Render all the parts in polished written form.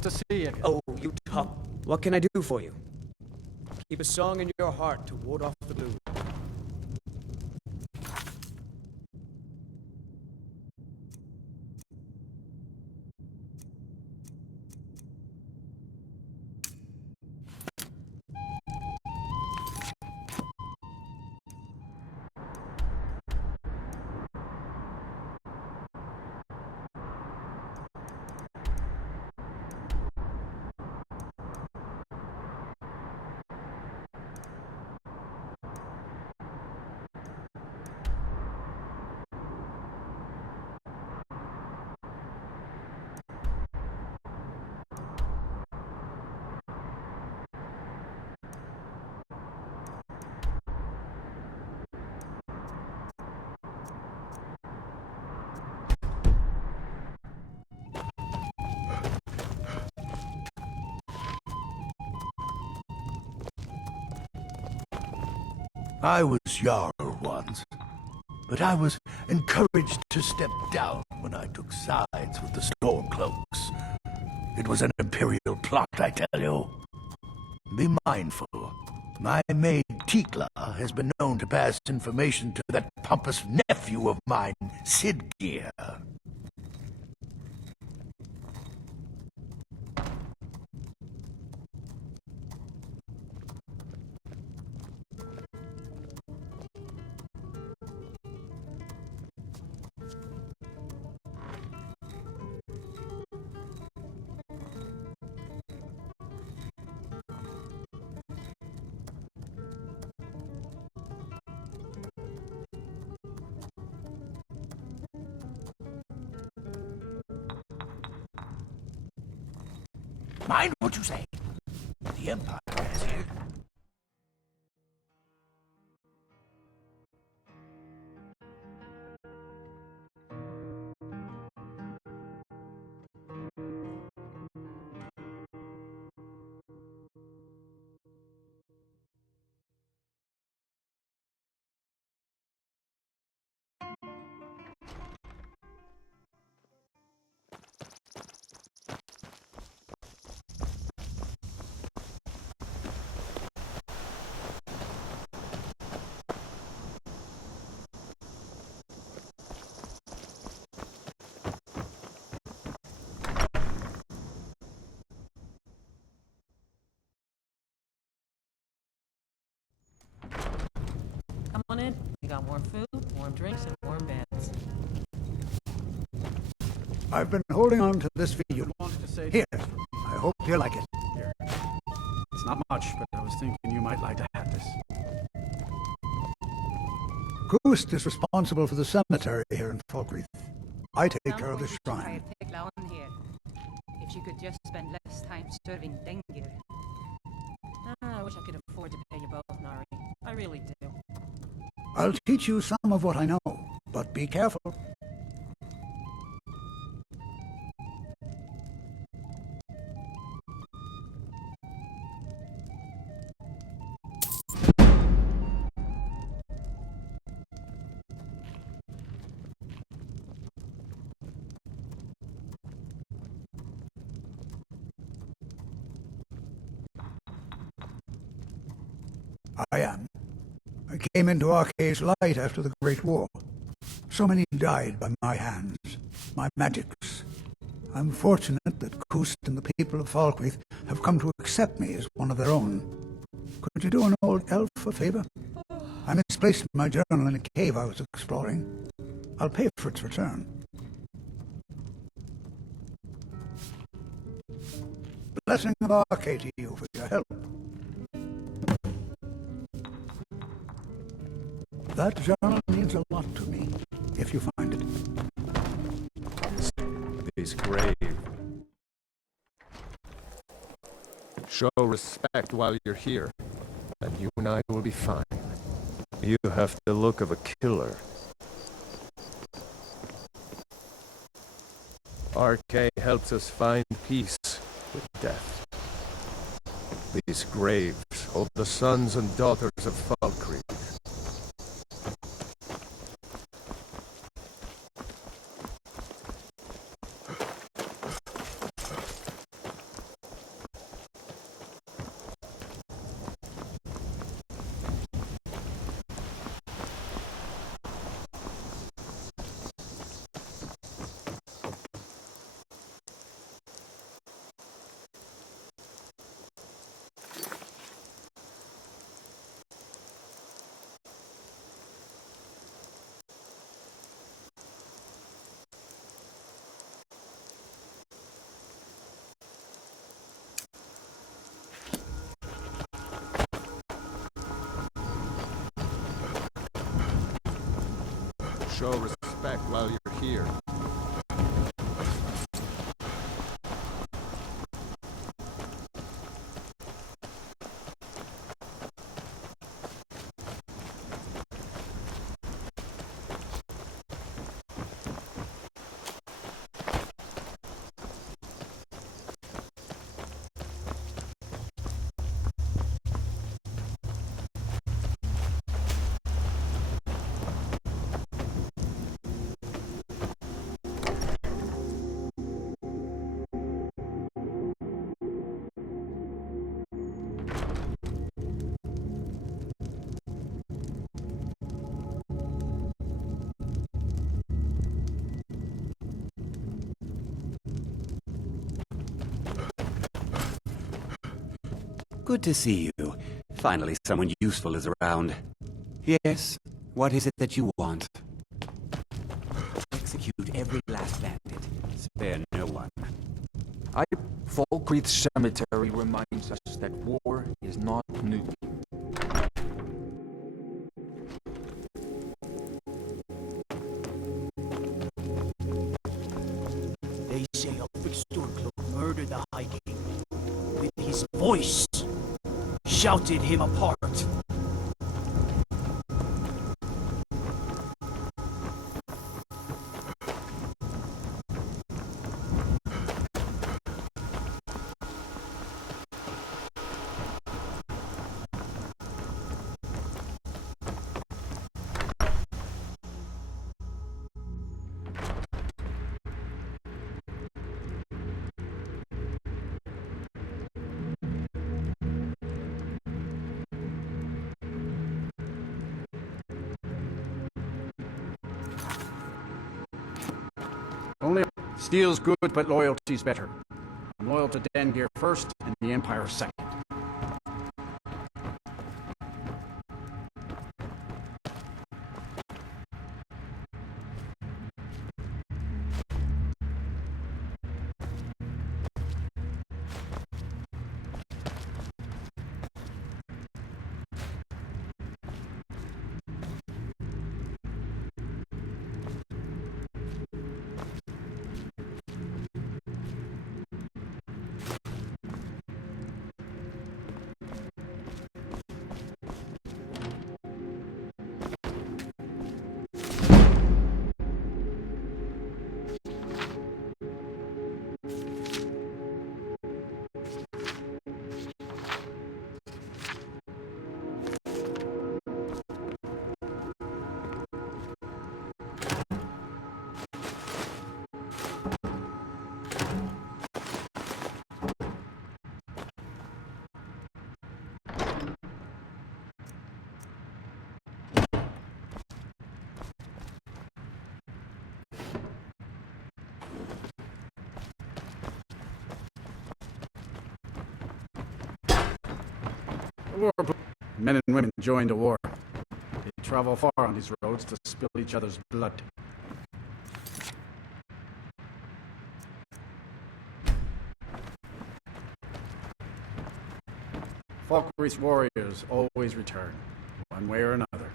Good to see you again. Oh, you talk. What can I do for you? Keep a song in your heart to ward off the blues. I was Jarl once, but I was encouraged to step down when I took sides with the Stormcloaks. It was an Imperial plot, I tell you. Be mindful. My maid Tikla has been known to pass information to that pompous nephew of mine, Sidgeir. Mind what you say. The Empire is here. Come on in. We got warm food, warm drinks, and warm beds. I've been holding on to this for you. Wanted to say Here, I hope you like it. here. It's not much, but I was thinking you might like to have this. Ghost is responsible for the cemetery here in Falkreath. I take care of the shrine. Here. If she could just spend less time serving Dengir. I wish I could afford to pay you both, Nari. I really do. I'll teach you some of what I know, but be careful. I am. I came into Arcade's light after the Great War. So many died by my hands, my magics. I'm fortunate that Kust and the people of Falkreath have come to accept me as one of their own. Could you do an old elf a favor? I misplaced my journal in a cave I was exploring. I'll pay for its return. Blessing of Arcade to you for your help. That journal means a lot to me, if you find it. This grave. Show respect while you're here, and you and I will be fine. You have the look of a killer. RK helps us find peace with death. These graves hold the sons and daughters of Falkreath. show respect while you're here. Good to see you. Finally, someone useful is around. Yes, what is it that you want? Execute every last bandit. Spare no one. Falkreath Cemetery reminds us that war is not new. They say a Victor Cloak murdered the High King. With his voice, shouted him apart. Only steel's good, but loyalty's better. I'm loyal to Dengear first, and the Empire second. Men and women joined a war. They travel far on these roads to spill each other's blood. Falkreath's warriors always return, one way or another.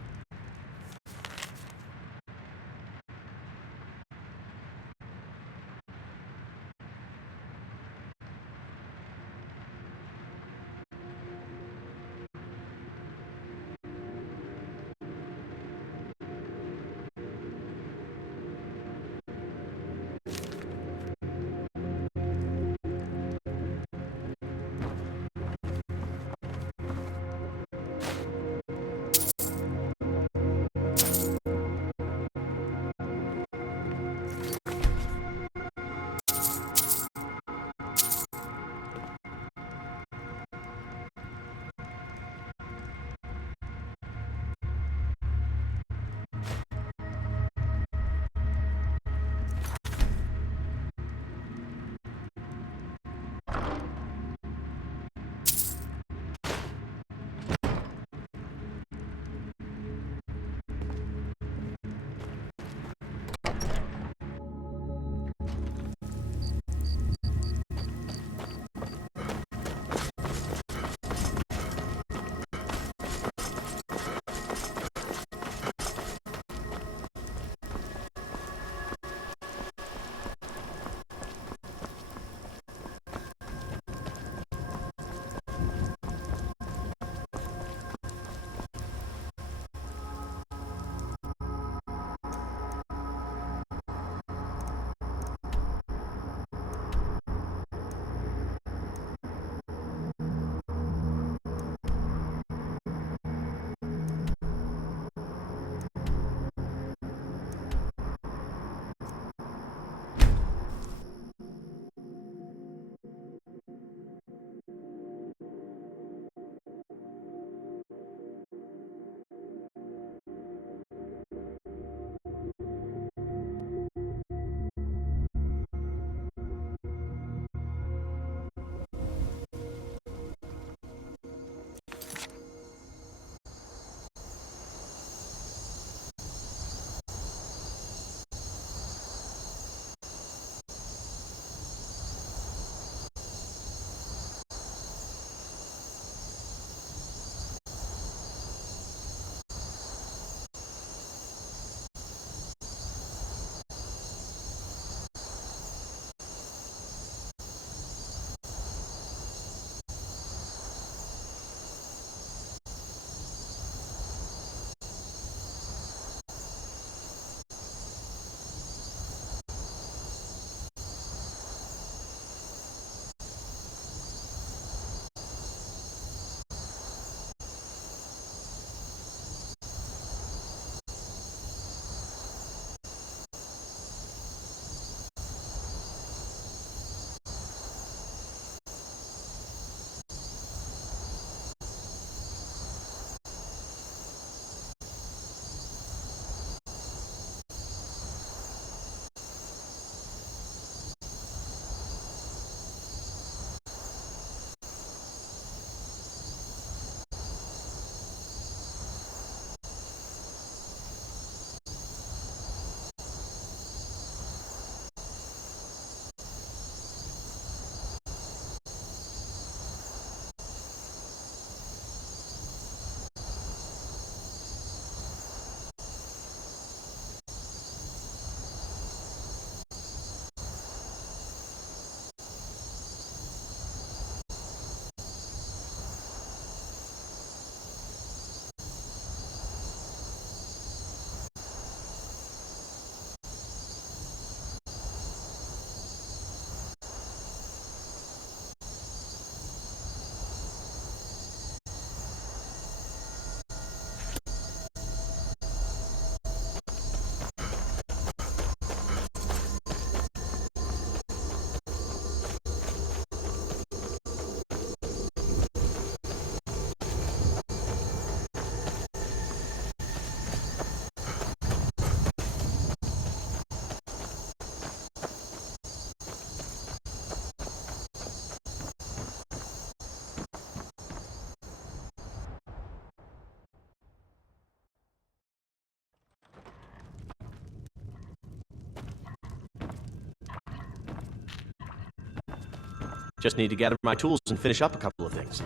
Just need to gather my tools and finish up a couple of things.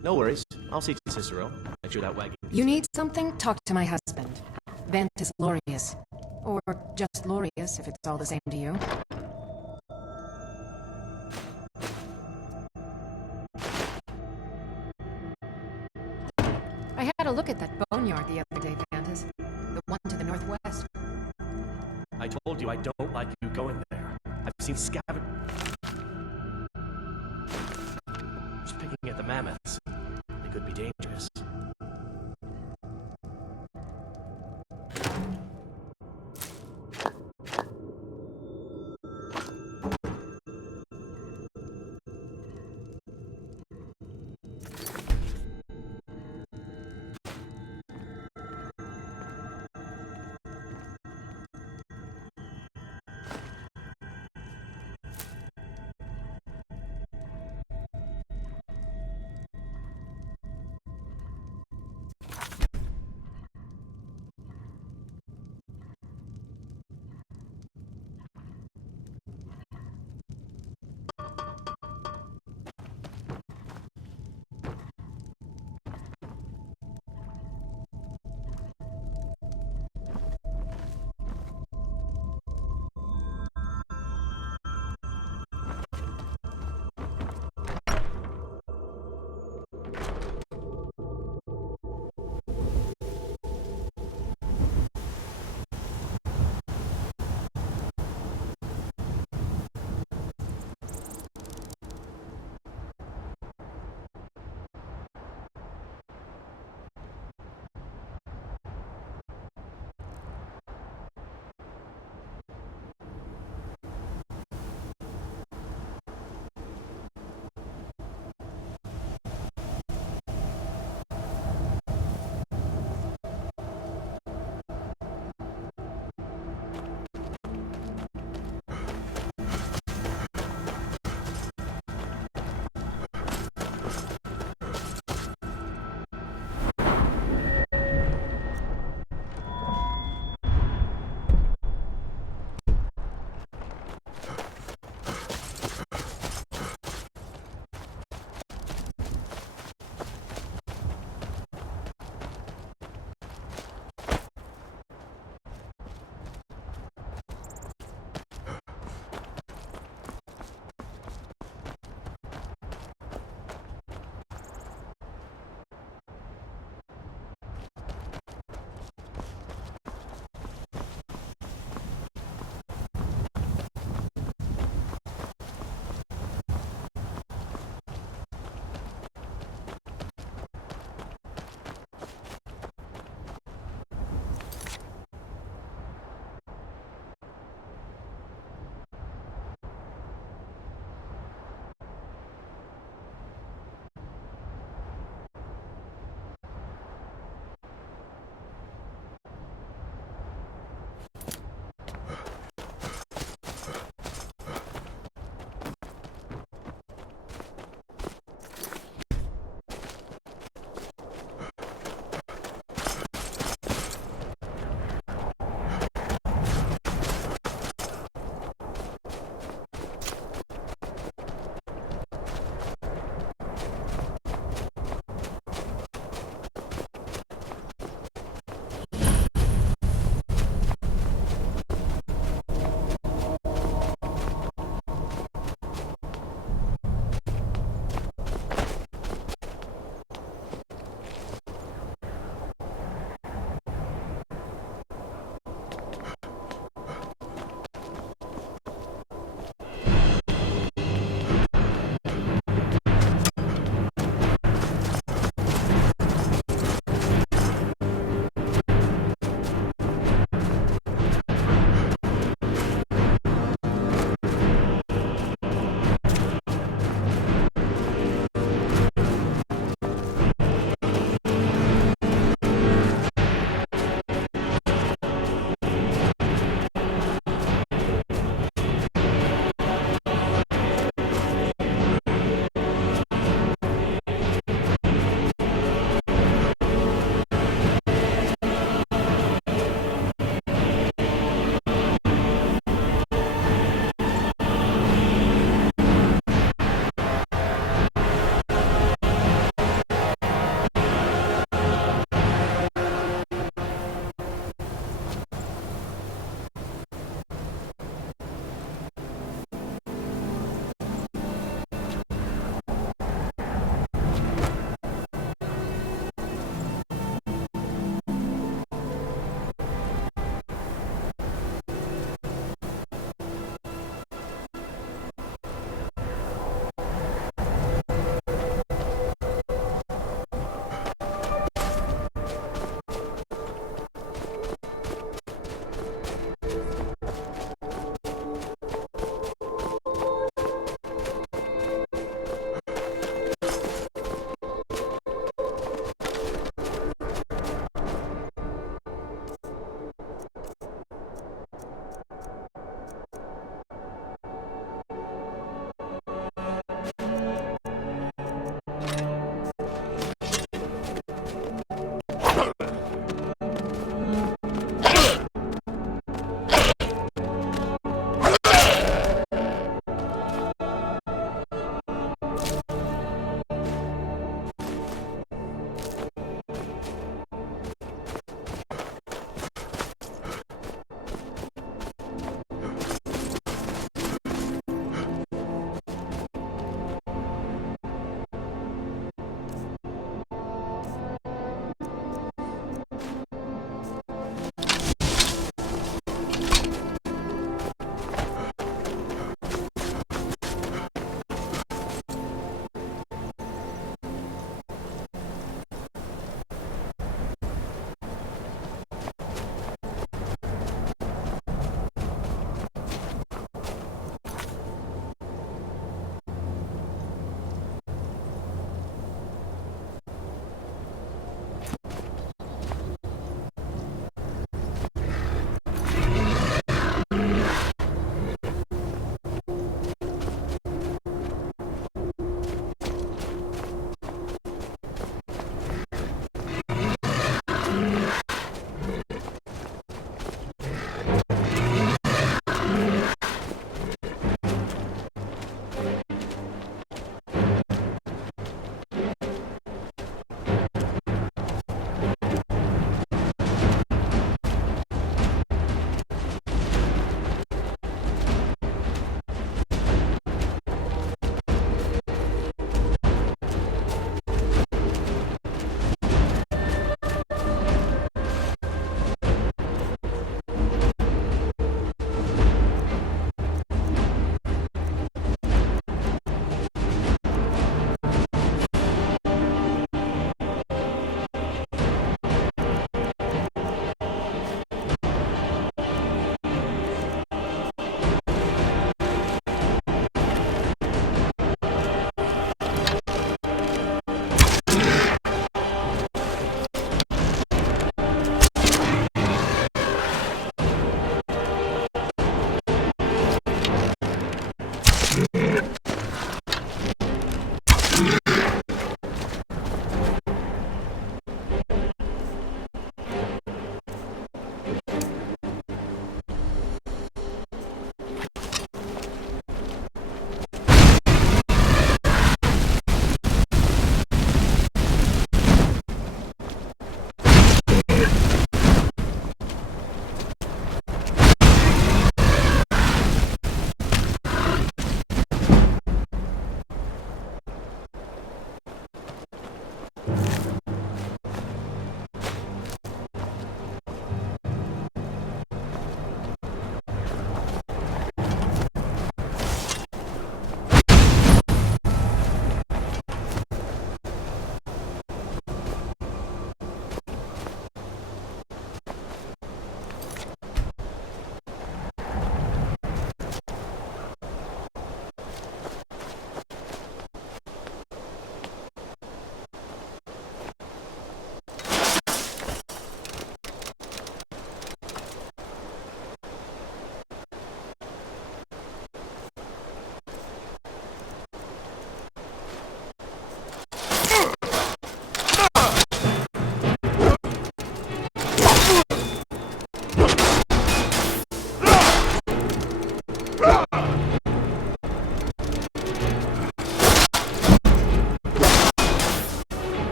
No worries. I'll see to Cicero. Make sure that wagon... You need something? Talk to my husband. Ventus Lorius. Or just Lorius, if it's all the same to you. I had a look at that boneyard the other day, Ventus. The one to the northwest. I told you I don't like you going there. I've seen scavengers picking at the mammoths. They could be dangerous.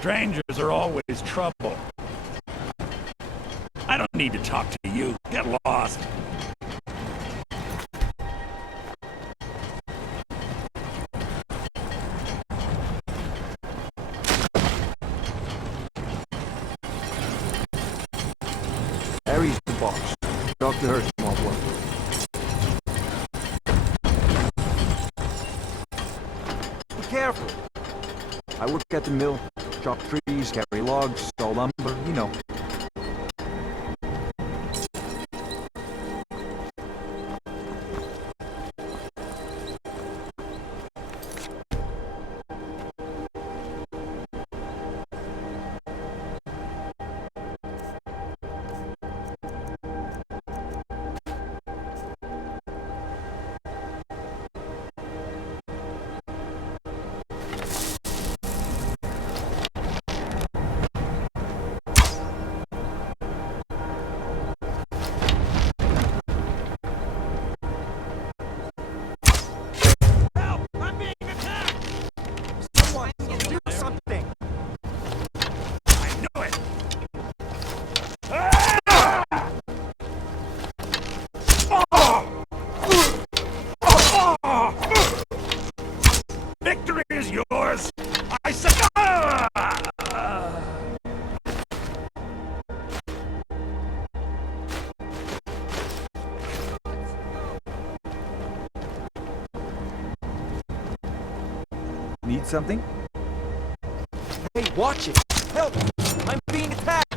Strangers are always trouble. I don't need to talk to you. Get lost. Harry's the boss. Talk to her, small boy. Be careful. I work at the mill. Chop trees, carry logs, saw lumber, you know. Victory is yours! I say... Need something? Hey, watch it! Help! I'm being attacked!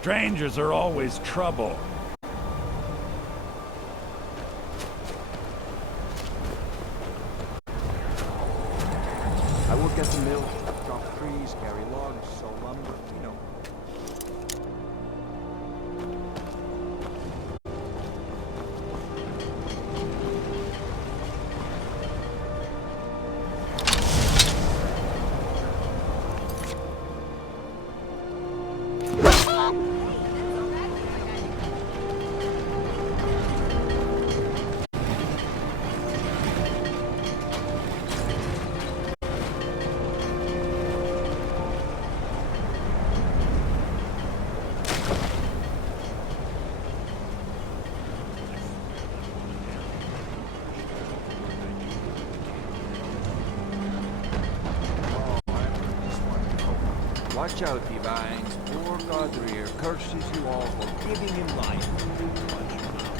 Strangers are always trouble. I work at the mill, chop trees, carry logs, saw lumber, you know. Watch out, divines. Poor Godrir curses you all for giving him life. Watch your mouth.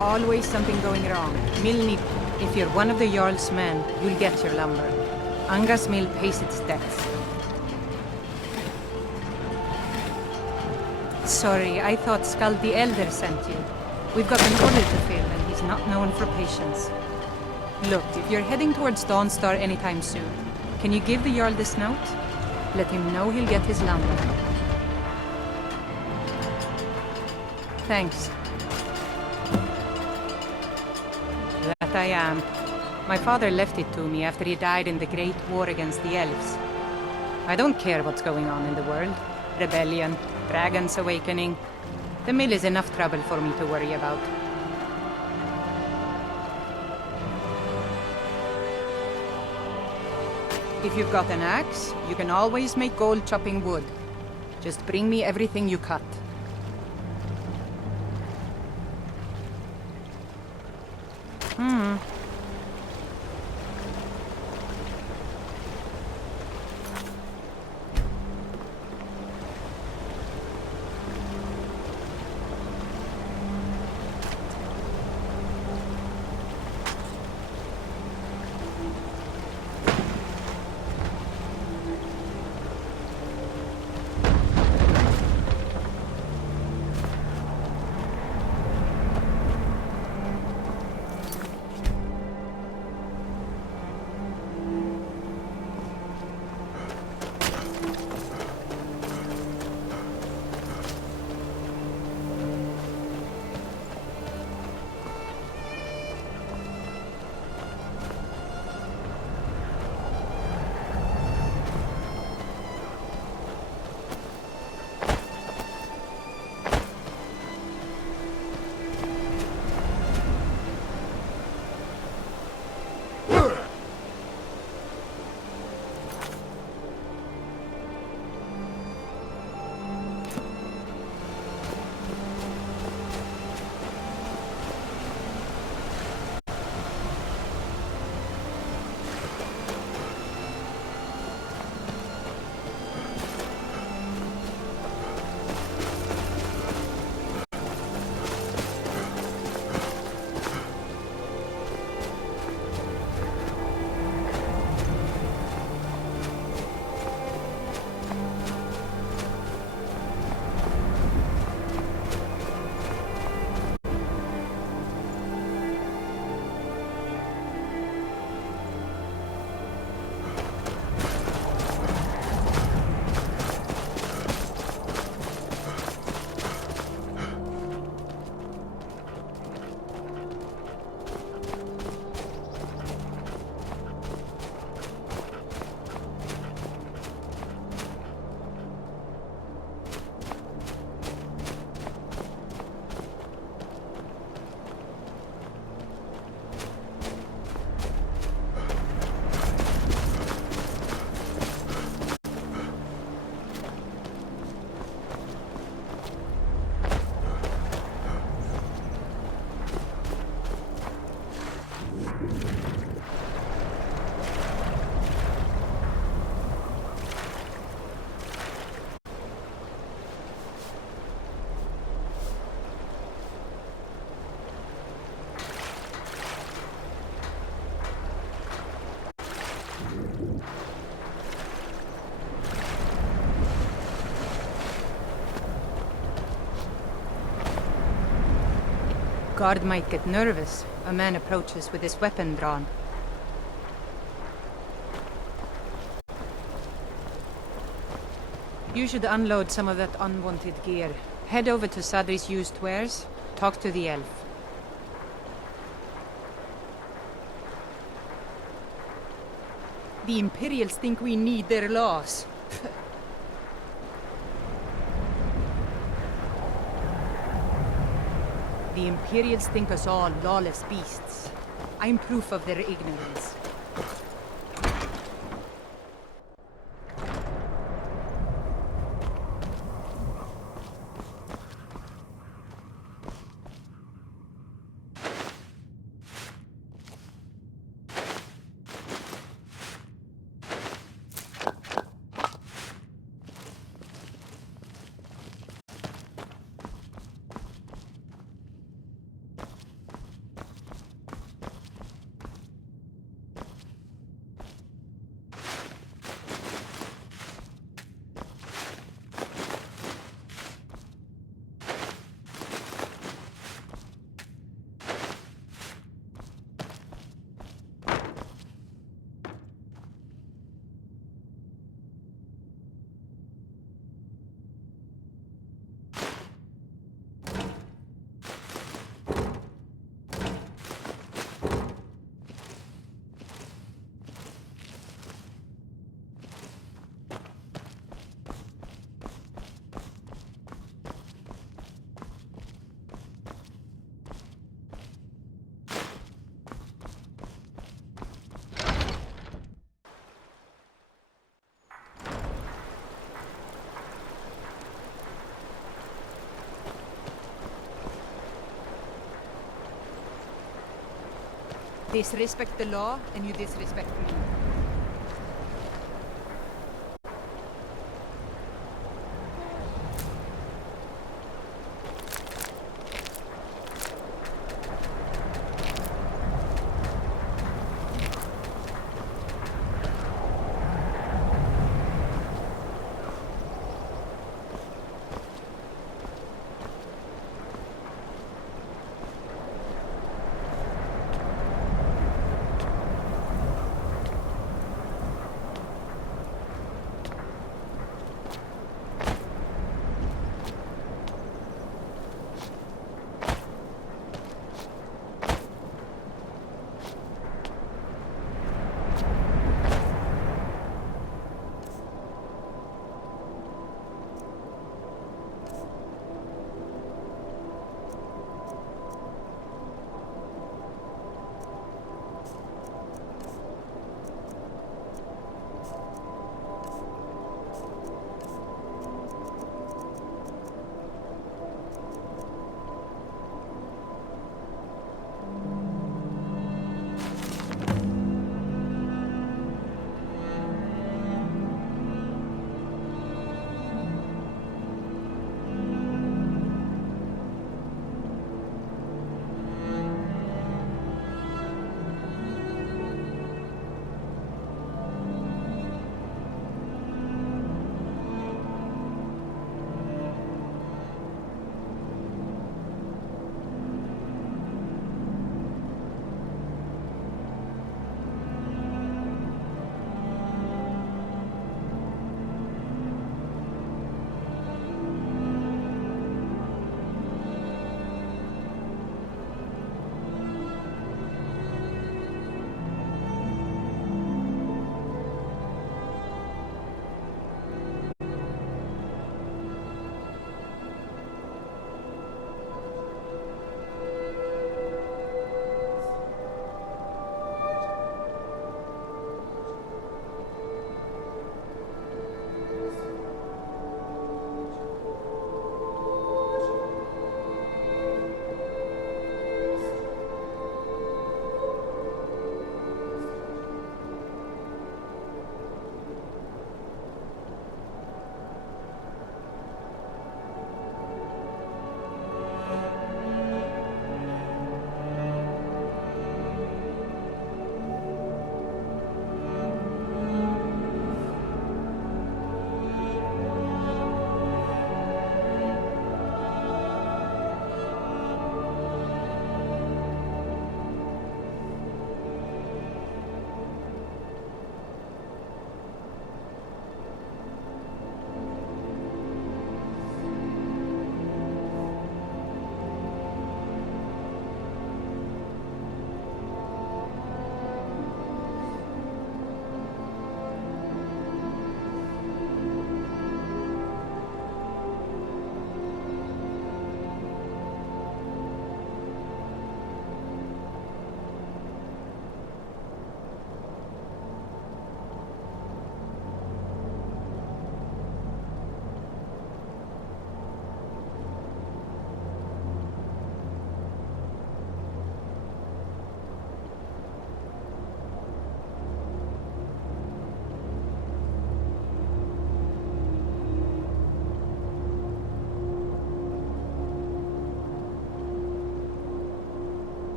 Always something going wrong. Mill if you're one of the Jarl's men, you'll get your lumber. Anga's mill pays its debts. Sorry, I thought Skald the Elder sent you. We've got an order to fill, and he's not known for patience. Look, if you're heading towards Dawnstar anytime soon, can you give the Jarl this note? Let him know he'll get his lumber. Thanks. That I am. My father left it to me after he died in the Great War against the Elves. I don't care what's going on in the world. Rebellion, dragons awakening. The mill is enough trouble for me to worry about. If you've got an axe, you can always make gold chopping wood. Just bring me everything you cut. Guard might get nervous. A man approaches with his weapon drawn. You should unload some of that unwanted gear. Head over to Sadri's used wares. Talk to the elf. The Imperials think we need their laws. The Imperials think us all lawless beasts. I'm proof of their ignorance. Disrespect the law, and you disrespect me.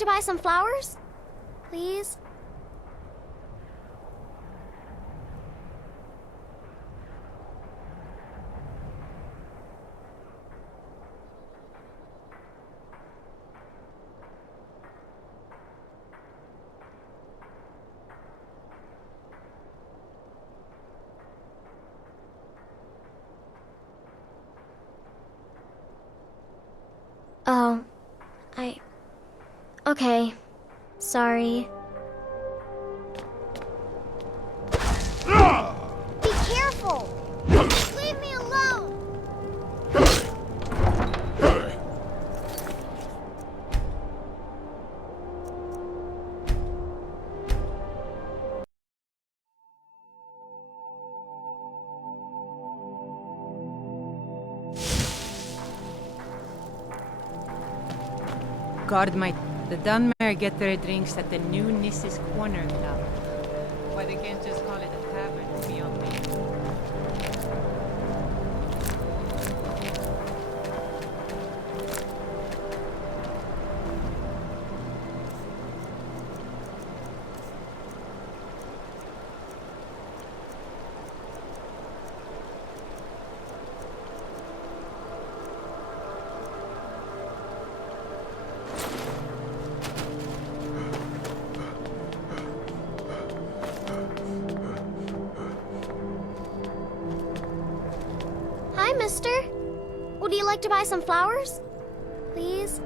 to buy some flowers? Please? Oh, okay. Sorry. Be careful! Leave me alone! God might the Dunmare get their drinks at the new Nis's Corner Club. Why they can't just call it a tavern is beyond me. Hi, mister. Would you like to buy some flowers? Please?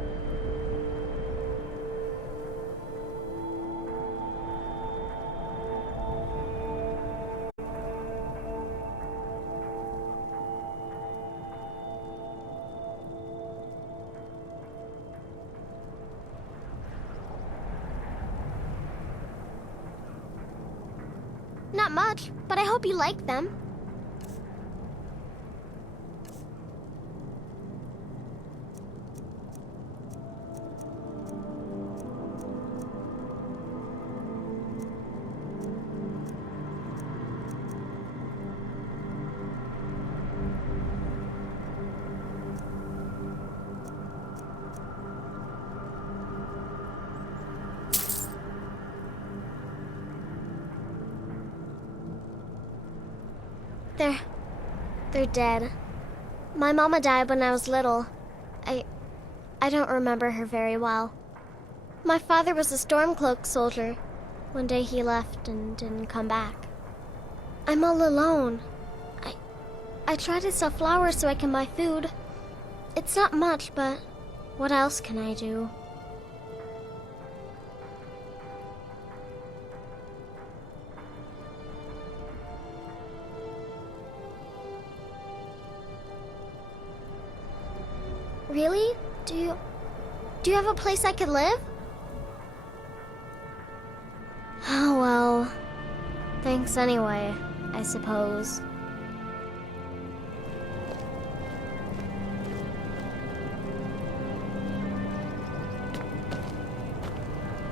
Not much, but I hope you like them. They're dead. My mama died when I was little. I don't remember her very well. My father was a Stormcloak soldier. One day he left and didn't come back. I'm all alone. I try to sell flowers so I can buy food. It's not much, but what else can I do? Really? Do you have a place I could live? Oh, well. Thanks anyway, I suppose.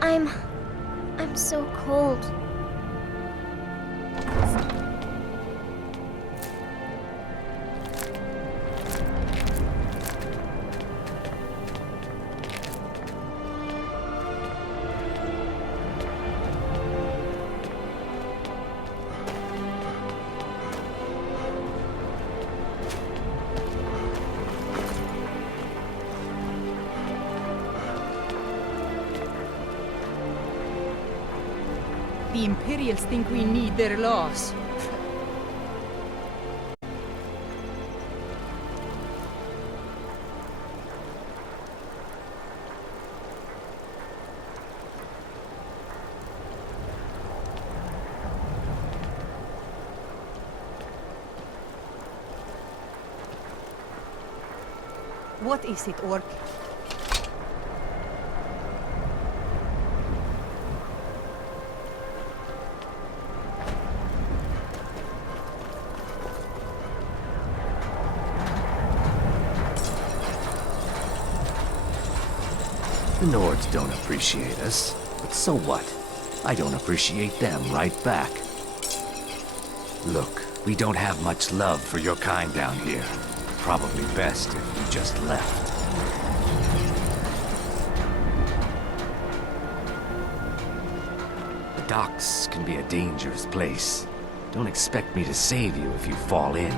I'm so cold. The Imperials think we need their laws. What is it, Orc? The Nords don't appreciate us, but so what? I don't appreciate them right back. Look, we don't have much love for your kind down here. Probably best if you just left. The docks can be a dangerous place. Don't expect me to save you if you fall in.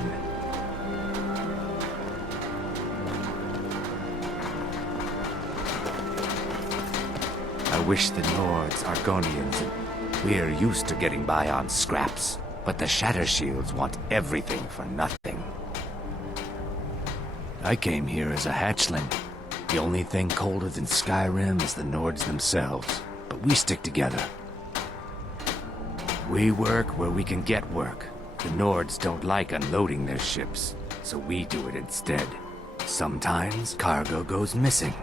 I wish the Nords, Argonians, we're used to getting by on scraps, but the Shatter Shields want everything for nothing. I came here as a hatchling. The only thing colder than Skyrim is the Nords themselves, but we stick together. We work where we can get work. The Nords don't like unloading their ships, so we do it instead. Sometimes cargo goes missing.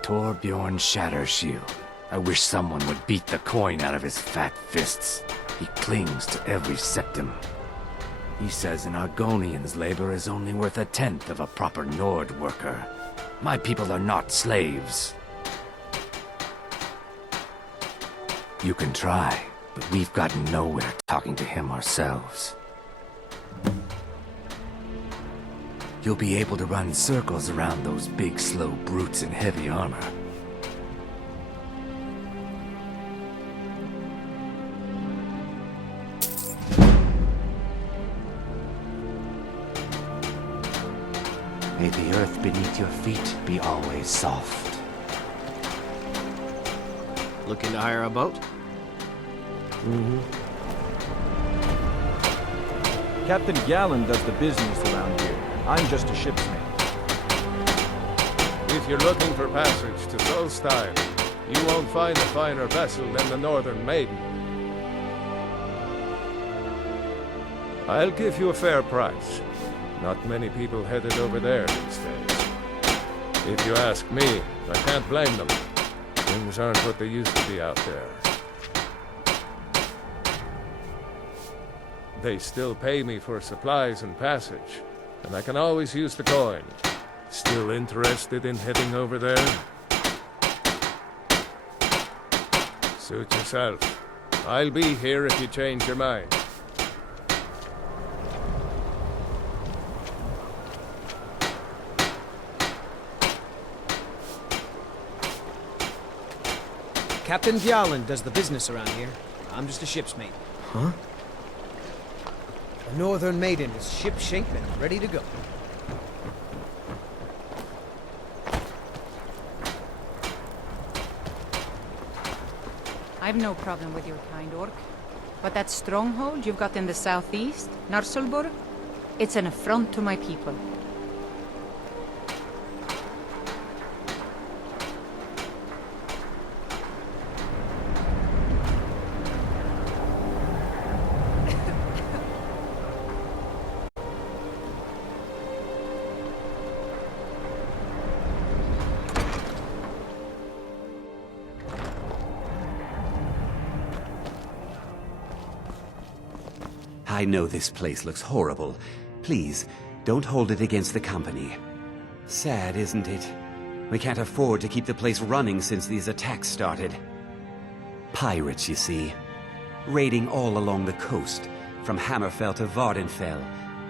Torbjorn Shattershield. I wish someone would beat the coin out of his fat fists. He clings to every septim. He says an Argonian's labor is only worth a tenth of a proper Nord worker. My people are not slaves. You can try, but we've gotten nowhere talking to him ourselves. You'll be able to run circles around those big, slow brutes in heavy armor. May the earth beneath your feet be always soft. Looking to hire a boat? Captain Gallen does the business around here. I'm just a ship's mate. If you're looking for passage to Solstein, you won't find a finer vessel than the Northern Maiden. I'll give you a fair price. Not many people headed over there these days. If you ask me, I can't blame them. Things aren't what they used to be out there. They still pay me for supplies and passage, and I can always use the coin. Still interested in heading over there? Suit yourself. I'll be here if you change your mind. Captain Bjarland does the business around here. I'm just a ship's mate. Huh? The Northern Maiden is ship-shape and ready to go. I've no problem with your kind, Orc. But that stronghold you've got in the southeast, Narsulbur, it's an affront to my people. I know this place looks horrible. Please, don't hold it against the company. Sad, isn't it? We can't afford to keep the place running since these attacks started. Pirates, you see. Raiding all along the coast, from Hammerfell to Vardenfell.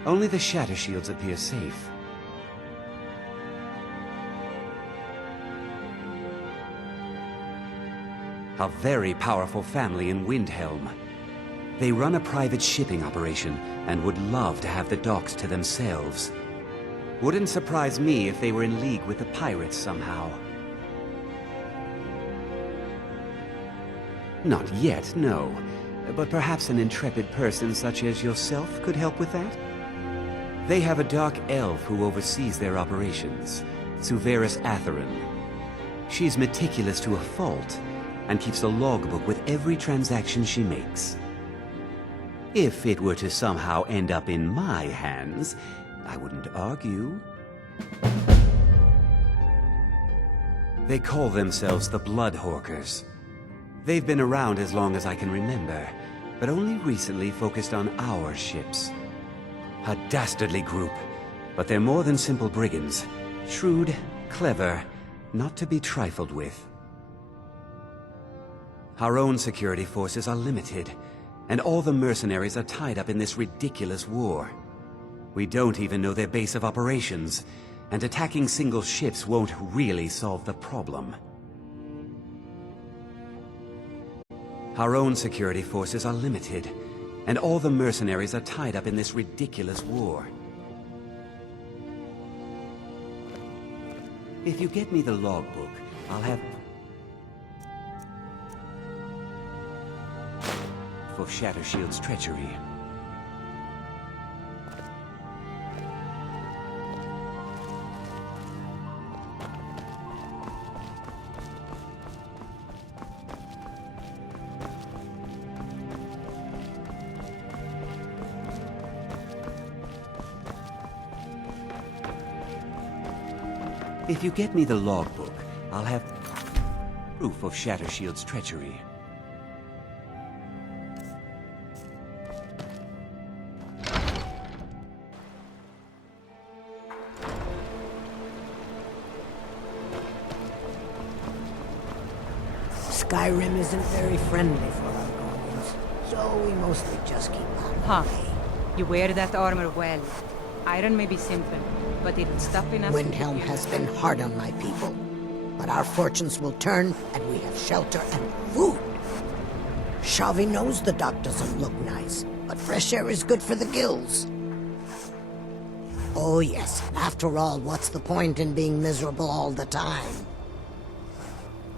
Only the Shatter Shields appear safe. A very powerful family in Windhelm. They run a private shipping operation and would love to have the docks to themselves. Wouldn't surprise me if they were in league with the pirates somehow. Not yet, no. But perhaps an intrepid person such as yourself could help with that? They have a dark elf who oversees their operations, Suveris Atherin. She's meticulous to a fault, and keeps a logbook with every transaction she makes. If it were to somehow end up in my hands, I wouldn't argue. They call themselves the Bloodhawkers. They've been around as long as I can remember, but only recently focused on our ships. A dastardly group, but they're more than simple brigands. Shrewd, clever, not to be trifled with. Our own security forces are limited, and all the mercenaries are tied up in this ridiculous war. We don't even know their base of operations, and attacking single ships won't really solve the problem. Our own security forces are limited, and all the mercenaries are tied up in this ridiculous war. If you get me the logbook, I'll have... of Shattershield's treachery. If you get me the logbook, I'll have proof of Shattershield's treachery. Skyrim isn't very friendly for our guardians, so we mostly just keep out of Huh. the way. You wear that armor well. Iron may be simple, but it's tough enough Windhelm has been hard on my people, but our fortunes will turn, and we have shelter and food. Shavi knows the dock doesn't look nice, but fresh air is good for the gills. Oh yes, after all, what's the point in being miserable all the time?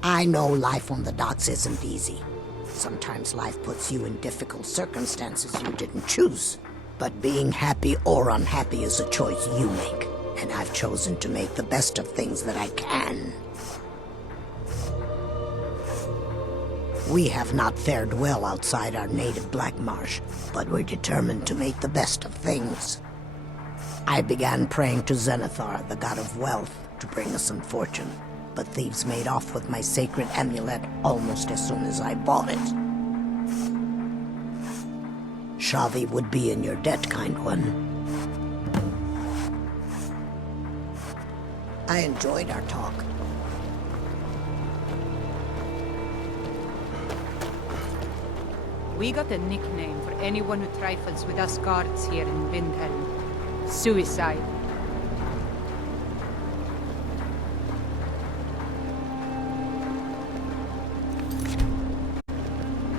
I know life on the docks isn't easy. Sometimes life puts you in difficult circumstances you didn't choose. But being happy or unhappy is a choice you make, and I've chosen to make the best of things that I can. We have not fared well outside our native Black Marsh, but we're determined to make the best of things. I began praying to Zenithar, the god of wealth, to bring us some fortune, but thieves made off with my sacred amulet almost as soon as I bought it. Shavi would be in your debt, kind one. I enjoyed our talk. We got a nickname for anyone who trifles with us guards here in Windhelm. Suicide.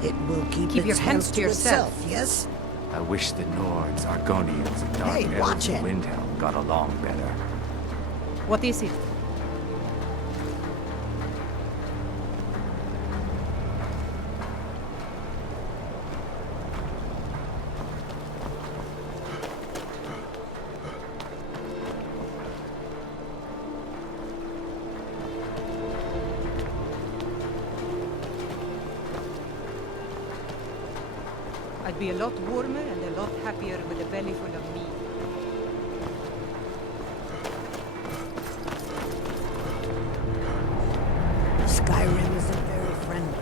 It will keep your its hands to yourself. Yes? I wish the Nords, Argonians, and Dark Hey, watch Elves of it. Windhelm got along better. What is it? I'd be a lot warmer and a lot happier with a belly full of meat. Skyrim isn't very friendly.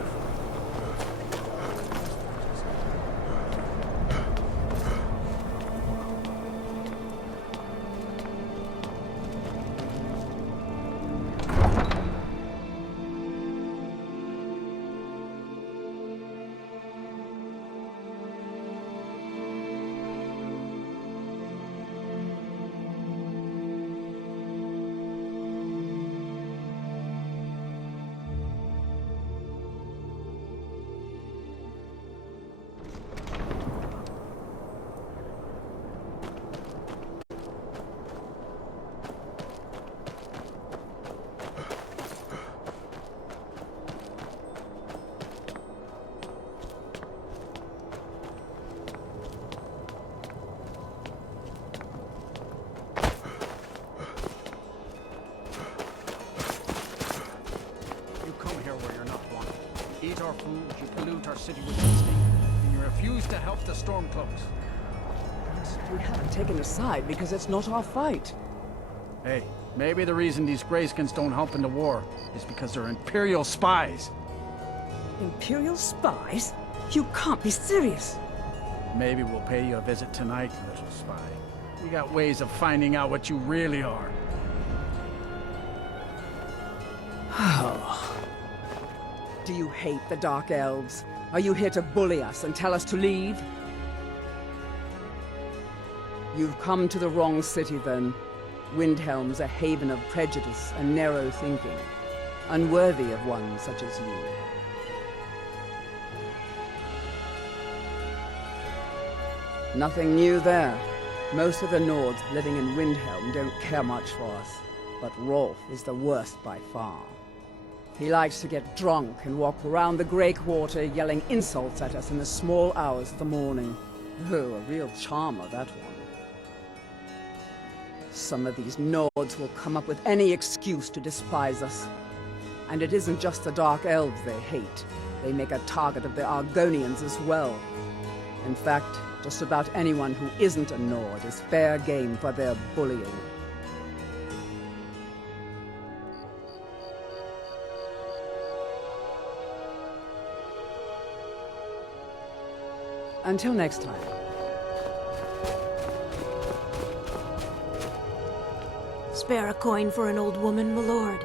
Eat our food, you pollute our city with your stink, and you refuse to help the Stormcloaks. We haven't taken a side because it's not our fight. Hey, maybe the reason these Greyskins don't help in the war is because they're Imperial spies. Imperial spies? You can't be serious. Maybe we'll pay you a visit tonight, little spy. We got ways of finding out what you really are. Do you hate the Dark Elves? Are you here to bully us and tell us to leave? You've come to the wrong city, then. Windhelm's a haven of prejudice and narrow thinking, unworthy of one such as you. Nothing new there. Most of the Nords living in Windhelm don't care much for us, but Rolf is the worst by far. He likes to get drunk and walk around the Greywater yelling insults at us in the small hours of the morning. Oh, a real charmer, that one. Some of these Nords will come up with any excuse to despise us. And it isn't just the Dark Elves they hate. They make a target of the Argonians as well. In fact, just about anyone who isn't a Nord is fair game for their bullying. Until next time. Spare a coin for an old woman, my lord.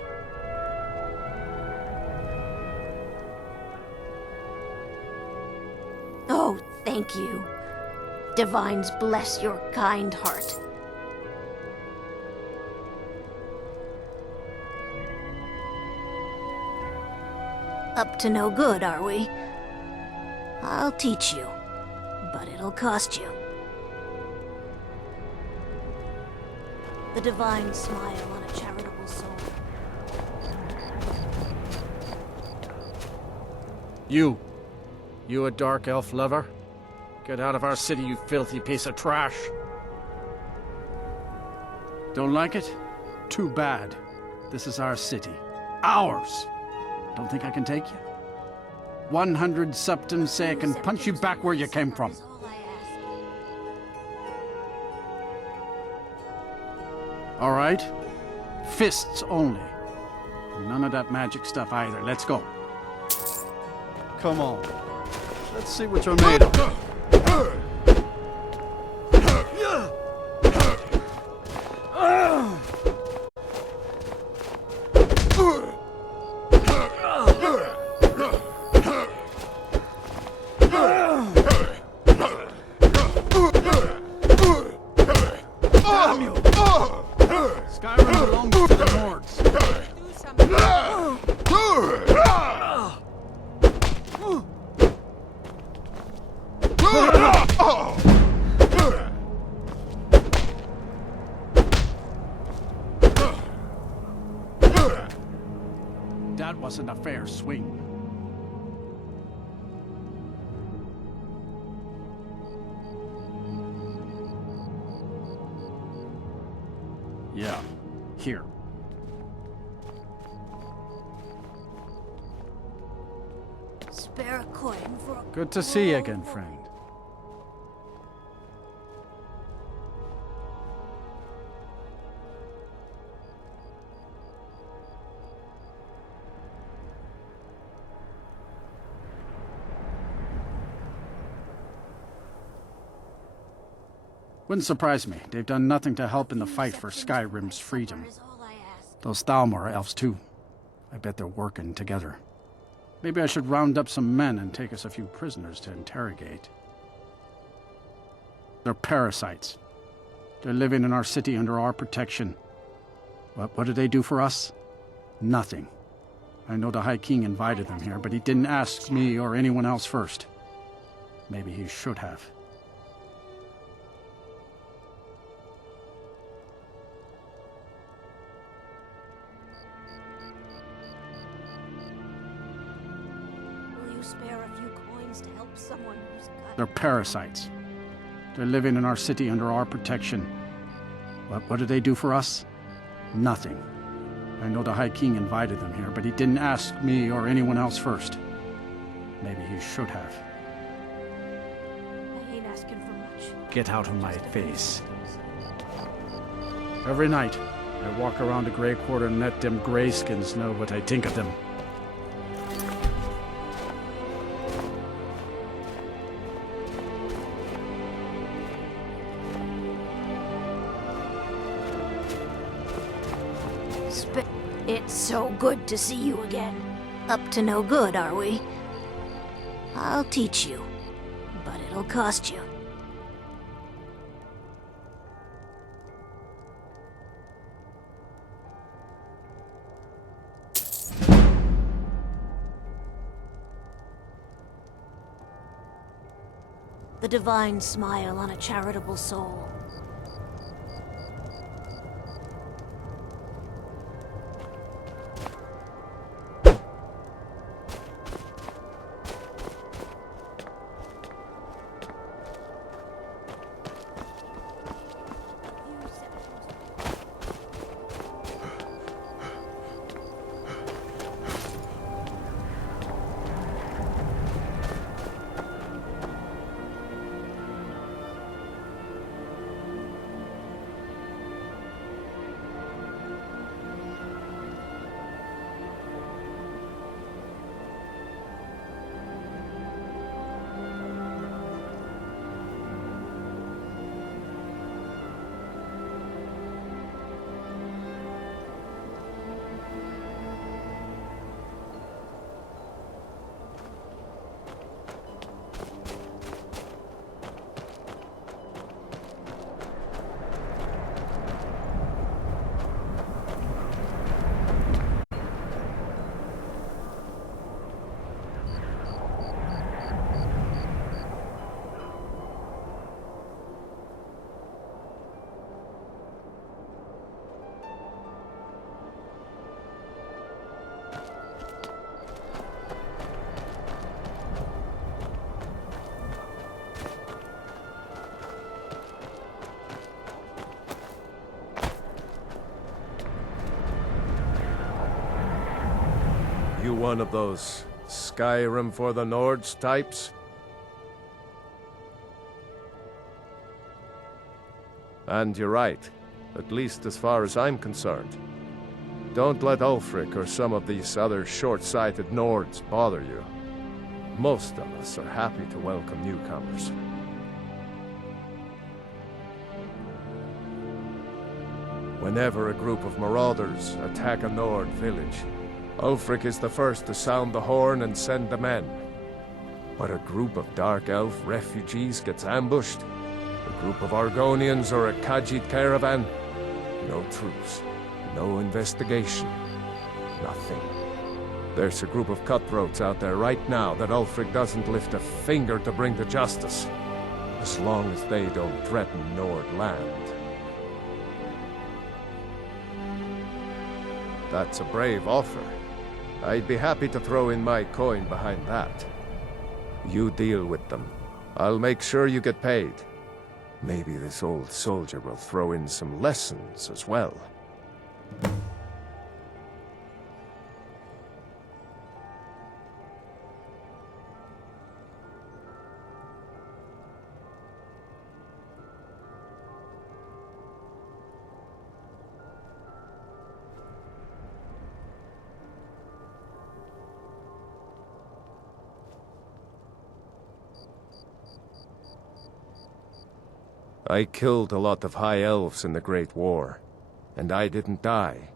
Oh, thank you. Divines bless your kind heart. Up to no good, are we? I'll teach you, but it'll cost you. The divines smile on a charitable soul. You a dark elf lover? Get out of our city, you filthy piece of trash. Don't like it? Too bad. This is our city. Ours! Don't think I can take you? 100 septums say I can punch you back where you came from. All right? Fists only. None of that magic stuff either. Let's go. Come on. Let's see what you're made of. Skyrim belongs to the Nords. Do something. That wasn't a fair swing. Yeah, here. Spare a coin for a... Good to see you again, friend. Wouldn't surprise me. They've done nothing to help in the fight for Skyrim's freedom. Those Thalmor elves, too. I bet they're working together. Maybe I should round up some men and take us a few prisoners to interrogate. They're parasites. They're living in our city under our protection. What do they do for us? Nothing. I know the High King invited them here, but he didn't ask me or anyone else first. Maybe he should have. Spare a few coins to help someone who's got... They're parasites. They're living in our city under our protection. What do they do for us? Nothing. I know the High King invited them here, but he didn't ask me or anyone else first. Maybe he should have. I ain't asking for much. Get out of my face. Every night, I walk around the Greywater and let them greyskins know what I think of them. It's so good to see you again. Up to no good, are we? I'll teach you, but it'll cost you. The divine smile on a charitable soul. You one of those Skyrim for the Nords types? And you're right, at least as far as I'm concerned. Don't let Ulfric or some of these other short-sighted Nords bother you. Most of us are happy to welcome newcomers. Whenever a group of marauders attack a Nord village, Ulfric is the first to sound the horn and send the men. But a group of Dark Elf refugees gets ambushed, a group of Argonians or a Khajiit caravan, no truce, no investigation, nothing. There's a group of cutthroats out there right now that Ulfric doesn't lift a finger to bring to justice, as long as they don't threaten Nord land. That's a brave offer. I'd be happy to throw in my coin behind that. You deal with them. I'll make sure you get paid. Maybe this old soldier will throw in some lessons as well. I killed a lot of High Elves in the Great War, and I didn't die.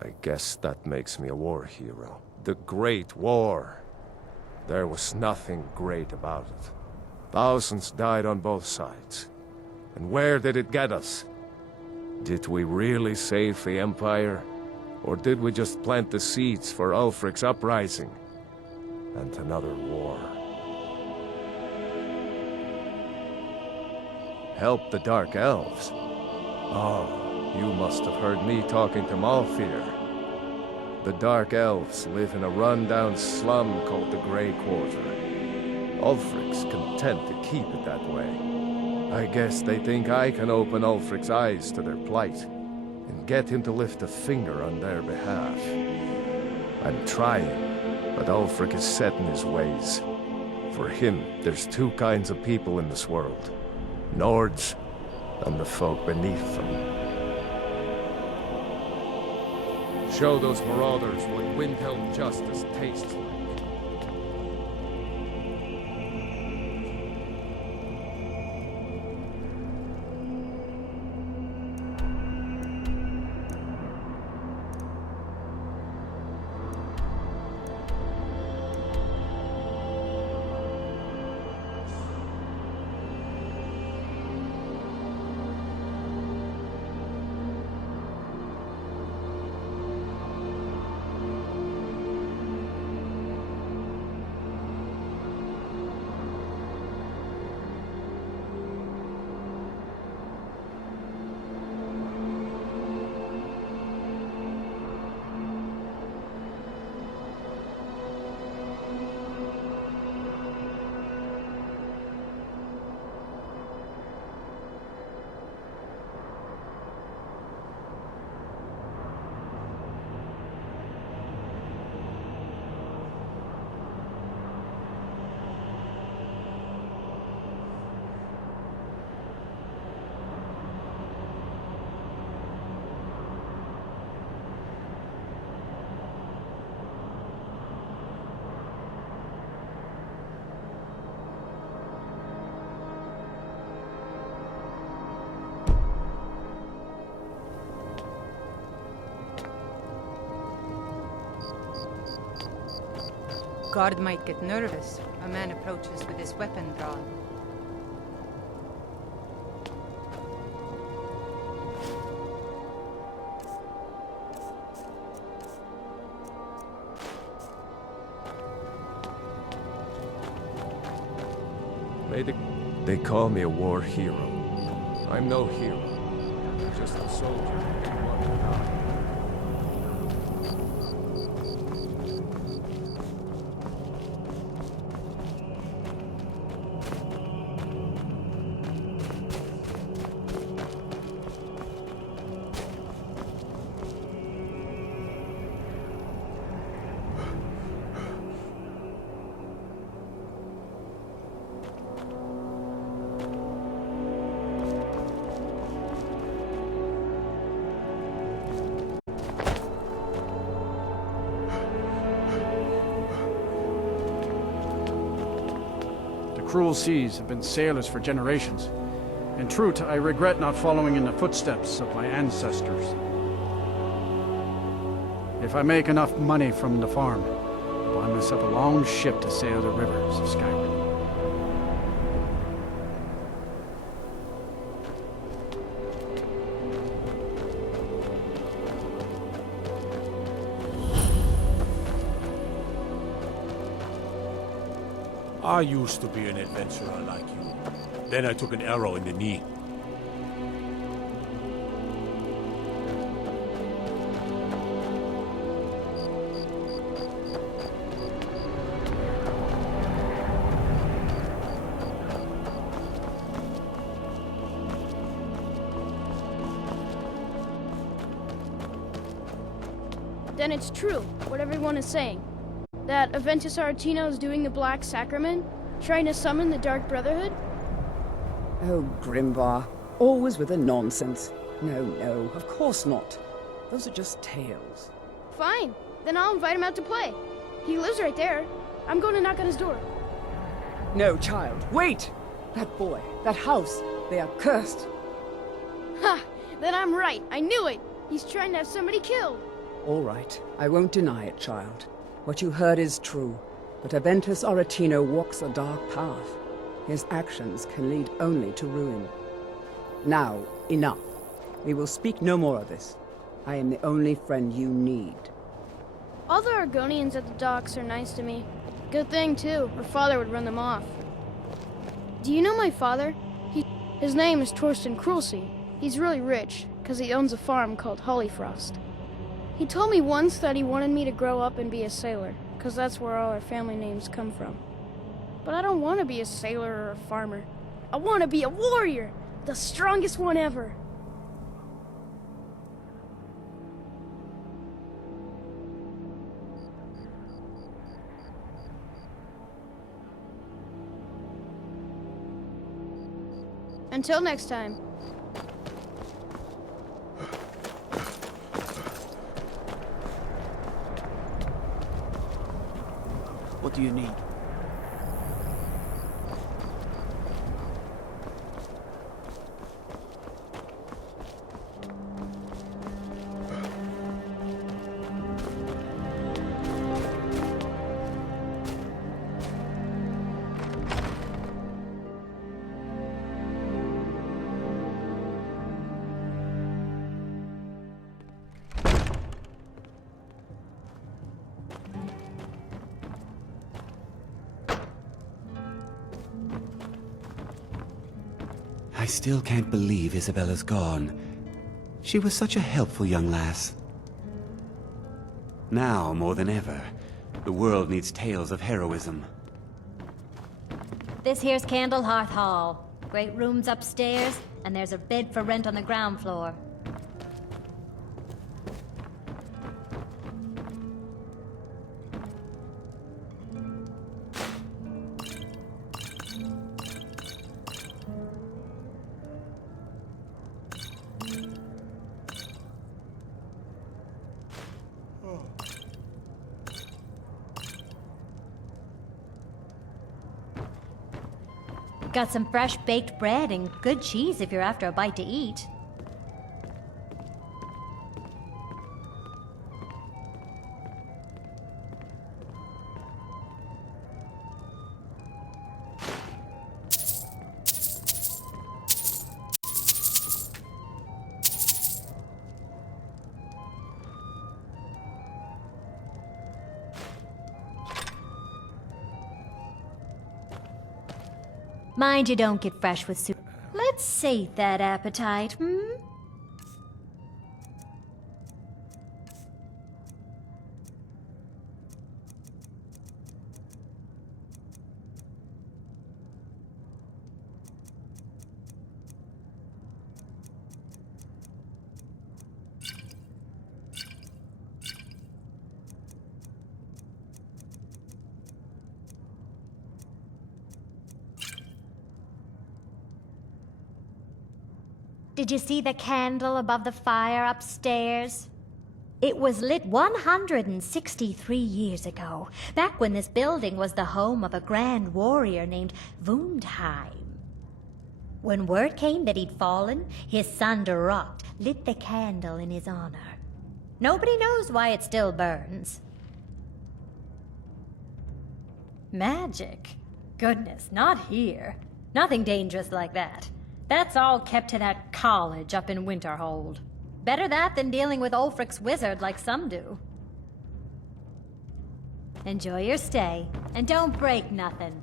I guess that makes me a war hero. The Great War. There was nothing great about it. Thousands died on both sides. And where did it get us? Did we really save the Empire? Or did we just plant the seeds for Ulfric's uprising? And another war. Help the Dark Elves? Oh, you must have heard me talking to Malfear. The Dark Elves live in a run-down slum called the Grey Quarter. Ulfric's content to keep it that way. I guess they think I can open Ulfric's eyes to their plight, and get him to lift a finger on their behalf. I'm trying, but Ulfric is set in his ways. For him, there's two kinds of people in this world. Nords, and the folk beneath them. Show those marauders what Windhelm justice tastes like. guard might get nervous. A man approaches with his weapon drawn. They call me a war hero. I'm no hero. Just a soldier who didn't want to die. Cruel seas have been sailors for generations. In truth, I regret not following in the footsteps of my ancestors. If I make enough money from the farm, I'll buy myself a long ship to sail the rivers of Skyrim. I used to be an adventurer like you. Then I took an arrow in the knee. Then it's true, what everyone is saying. That Aventus Aretino is doing the Black Sacrament? Trying to summon the Dark Brotherhood? Oh, Grimvar. Always with the nonsense. No, no, of course not. Those are just tales. Fine. Then I'll invite him out to play. He lives right there. I'm going to knock on his door. No, child. Wait! That boy, that house, they are cursed. Ha! Then I'm right. I knew it. He's trying to have somebody killed. All right. I won't deny it, child. What you heard is true, but Aventus Aretino walks a dark path. His actions can lead only to ruin. Now, enough. We will speak no more of this. I am the only friend you need. All the Argonians at the docks are nice to me. Good thing, too. Her father would run them off. Do you know my father? His name is Torsten Krulsey. He's really rich, because he owns a farm called Hollyfrost. He told me once that he wanted me to grow up and be a sailor, because that's where all our family names come from. But I don't want to be a sailor or a farmer. I want to be a warrior! The strongest one ever! Until next time. What do you need? I still can't believe Isabella's gone. She was such a helpful young lass. Now, more than ever, the world needs tales of heroism. This here's Candlehearth Hall. Great rooms upstairs, and there's a bed for rent on the ground floor. Got some fresh baked bread and good cheese if you're after a bite to eat. Mind you don't get fresh with soup. Let's sate that appetite, hmm? Did you see the candle above the fire upstairs? It was lit 163 years ago, back when this building was the home of a grand warrior named Wundheim. When word came that he'd fallen, his son Durot lit the candle in his honor. Nobody knows why it still burns. Magic? Goodness, not here. Nothing dangerous like that. That's all kept to that college up in Winterhold. Better that than dealing with Ulfric's wizard like some do. Enjoy your stay, and don't break nothing.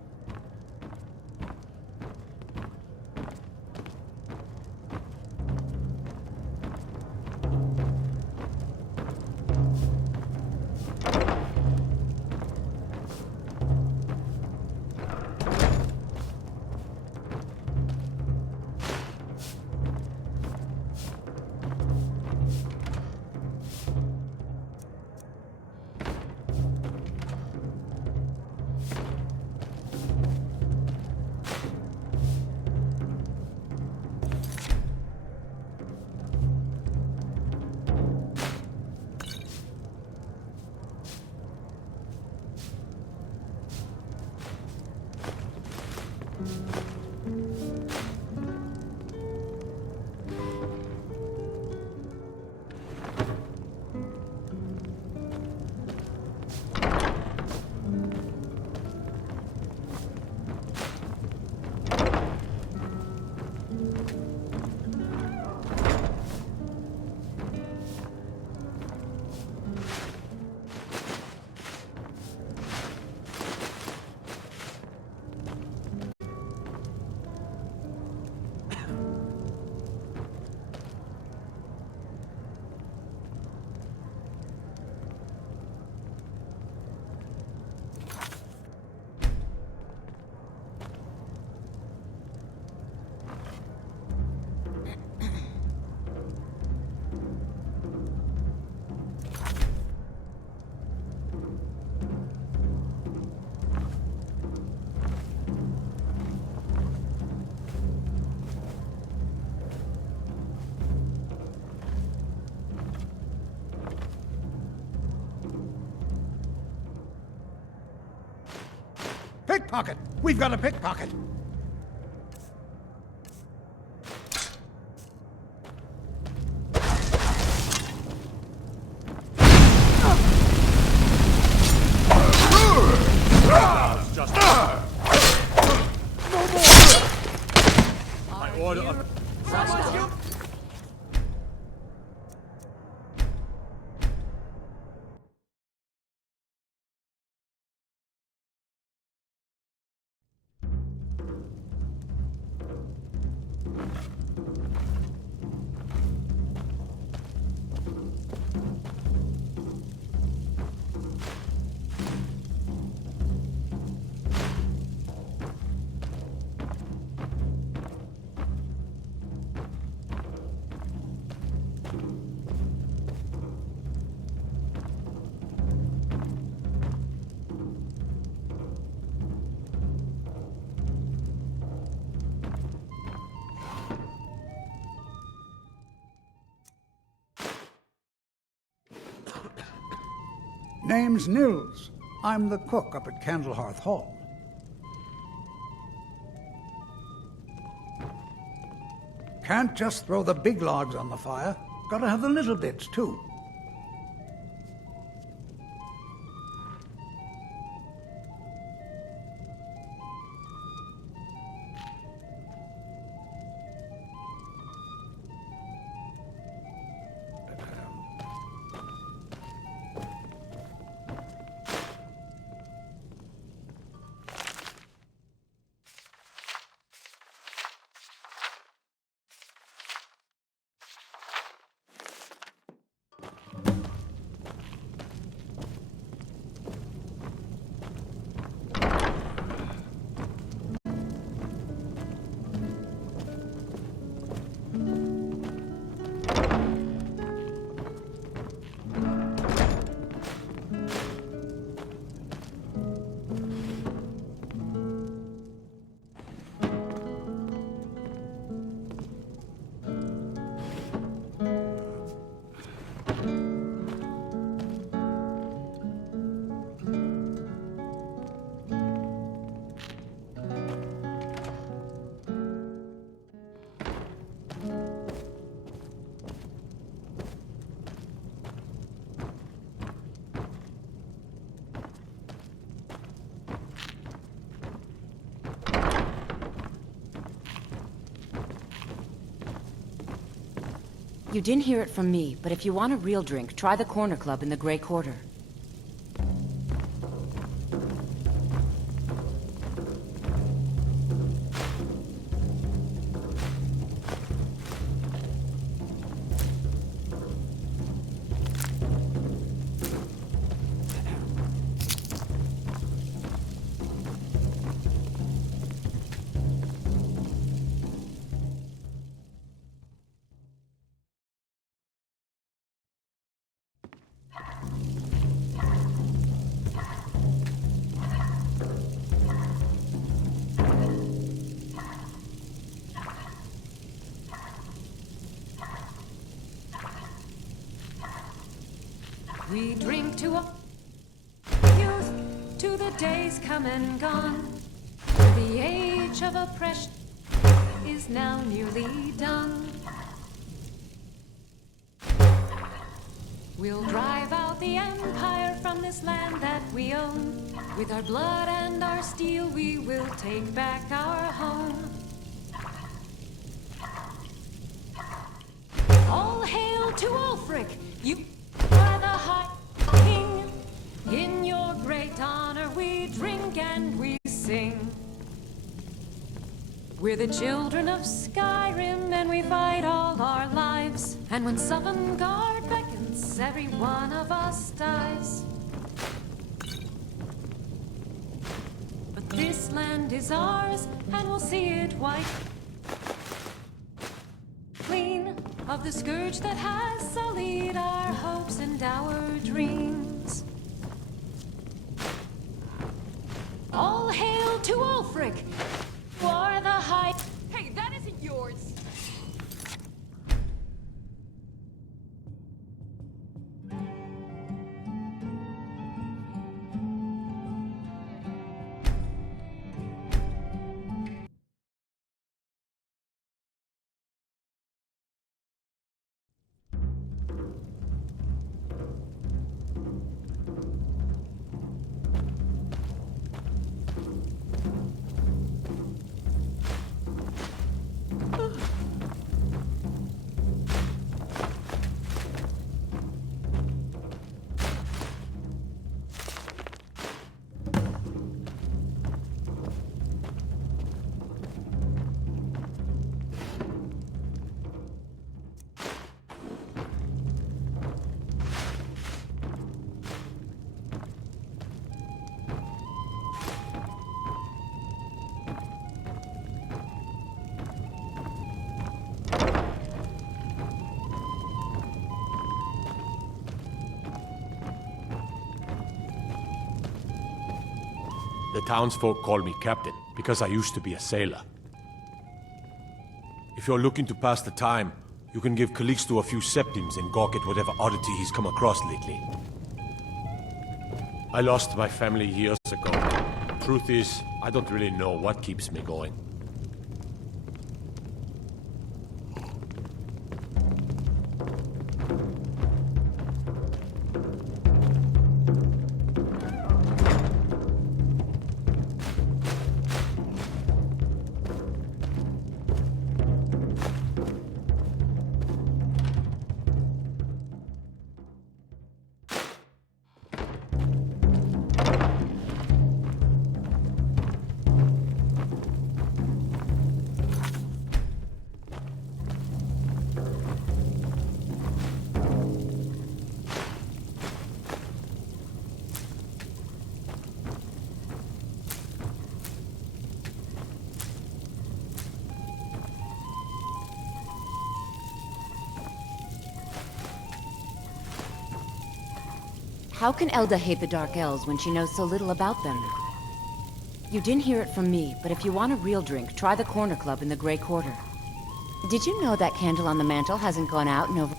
Pickpocket! We've got a pickpocket! Just... I order Name's Nils. I'm the cook up at Candlehearth Hall. Can't just throw the big logs on the fire. Gotta have the little bits, too. You didn't hear it from me, but if you want a real drink, try the Corner Club in the Grey Quarter. We drink to a youth, to the days come and gone. The age of oppression is now nearly done. We'll drive out the empire from this land that we own. With our blood and our steel, we will take back our home. All hail to Ulfric! You are the High King. In your great honor we drink and we sing. We're the children of Skyrim and we fight all our lives. And when Sovngarde beckons, every one of us dies. But this land is ours and we'll see it white clean of the scourge that has sullied our hopes and our dreams. All hail to Ulfric, for the high... Hey, that isn't yours! The townsfolk call me captain, because I used to be a sailor. If you're looking to pass the time, you can give Calixto a few septims and gawk at whatever oddity he's come across lately. I lost my family years ago. Truth is, I don't really know what keeps me going. How can Elda hate the Dark Elves when she knows so little about them? You didn't hear it from me, but if you want a real drink, try the Corner Club in the Grey Quarter. Did you know that candle on the mantle hasn't gone out in over...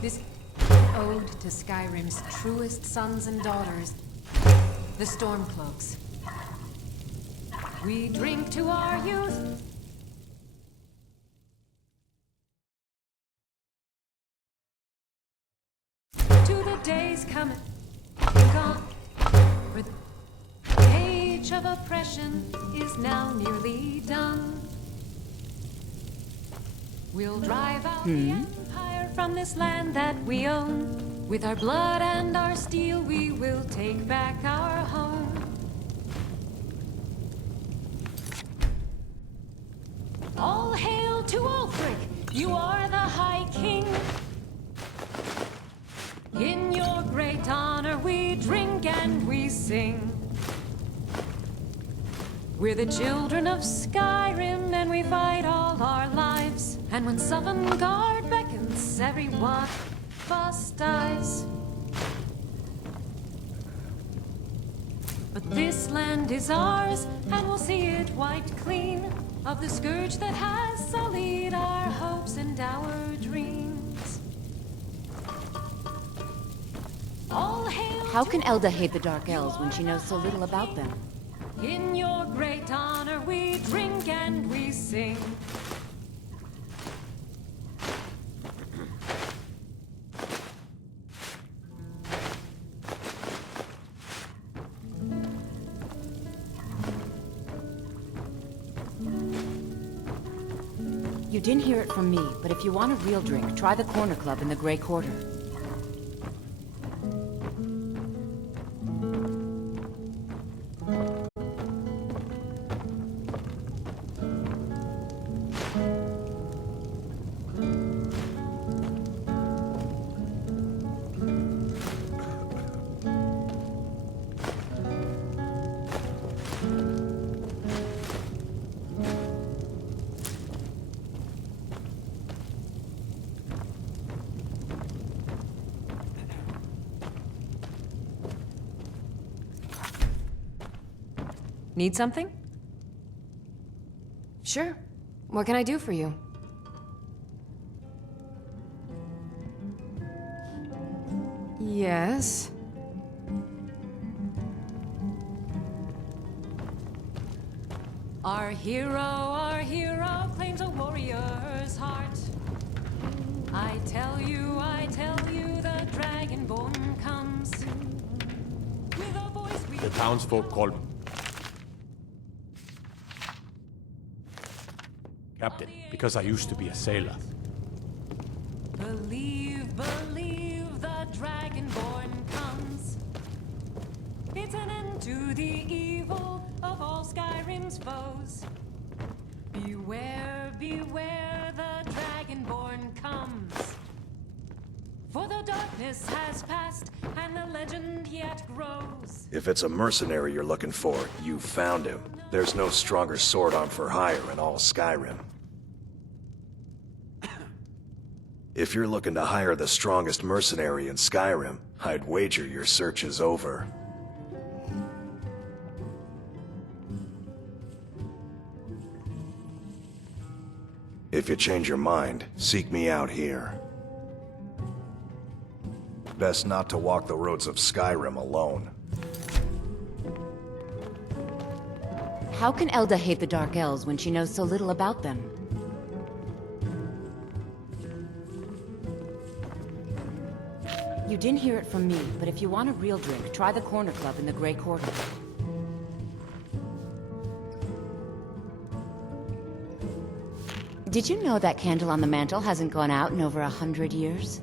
This ode to Skyrim's truest sons and daughters, the Stormcloaks. We drink to our youth. To the days coming and gone, where the age of oppression is now nearly done. We'll drive out the empire from this land that we own. With our blood and our steel, we will take back our home. All hail to Ulfric, you are the High King. In your great honor we drink and we sing. We're the children of Skyrim and we fight all our lives. And when Sovngarde beckons, every one of us dies. But this land is ours, and we'll see it wiped clean of the scourge that has sullied our hopes and our dreams. All hail. How can Elda hate the Dark Elves when she knows so little about them? In your great honor we drink and we sing. You didn't hear it from me, but if you want a real drink, try the Corner Club in the Grey Quarter. Need something? Sure. What can I do for you? Yes. Our hero claims a warrior's heart. I tell you, the Dragonborn comes. With a voice we... The townsfolk call me Captain, because I used to be a sailor. Believe, the Dragonborn comes. It's an end to the evil of all Skyrim's foes. Beware, the Dragonborn comes. For the darkness has passed, and the legend yet grows. If it's a mercenary you're looking for, you found him. There's no stronger sword arm for hire in all Skyrim. If you're looking to hire the strongest mercenary in Skyrim, I'd wager your search is over. If you change your mind, seek me out here. Best not to walk the roads of Skyrim alone. How can Elda hate the Dark Elves when she knows so little about them? You didn't hear it from me, but if you want a real drink, try the Corner Club in the Grey Quarter. Did you know that candle on the mantle hasn't gone out in over 100 years?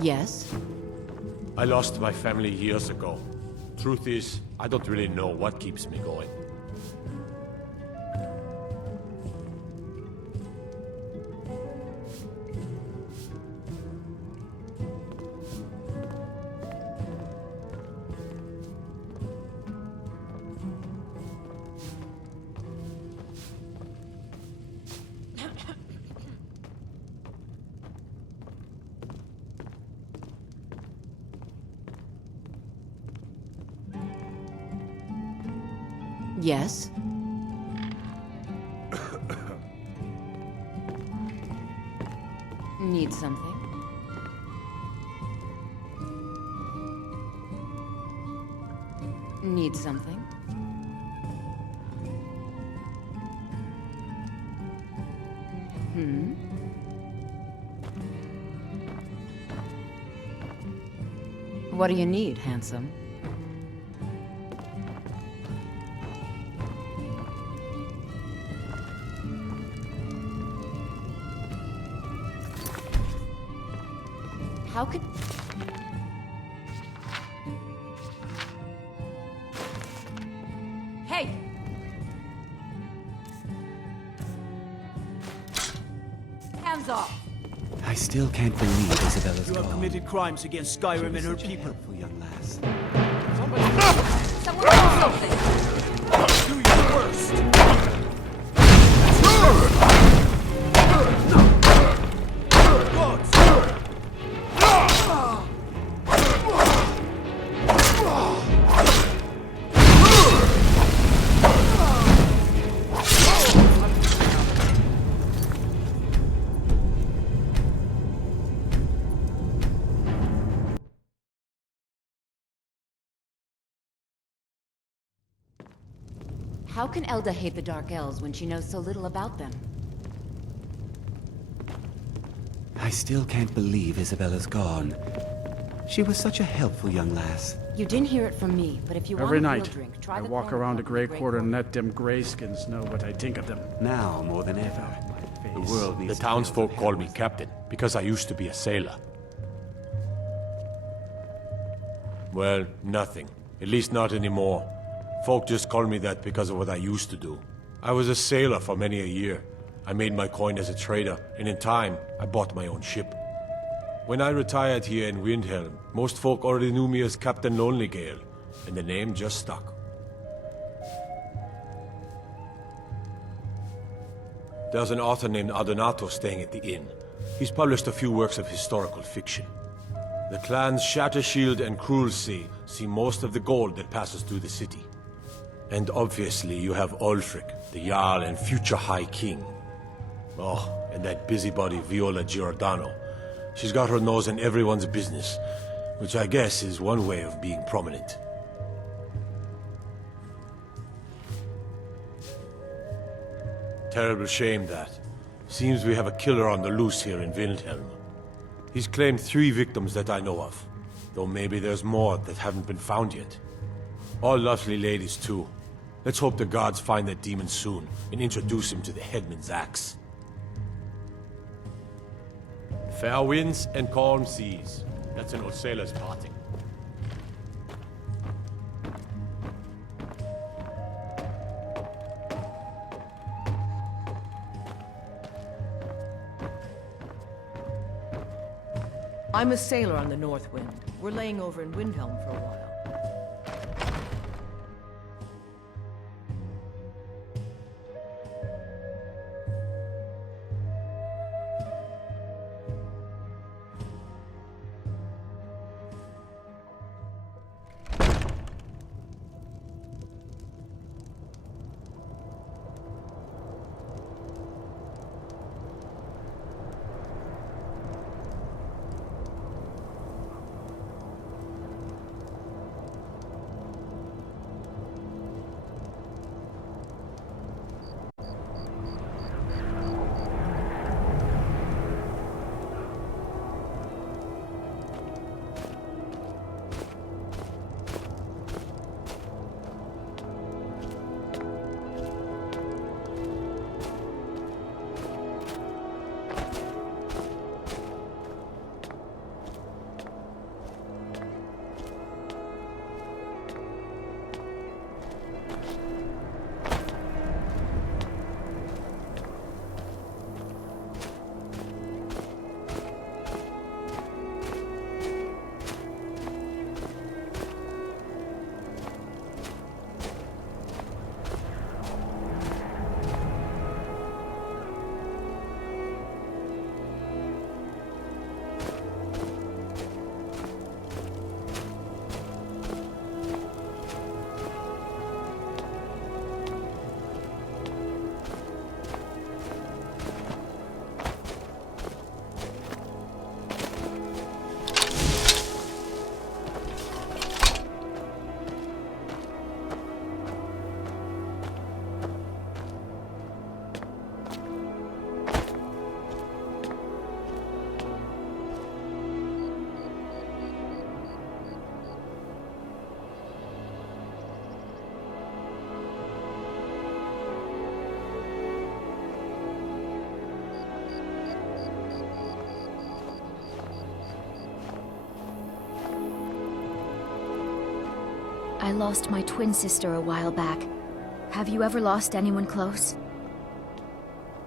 Yes? I lost my family years ago. Truth is, I don't really know what keeps me going. Yes? Need something? Need something? Hmm? What do you need, handsome? How could... Hey! Hands off! I still can't believe Isabella's You have gone. committed crimes against Skyrim and her people. Young lass. Someone do something! Do your worst! How can Elda hate the Dark Elves when she knows so little about them? I still can't believe Isabella's gone. She was such a helpful young lass. You didn't hear it from me, but if you want Every a real night, drink, try I the walk corner around the club in Grey Quarter and let them Greyskins know what I think of them. Now more than ever. The world The needs townsfolk call me captain, because I used to be a sailor. Well, nothing. At least not anymore. Folk just call me that because of what I used to do. I was a sailor for many a year. I made my coin as a trader, and in time, I bought my own ship. When I retired here in Windhelm, most folk already knew me as Captain Lonelygale, and the name just stuck. There's an author named Adonato staying at the inn. He's published a few works of historical fiction. The clans Shattershield and Cruelsea see most of the gold that passes through the city. And obviously you have Ulfric, the Jarl and future High King. Oh, and that busybody Viola Giordano. She's got her nose in everyone's business, which I guess is one way of being prominent. Terrible shame that. Seems we have a killer on the loose here in Windhelm. He's claimed 3 victims that I know of, though maybe there's more that haven't been found yet. All lovely ladies too. Let's hope the gods find that demon soon and introduce him to the headman's axe. Fair winds and calm seas. That's an old sailor's parting. I'm a sailor on the North Wind. We're laying over in Windhelm for a while. I lost my twin sister a while back. Have you ever lost anyone close?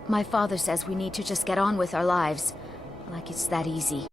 My father says we need to just get on with our lives. Like it's that easy.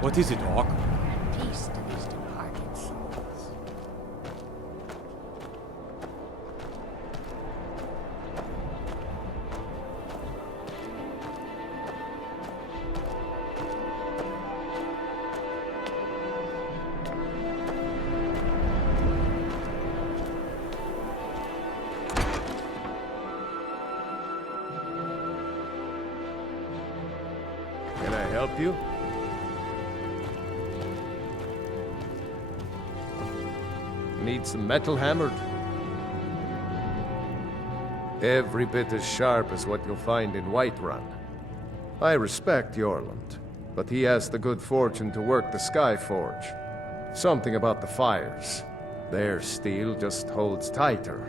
What is it, Orc? Peace to these departed souls. Can I help you? Need some metal hammered? Every bit as sharp as what you'll find in Whiterun. I respect Yorland, but he has the good fortune to work the Skyforge. Something about the fires. Their steel just holds tighter.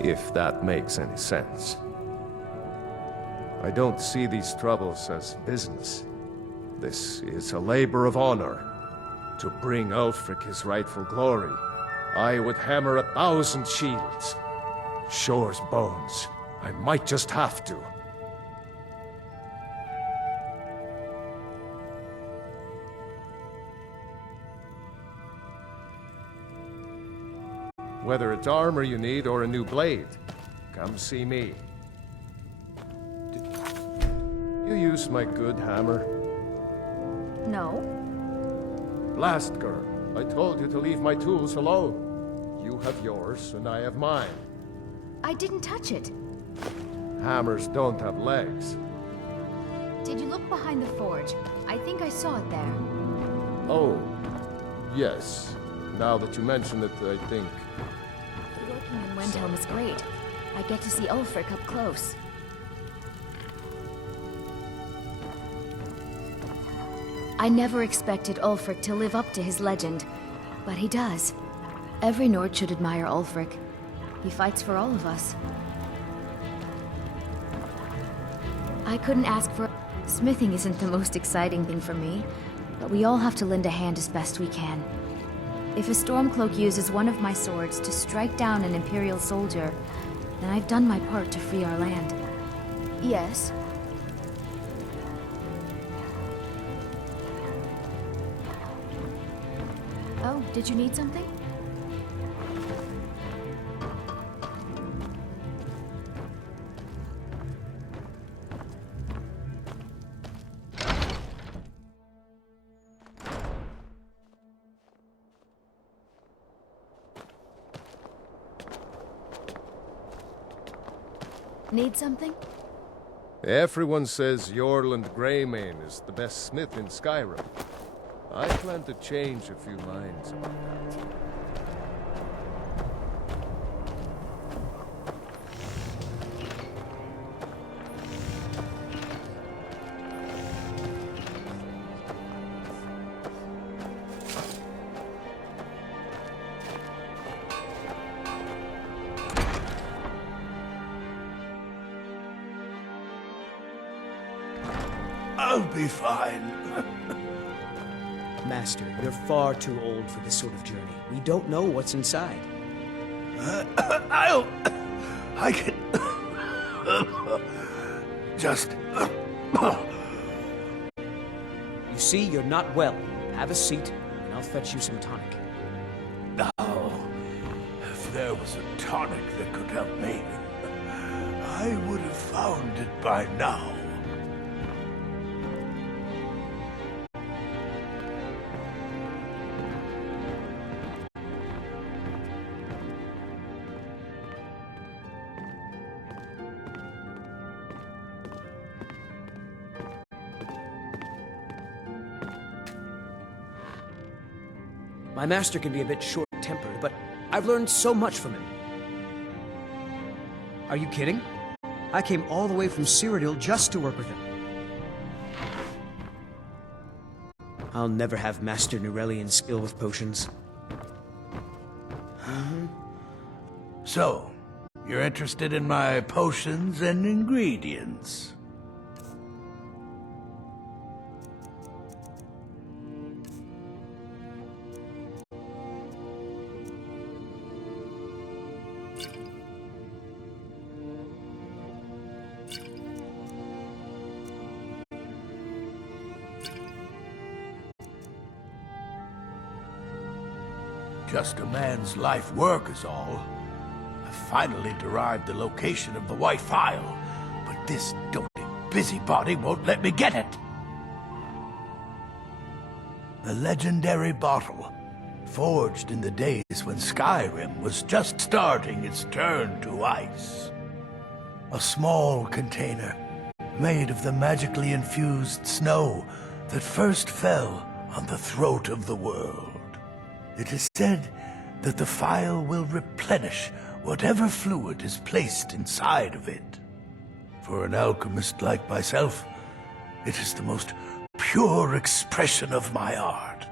If that makes any sense. I don't see these troubles as business. This is a labor of honor. To bring Ulfric his rightful glory, I would hammer 1,000 shields. Shore's bones. I might just have to. Whether it's armor you need or a new blade, come see me. You use my good hammer? No. Blast girl, I told you to leave my tools alone. You have yours, and I have mine. I didn't touch it. Hammers don't have legs. Did you look behind the forge? I think I saw it there. Oh, yes. Now that you mention it, I think... Working in Windhelm is great. I get to see Ulfric up close. I never expected Ulfric to live up to his legend, but he does. Every Nord should admire Ulfric. He fights for all of us. I couldn't ask for... Smithing isn't the most exciting thing for me, but we all have to lend a hand as best we can. If a Stormcloak uses one of my swords to strike down an Imperial soldier, then I've done my part to free our land. Yes? Oh, So, did you need something? Need something? Everyone says Yorland Greymane is the best smith in Skyrim. I plan to change a few minds about that. I'll be fine. Master, you're far too old for this sort of journey. We don't know what's inside. I can... just... You see, you're not well. Have a seat, and I'll fetch you some tonic. Now, if there was a tonic that could help me, I would have found it by now. My master can be a bit short-tempered, but I've learned so much from him. Are you kidding? I came all the way from Cyrodiil just to work with him. I'll never have Master Nurelian's skill with potions. So, you're interested in my potions and ingredients? Just a man's life work is all. I finally derived the location of the White Phial, but this doting busybody won't let me get it. The legendary bottle, forged in the days when Skyrim was just starting its turn to ice. A small container, made of the magically infused snow that first fell on the throat of the world. It is said that the phial will replenish whatever fluid is placed inside of it. For an alchemist like myself, it is the most pure expression of my art.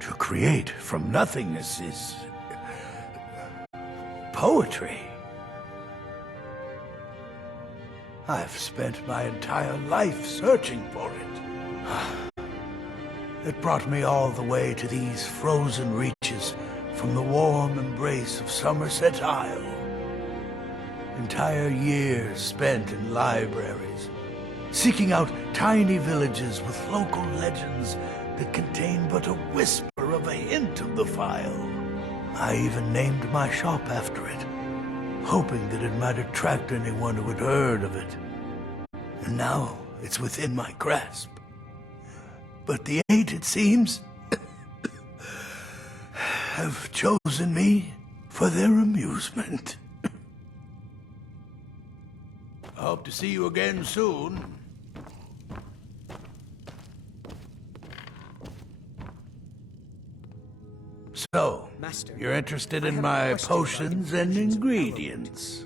To create from nothingness is... poetry. I've spent my entire life searching for it. It brought me all the way to these frozen reaches from the warm embrace of Somerset Isle. Entire years spent in libraries, seeking out tiny villages with local legends that contain but a whisper of a hint of the phial. I even named my shop after it, hoping that it might attract anyone who had heard of it. And now it's within my grasp. But the eight, it seems, have chosen me for their amusement. I hope to see you again soon. So, Master, you're interested I in have a my question potions regarding and potions of ingredients?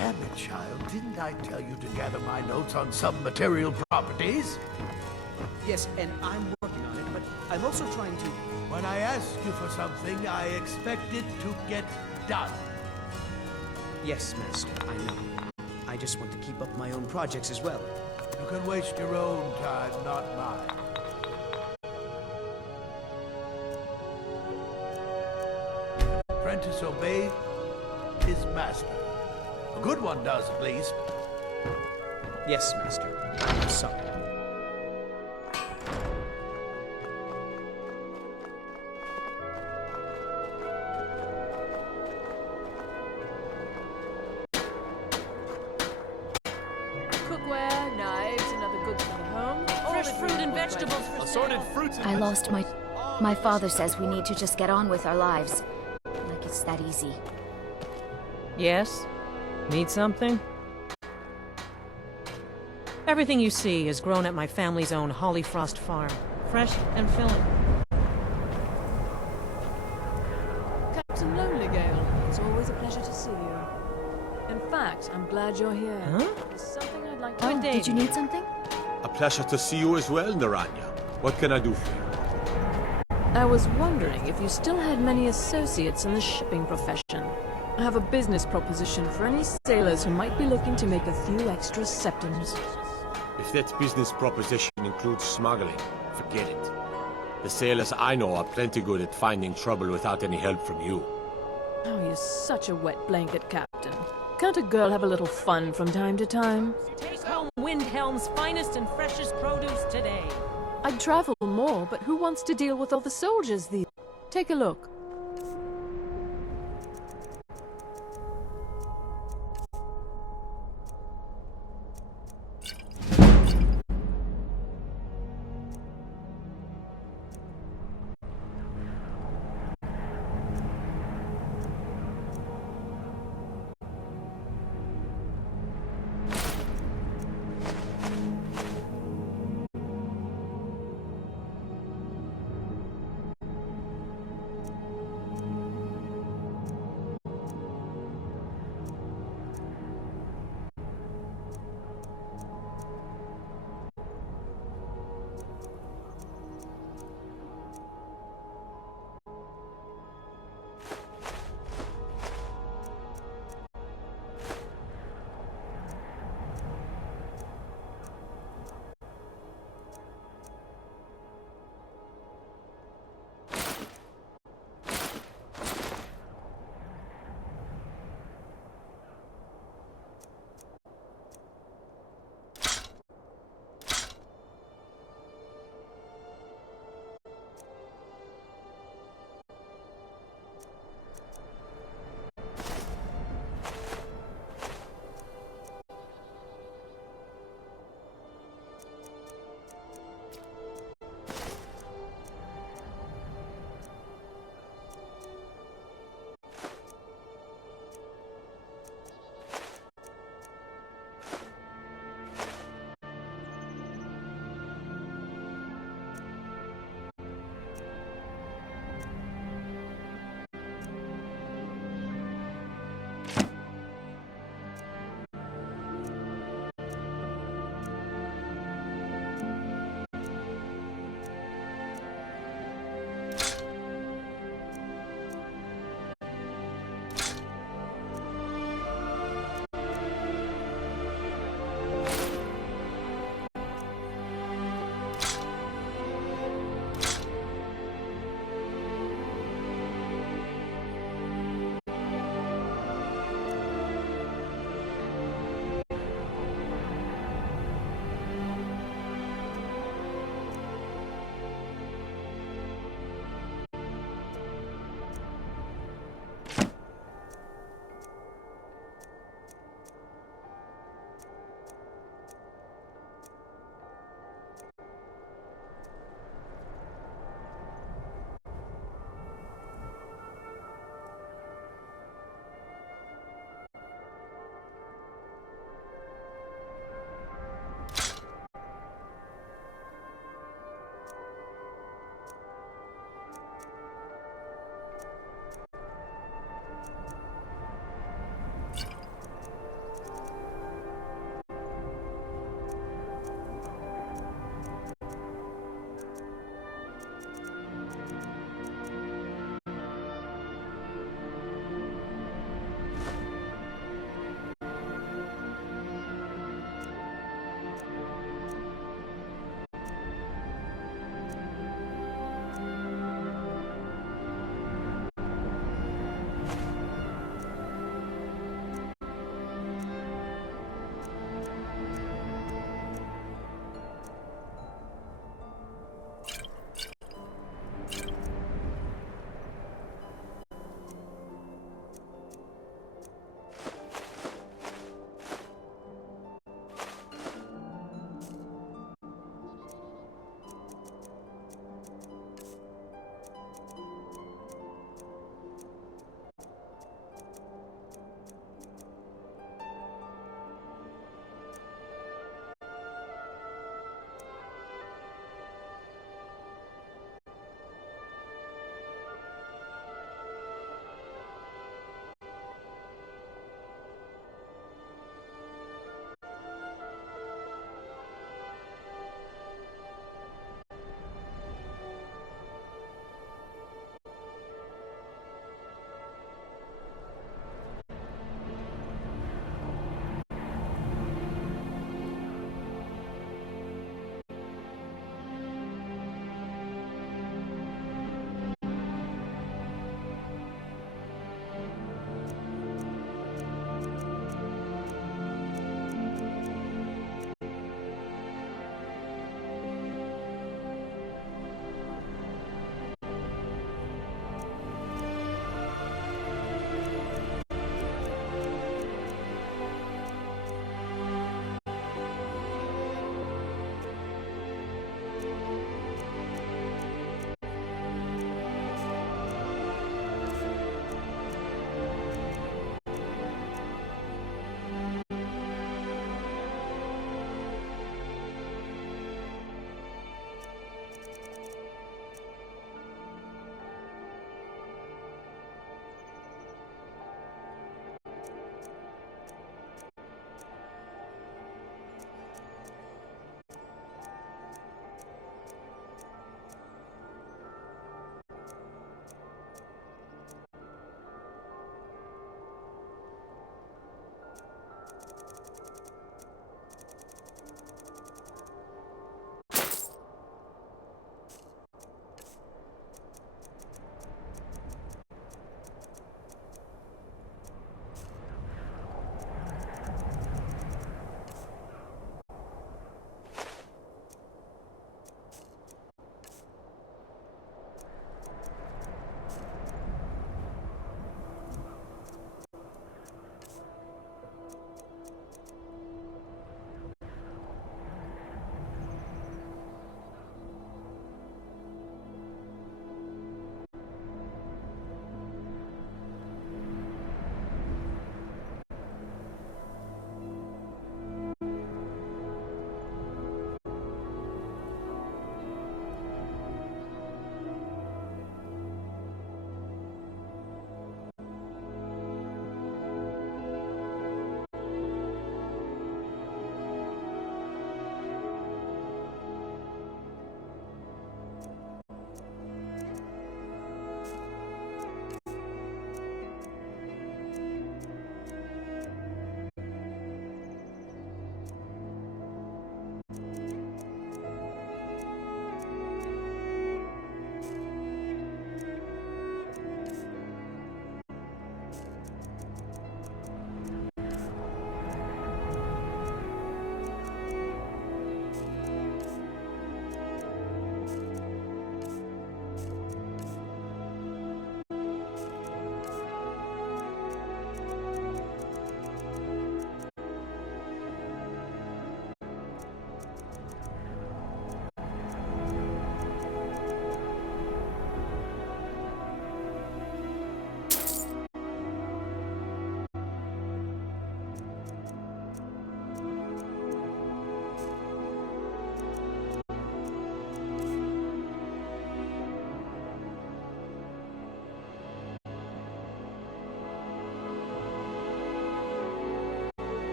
Damn it, child. Didn't I tell you to gather my notes on some material properties? Yes, and I'm working on it, but I'm also trying to... When I ask you for something, I expect it to get done. Yes, Master, I know. I just want to keep up my own projects as well. You can waste your own time, not mine. Apprentice obeyed his master. A good one does, at least. Yes, Master. I'm sorry. Cookware, knives, and other goods for the home. Fresh fruit and vegetables for assorted fruits. I lost my father says we need to just get on with our lives. Like it's that easy. Yes? Need something? Everything you see is grown at my family's own Hollyfrost farm. Fresh and filling. Captain Lonelygale, it's always a pleasure to see you. In fact, I'm glad you're here. Huh? There's something I'd like to... Oh, did you need something? A pleasure to see you as well, Naranya. What can I do for you? I was wondering if you still had many associates in the shipping profession. I have a business proposition for any sailors who might be looking to make a few extra septims. If that business proposition includes smuggling, forget it. The sailors I know are plenty good at finding trouble without any help from you. Oh, you're such a wet blanket, Captain. Can't a girl have a little fun from time to time? Take home Windhelm's finest and freshest produce today. I'd travel more, but who wants to deal with all the soldiers these... Take a look.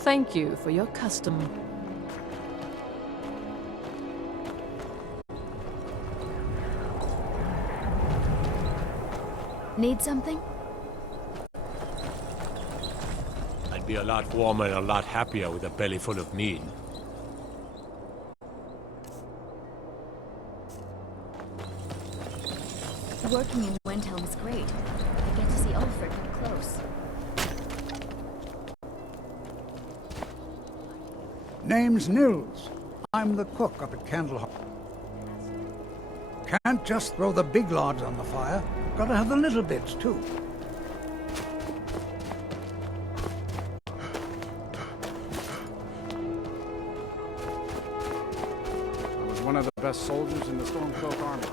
thank you for your custom. Need something? I'd be a lot warmer and a lot happier with a belly full of mead. Working in Windhelm is great. I get to see Ulfric up close. Name's Nils. I'm the cook up at Candleheart. Can't just throw the big logs on the fire. Gotta have the little bits, too. I was one of the best soldiers in the Stormcloak army.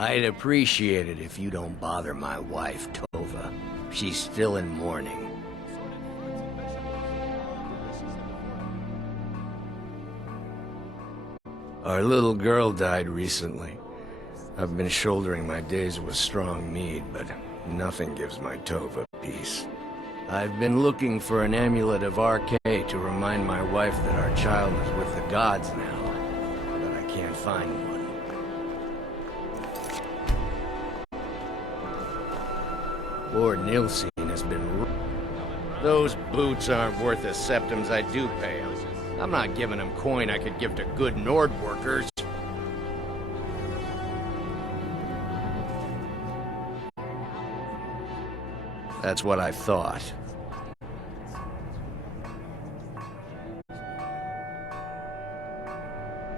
I'd appreciate it if you don't bother my wife, Tova. She's still in mourning. Our little girl died recently. I've been shouldering my days with strong mead, but Nothing gives my Tova peace. I've been looking for an amulet of RK to remind my wife that our child is with the gods now, but I can't find one. Lord Nilsine has been... Those boots aren't worth the septims I do pay him. I'm not giving him coin I could give to good Nord workers. That's what I thought.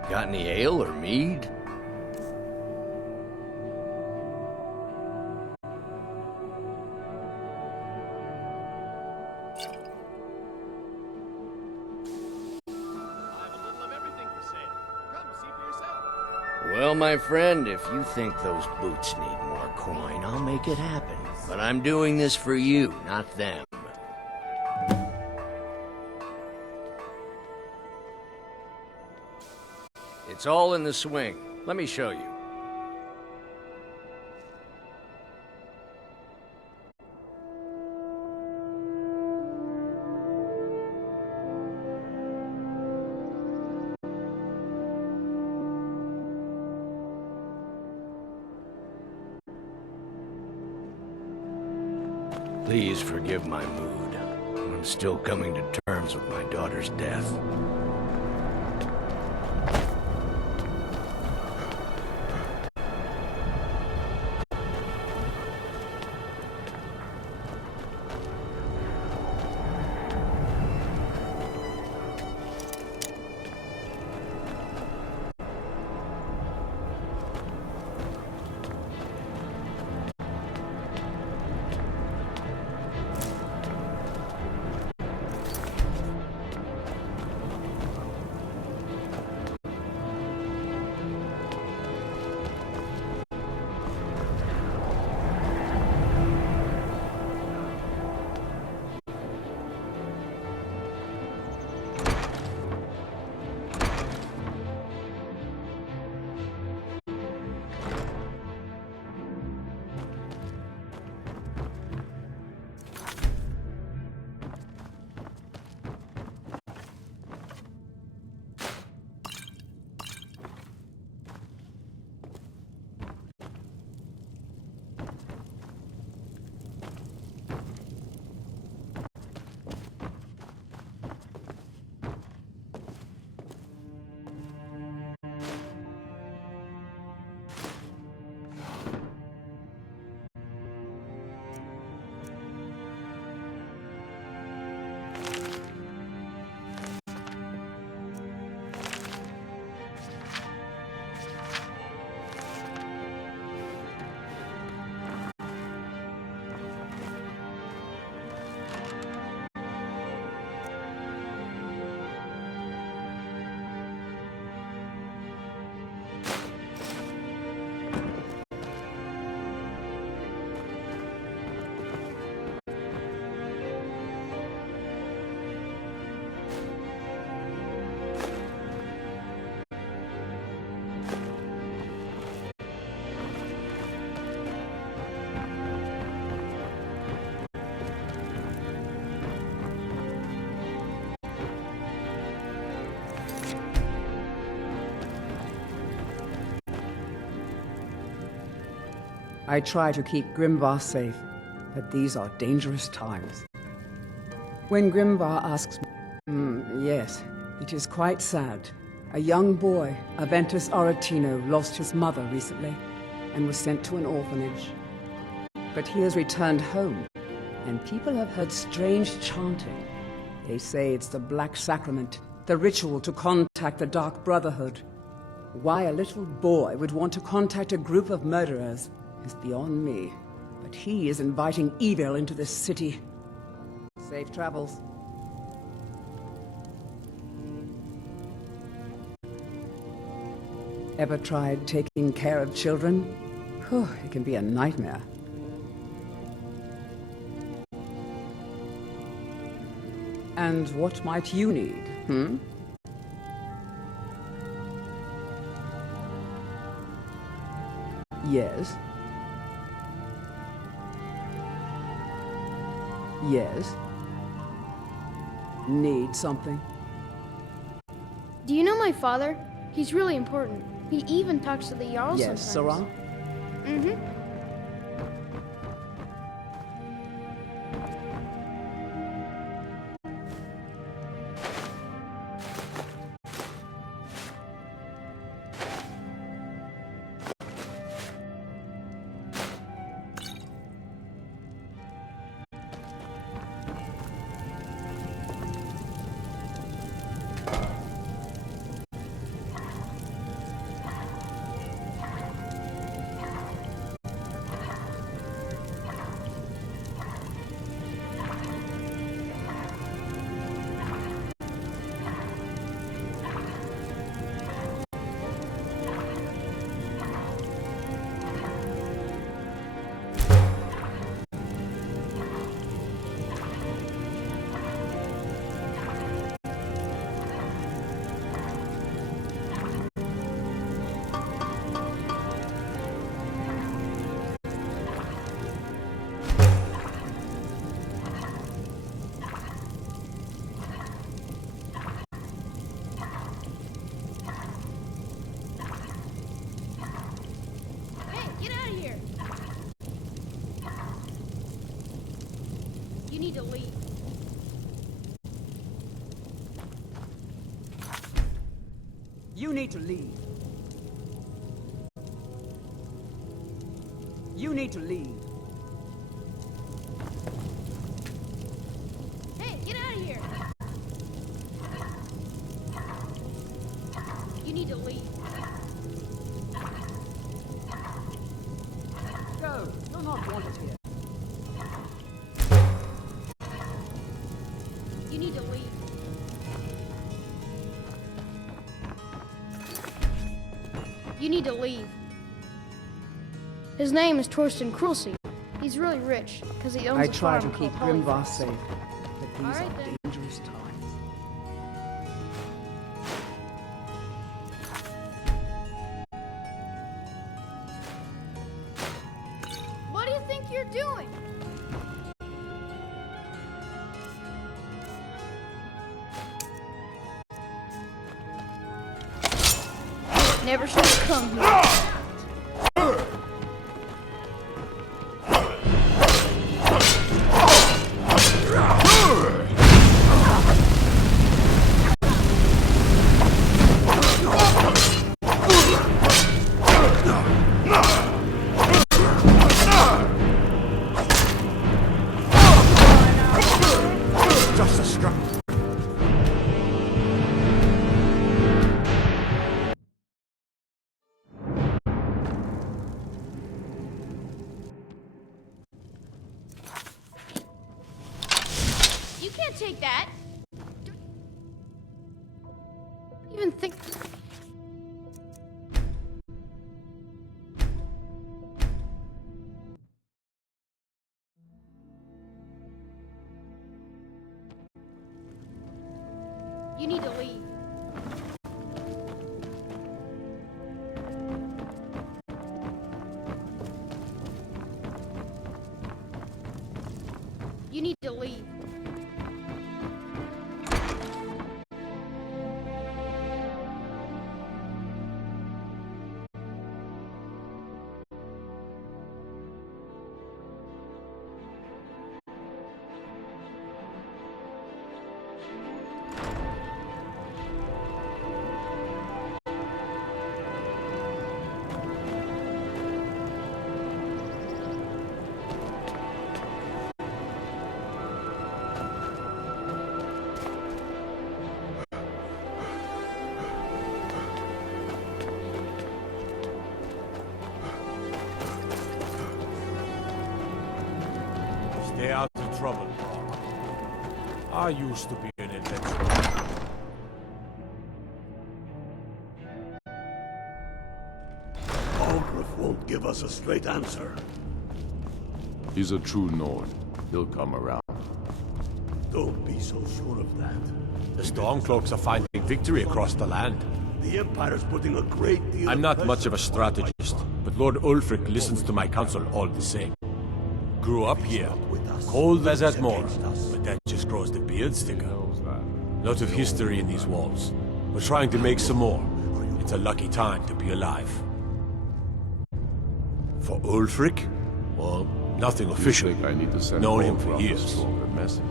Got any ale or mead? Well, my friend, if you think those boots need more coin, I'll make it happen. But I'm doing this for you, not them. It's all in the swing. Let me show you. Please forgive my mood. I'm still coming to terms with my daughter's death. I try to keep Grimvar safe, but these are dangerous times. When Grimvar asks me, yes, it is quite sad. A young boy, Aventus Aretino, lost his mother recently and was sent to an orphanage. But he has returned home, and people have heard strange chanting. They say it's the Black Sacrament, the ritual to contact the Dark Brotherhood. Why a little boy would want to contact a group of murderers is beyond me, but he is inviting evil into this city. Safe travels. Ever tried taking care of children? Whew, it can be a nightmare. And what might you need, hmm? Yes? Yes? Need something? Do you know my father? He's really important. He even talks to the Jarl Yes, sometimes. Sarah? Mm-hmm. Get out of here! You need to leave. You need to leave. You need to leave. Hey, get out of here! You need to leave. Go. You're not wanted here. You need to leave. You need to leave. His name is Torsten Krulsey. He's really rich because he owns I a try farm to keep called Grimvar Holyfrost. safe, but these All right, are then. dangerous times. What do you think you're doing? Never should have come here. Just a struck. You can't take that. Even think. You need to leave. You need to leave. Stay out of trouble. I used to be an adventurer. Aldrich won't give us a straight answer. He's a true Nord. He'll come around. Don't be so sure of that. The Stormcloaks are finding victory across the land. The Empire's putting a great deal I'm of not pressure much of a strategist, but Lord Ulfric listens to my counsel all the same. Grew up here. Cold as at more. But that just grows the beards thicker. Lot of history in these walls. We're trying to make some more. It's a lucky time to be alive. For Ulfric? Well, nothing official. I need to send known him for years. A message.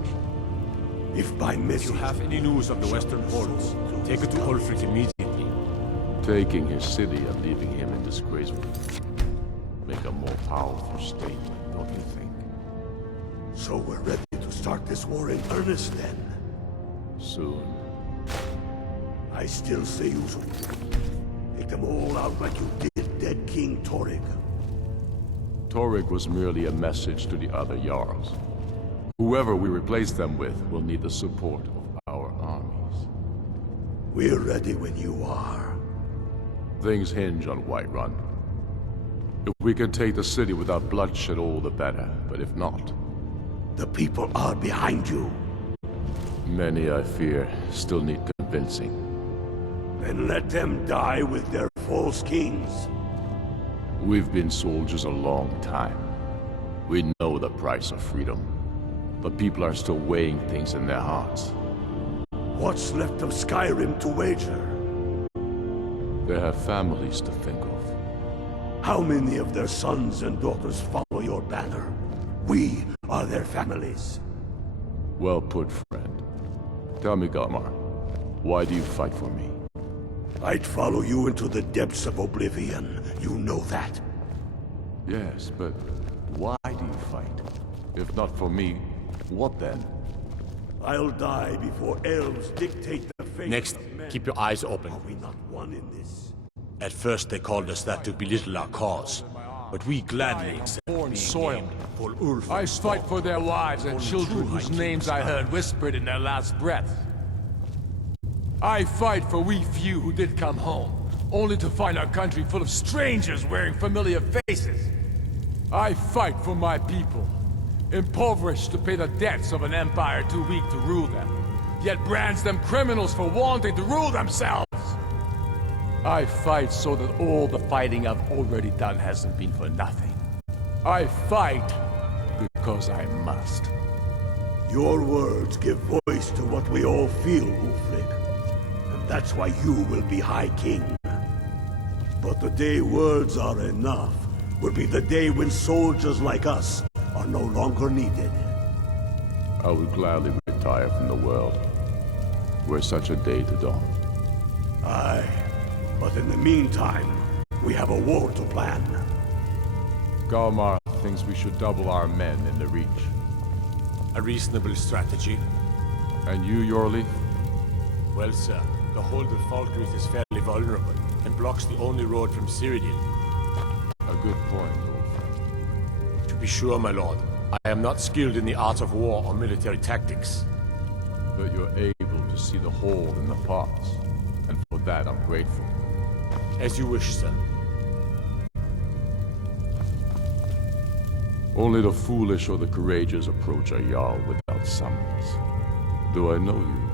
If by If message... you have any news of the Western Ports, take it to Ulfric immediately. Taking his city and leaving him in disgrace would make a more powerful state, don't you think? So we're ready to start this war in earnest then? Soon. I still say you should take them all out like you did dead King Torrig. Torrig was merely a message to the other Jarls. Whoever we replace them with will need the support of our armies. We're ready when you are. Things hinge on Whiterun. If we can take the city without bloodshed, all the better. But if not... The people are behind you. Many, I fear, still need convincing. Then let them die with their false kings. We've been soldiers a long time. We know the price of freedom. But people are still weighing things in their hearts. What's left of Skyrim to wager? They have families to think of. How many of their sons and daughters follow your banner? We are their families. Well put, friend. Tell me, Galmar, why do you fight for me? I'd follow you into the depths of oblivion. You know that. Yes, but why do you fight? If not for me, what then? I'll die before elves dictate the fate Next, of men. keep your eyes open. Are we not one in this? At first they called us that to belittle our cause. But we gladly accept being named for Ulf. I fight for their wives and children whose names I heard whispered in their last breath. I fight for we few who did come home, only to find our country full of strangers wearing familiar faces. I fight for my people, impoverished to pay the debts of an empire too weak to rule them, yet brands them criminals for wanting to rule themselves. I fight so that all the fighting I've already done hasn't been for nothing. I fight because I must. Your words give voice to what we all feel, Ulfric. And that's why you will be High King. But the day words are enough will be the day when soldiers like us are no longer needed. I would gladly retire from the world, were such a day to dawn. Aye, but in the meantime, we have a war to plan. Galmar thinks we should double our men in the Reach. A reasonable strategy. And you, Yorli? Well, sir, the hold of Falkreath is fairly vulnerable, and blocks the only road from Cyrodiil. A good point, Ulf. To be sure, my lord, I am not skilled in the art of war or military tactics. But you're able to see the whole in the parts, and for that I'm grateful. As you wish, sir. Only the foolish or the courageous approach a Jarl without summons. Do I know you?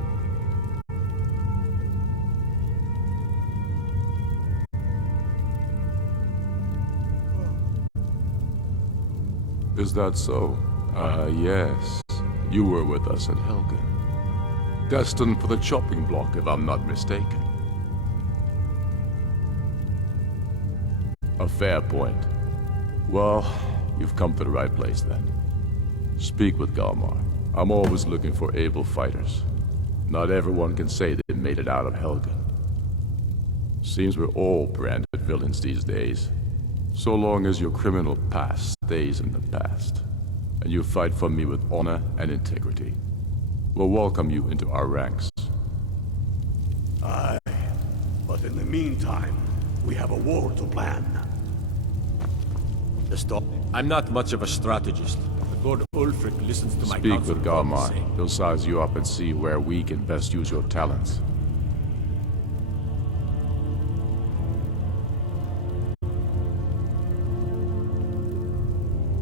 Is that so? Ah, yes. You were with us at Helgen. Destined for the chopping block, if I'm not mistaken. A fair point. Well, you've come to the right place then. Speak with Galmar. I'm always looking for able fighters. Not everyone can say they made it out of Helgen. Seems we're all branded villains these days. So long as your criminal past stays in the past, and you fight for me with honor and integrity, we'll welcome you into our ranks. Aye, but in the meantime, we have a war to plan. Stop. I'm not much of a strategist. The Lord Ulfric listens to my Speak counsel. with Galmar. He'll size you up and see where we can best use your talents.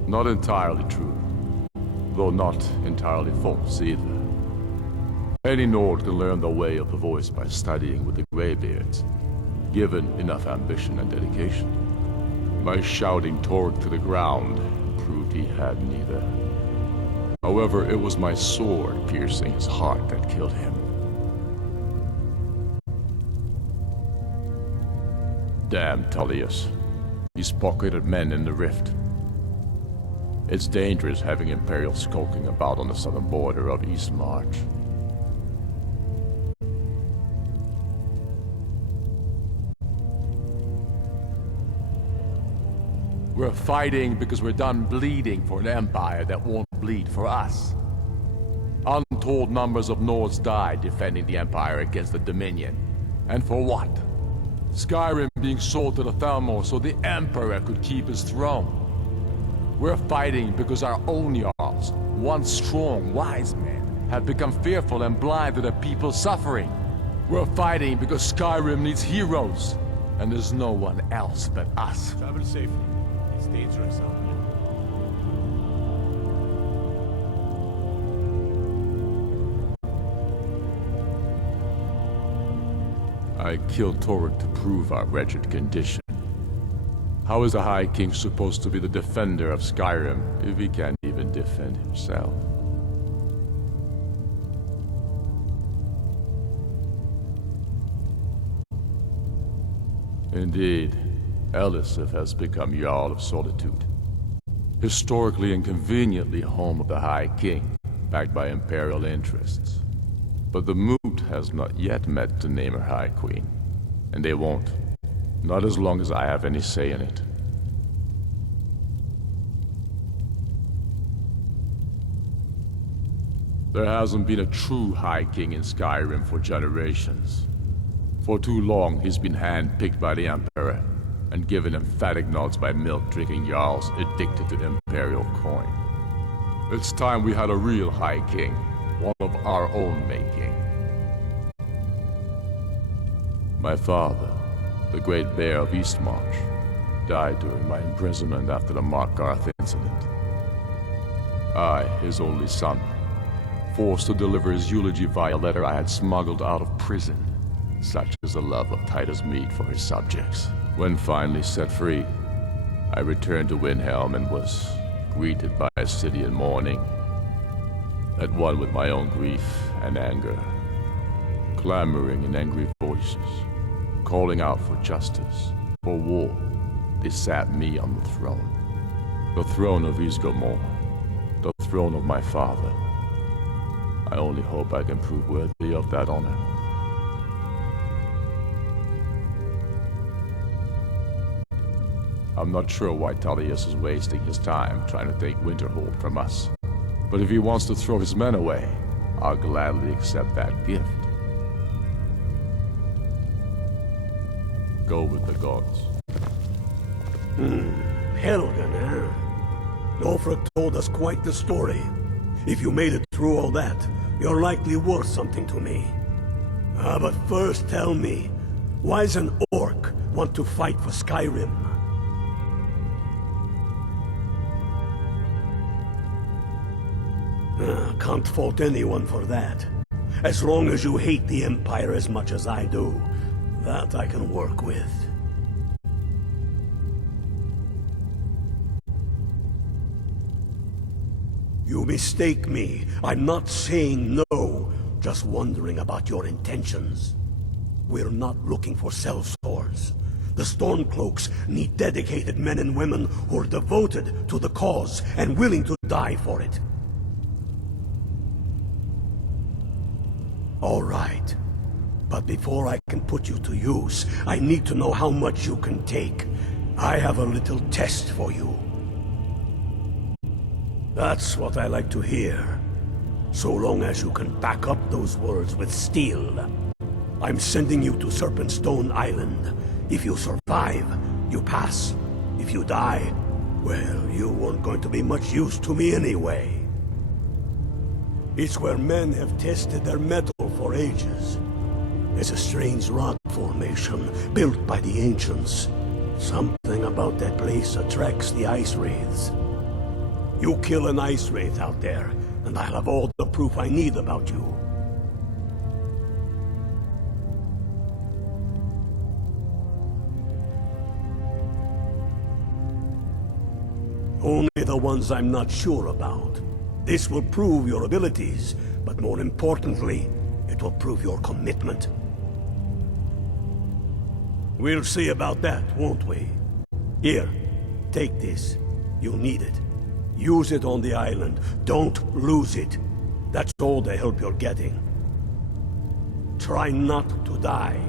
Not entirely true, though not entirely false either. Any Nord can learn the way of the voice by studying with the Greybeards, given enough ambition and dedication. By shouting Torg to the ground, proved he had neither. However, it was my sword piercing his heart that killed him. Damn Tullius. He's pocketed men in the rift. It's dangerous having Imperials skulking about on the southern border of East March. We're fighting because we're done bleeding for an empire that won't bleed for us. Untold numbers of Nords died defending the empire against the Dominion. And for what? Skyrim being sold to the Thalmor so the Emperor could keep his throne. We're fighting because our own Jarls, once strong, wise men, have become fearful and blind to the people's suffering. We're fighting because Skyrim needs heroes, and there's no one else but us. Travel safely. It's dangerous out there. I killed Toruk to prove our wretched condition. How is the High King supposed to be the defender of Skyrim if he can't even defend himself? Indeed, Elisif has become Jarl of Solitude. Historically and conveniently home of the High King, backed by Imperial interests. But the Moot has not yet met to name her High Queen. And they won't. Not as long as I have any say in it. There hasn't been a true High King in Skyrim for generations. For too long, he's been hand-picked by the Emperor, and given emphatic nods by milk-drinking Jarls addicted to Imperial coin. It's time we had a real High King, one of our own making. My father, the Great Bear of Eastmarch, died during my imprisonment after the Markarth incident. I, his only son, forced to deliver his eulogy via letter I had smuggled out of prison. Such is the love of Titus meat for his subjects. When finally set free, I returned to Windhelm and was greeted by a city in mourning, at one with my own grief and anger, clamoring in angry voices, calling out for justice, for war. They sat me on the throne of Ysgramor, the throne of my father. I only hope I can prove worthy of that honor. I'm not sure why Tullius is wasting his time trying to take Winterhold from us. But if he wants to throw his men away, I'll gladly accept that gift. Go with the gods. Helgen, huh? Ulfric told us quite the story. If you made it through all that, you're likely worth something to me. But first tell me, why does an orc want to fight for Skyrim? Can't fault anyone for that. As long as you hate the Empire as much as I do, that I can work with. You mistake me. I'm not saying no, just wondering about your intentions. We're not looking for sellswords. The Stormcloaks need dedicated men and women who are devoted to the cause and willing to die for it. All right. But before I can put you to use, I need to know how much you can take. I have a little test for you. That's what I like to hear. So long as you can back up those words with steel. I'm sending you to Serpentstone Island. If you survive, you pass. If you die, well, you weren't going to be much use to me anyway. It's where men have tested their metal for ages. It's a strange rock formation built by the ancients. Something about that place attracts the ice wraiths. You kill an ice wraith out there, and I'll have all the proof I need about you. Only the the ones I'm not sure about. This will prove your abilities, but more importantly, it will prove your commitment. We'll see about that, won't we? Here, take this. You'll need it. Use it on the island. Don't lose it. That's all the help you're getting. Try not to die.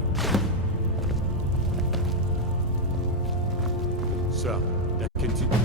Sir, that continue.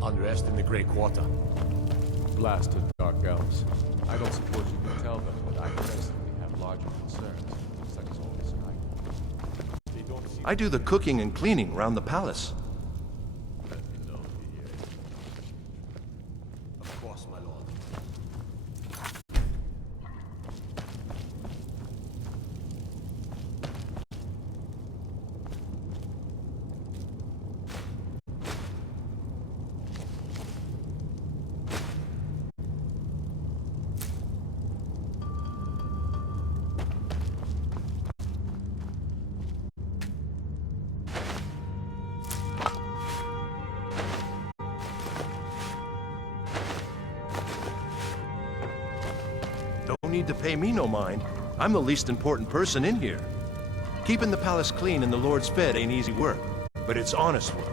Unrest in the Grey Quarter. Blasted Dark Elves. I don't suppose you can tell them, but I personally have larger concerns, such as all this night. I do the cooking and cleaning around the palace. Let me know if you hear it. Of course, my lord. Don't need to pay me no mind. I'm the least important person in here. Keeping the palace clean and the lords fed ain't easy work, but it's honest work.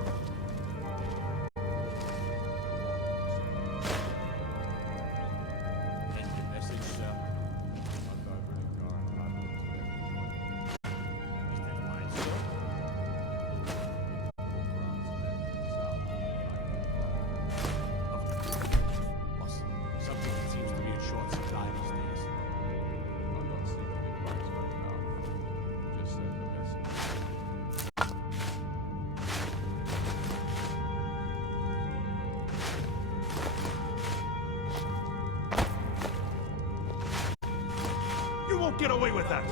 You won't get away with that!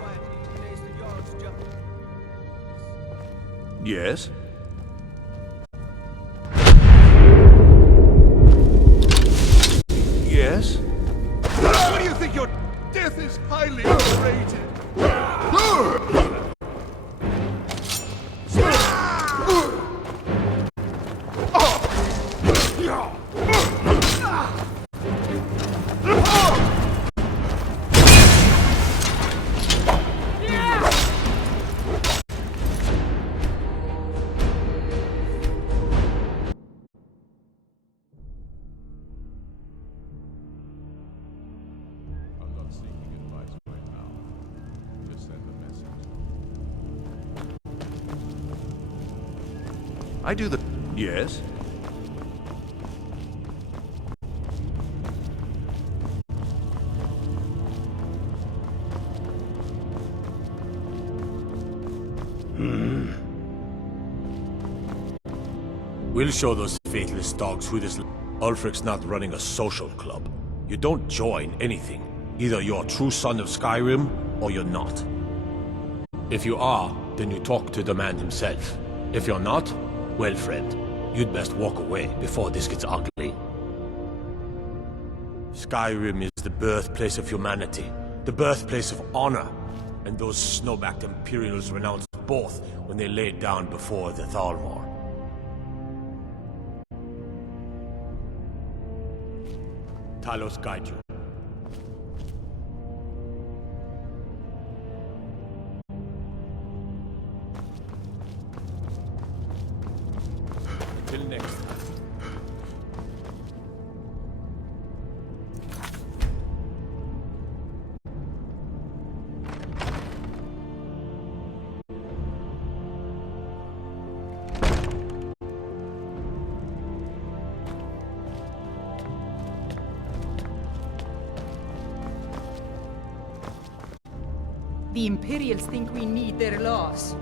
Yes? Yes? What do you think? Your death is highly overrated! I'm not seeking advice right now. Just send the message. I do the... Yes? We'll show those faithless dogs who this... Ulfric's not running a social club. You don't join anything. Either you're a true son of Skyrim, or you're not. If you are, then you talk to the man himself. If you're not, well, friend, you'd best walk away before this gets ugly. Skyrim is the birthplace of humanity, the birthplace of honor, and those snow-backed Imperials renounced both when they laid down before the Thalmor. Talos guide you. Till next time. The Imperials think we need their laws.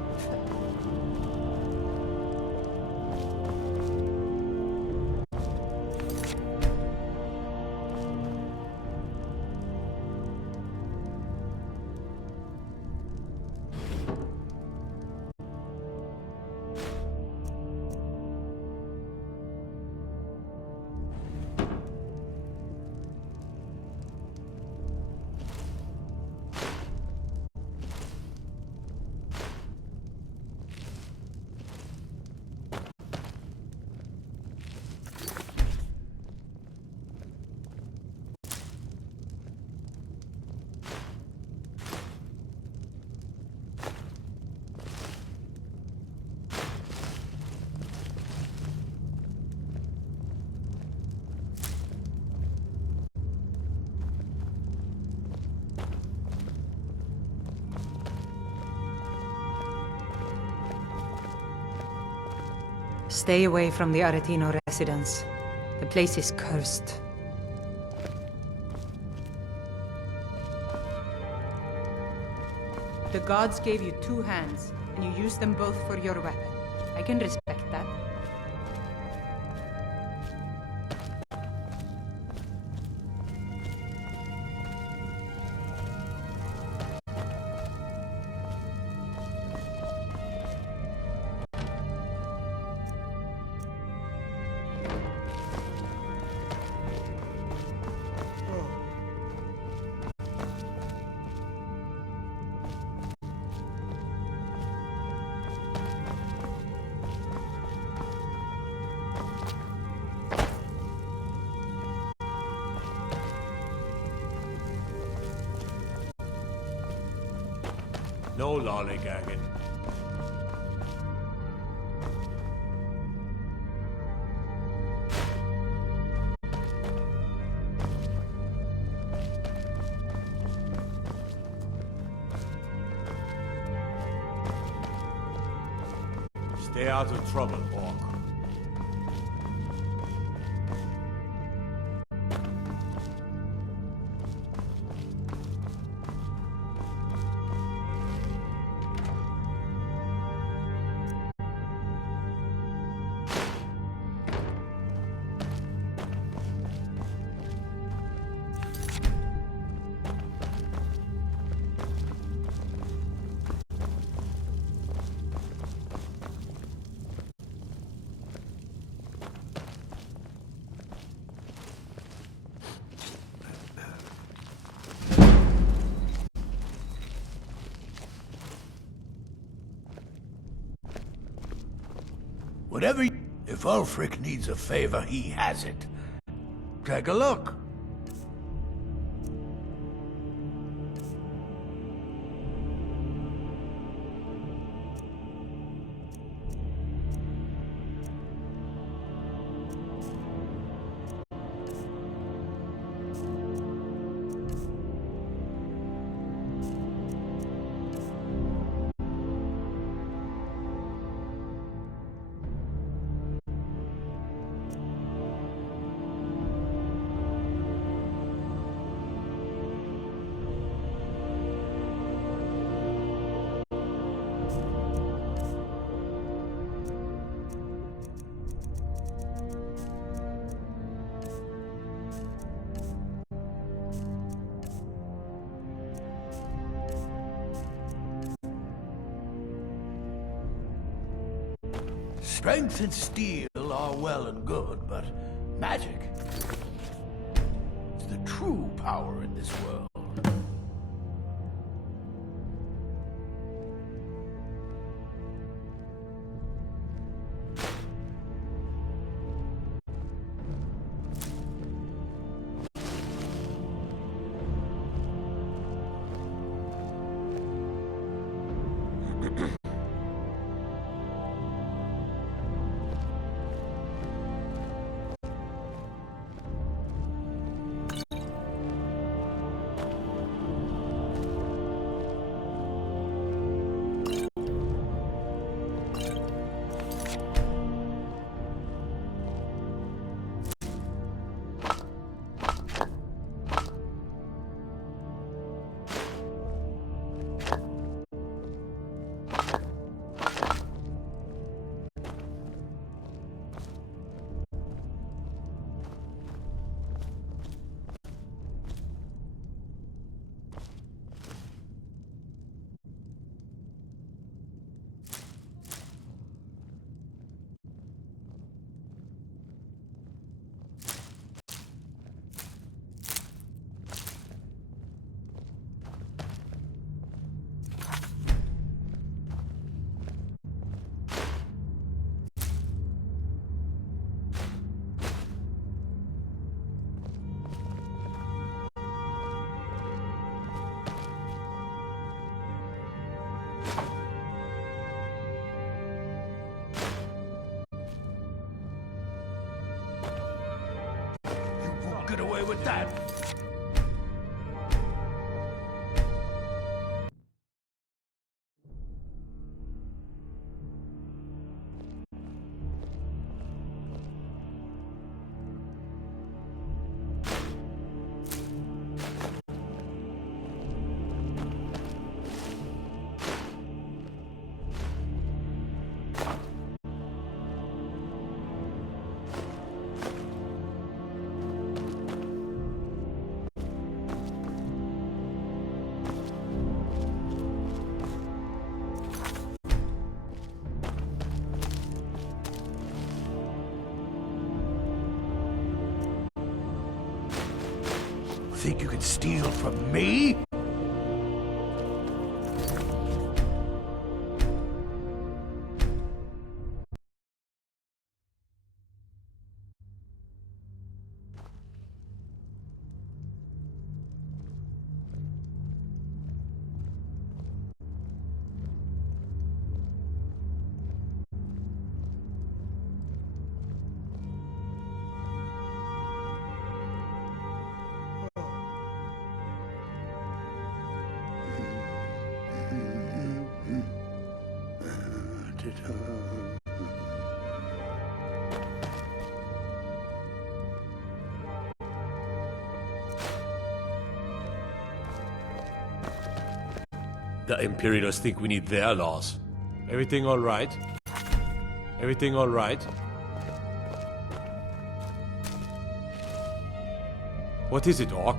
Stay away from the Aretino residence. The place is cursed. The gods gave you 2 hands, and you used them both for your weapon. I can respect that. No lollygagging. Stay out of trouble, Orc. Whatever. If Ulfric needs a favor, he has it. Take a look. Strength and steel are well and good, but magic is the true power in this world. Get away with that. think you can steal from me? The Imperials think we need their laws. Everything all right? Everything all right? What is it, Orc?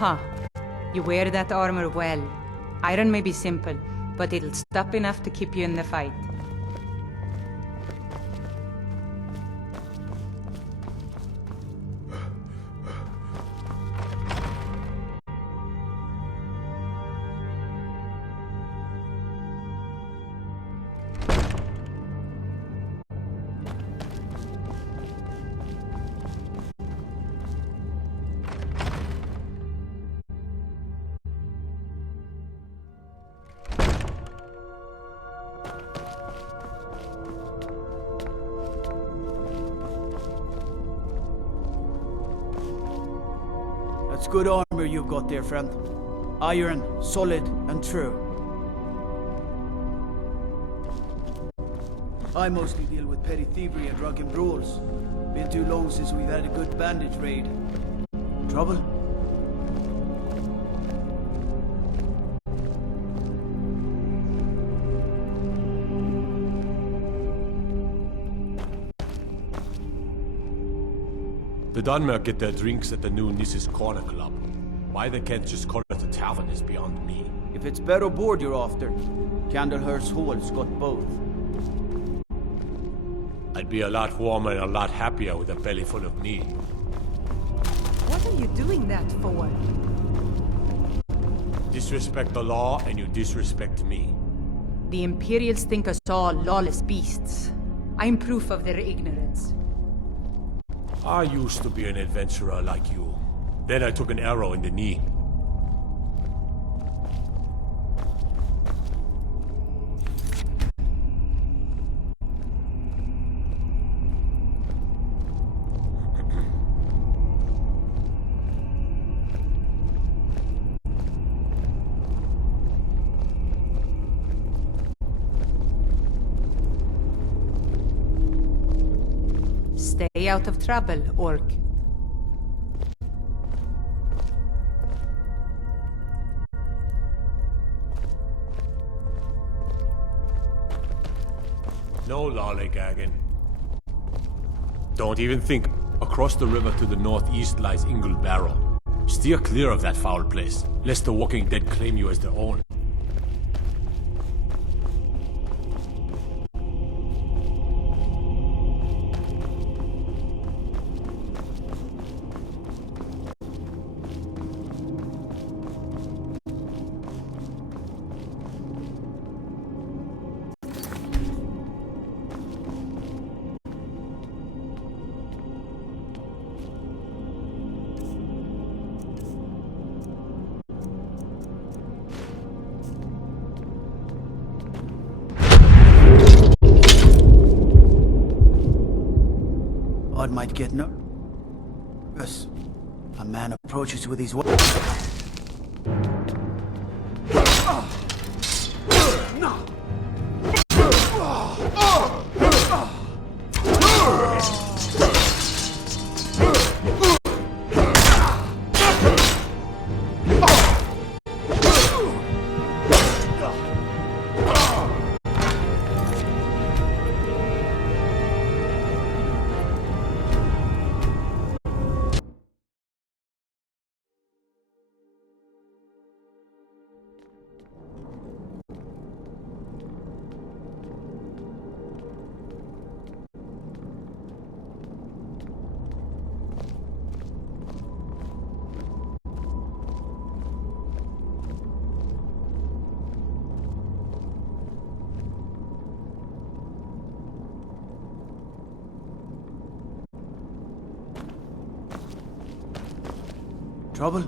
Huh. You wear that armor well. Iron may be simple, but it'll stop enough to keep you in the fight. That's good armor you've got there, friend. Iron, solid, and true. I mostly deal with petty thievery and drunken brawls. Been too long since we've had a good bandit raid. Trouble? The Dunmer get their drinks at the new Nissa's Corner Club. Why they can't just call it a tavern is beyond me. If it's bed or board you're after, Candlehurst Hall's got both. I'd be a lot warmer and a lot happier with a belly full of meat. What are you doing that for? Disrespect the law and you disrespect me. The Imperials think us all lawless beasts. I'm proof of their ignorance. I used to be an adventurer like you. Then I took an arrow in the knee. Stay out of trouble, Orc. No lollygagging. Don't even think. Across the river to the northeast lies Ingle Barrow. Steer clear of that foul place, lest the Walking Dead claim you as their own. One might get nervous. A man approaches with his weapon. Trouble?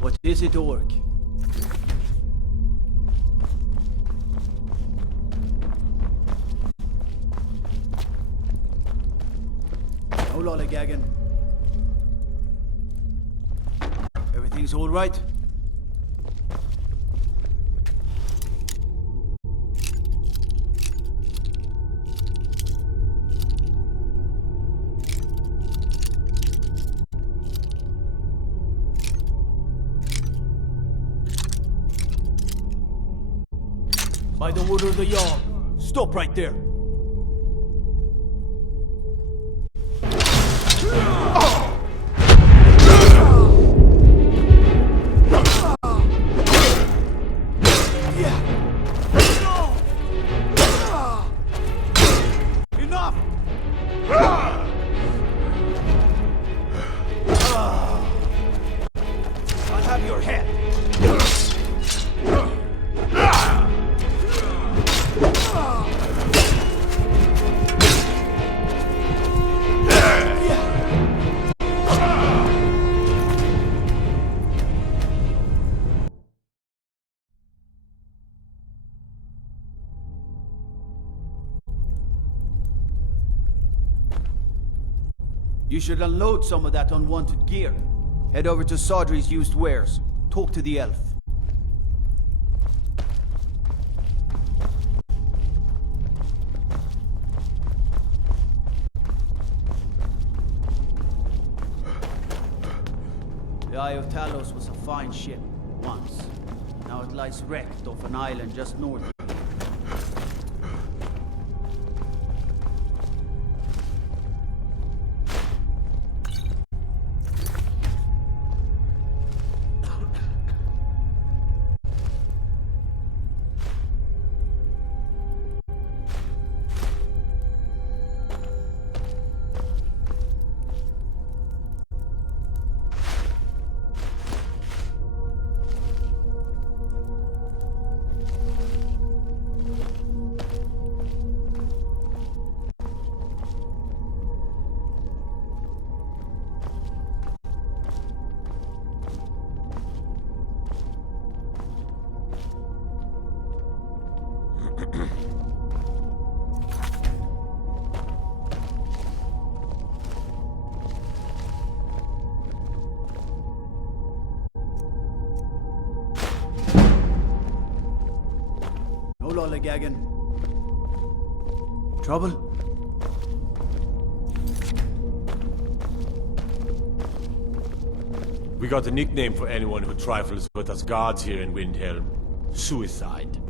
What is it, Orc? No lollygagging. Everything's all right? By the order of the Jarl, stop right there. Enough! I'll have your head. You should unload some of that unwanted gear. Head over to Sodri's used wares. Talk to the elf. The Eye of Talos was a fine ship, once. Now it lies wrecked off an island just north of here. No lollygagging. Trouble? We got a nickname for anyone who trifles with us gods here in Windhelm. Suicide.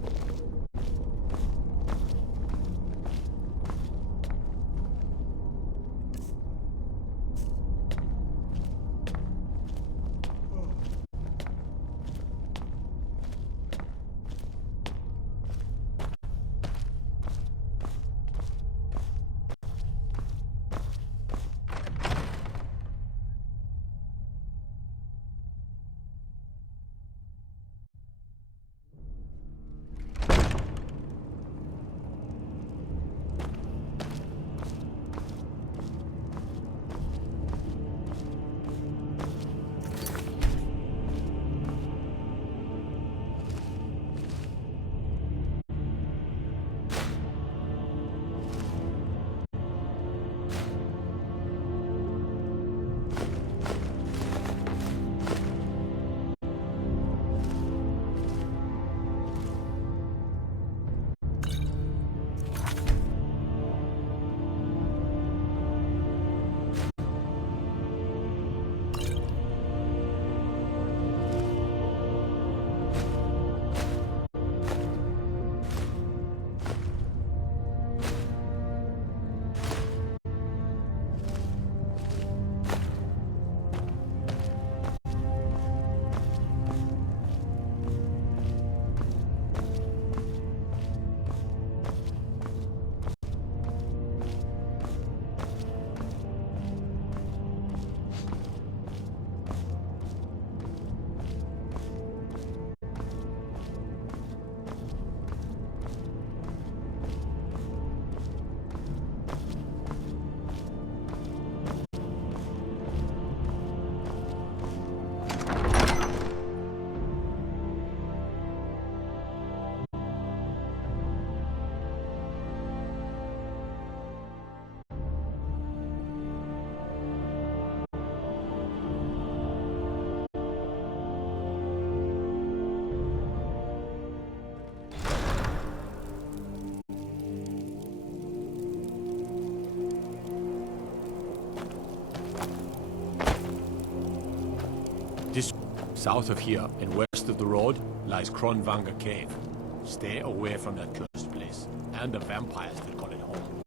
This south of here and west of the road lies Kronvanga Cave. Stay away from that cursed place, and the vampires that call it home.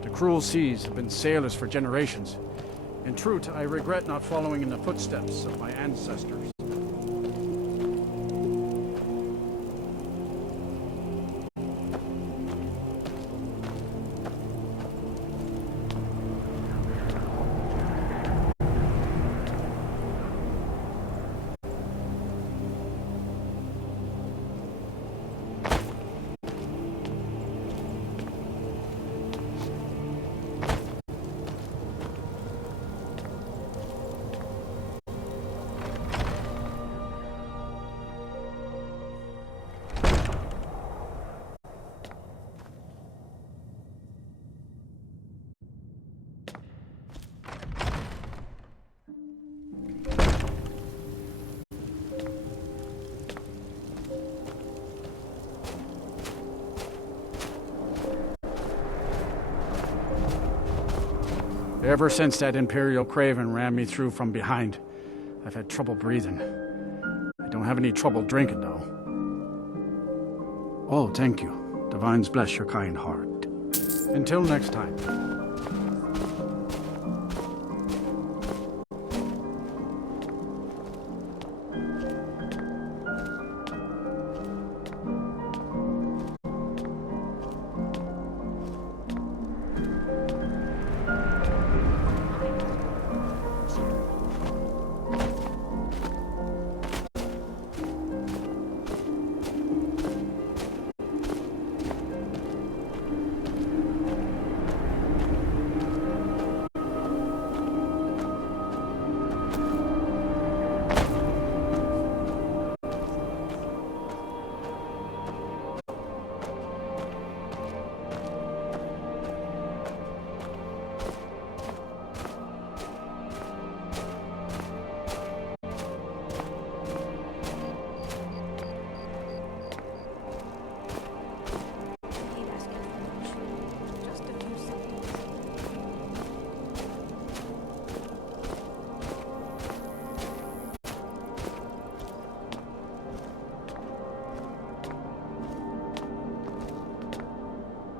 The cruel seas have been sailors for generations. In truth, I regret not following in the footsteps of my ancestors. Ever since that Imperial Craven ran me through from behind, I've had trouble breathing. I don't have any trouble drinking, though. Oh, thank you. Divines bless your kind heart. Until next time.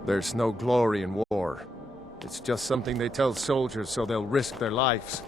There's no glory in war. It's just something they tell soldiers so they'll risk their lives.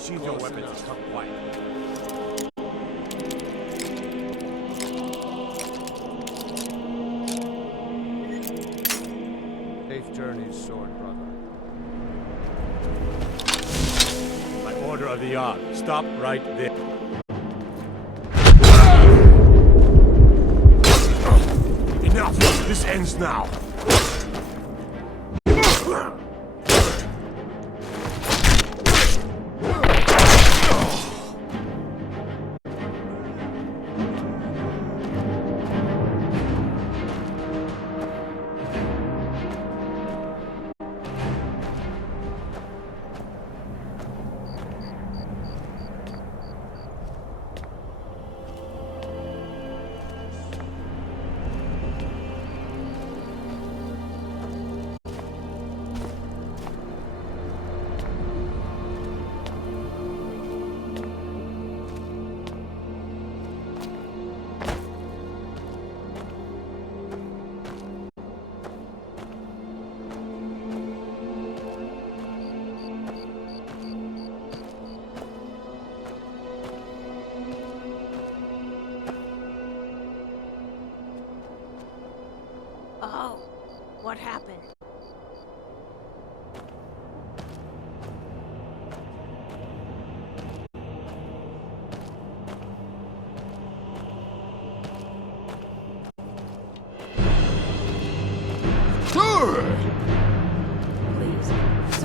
Sheathe your weapons and come quiet. Safe journeys, sword brother. By order of the Yard, stop right there. Enough! This ends now.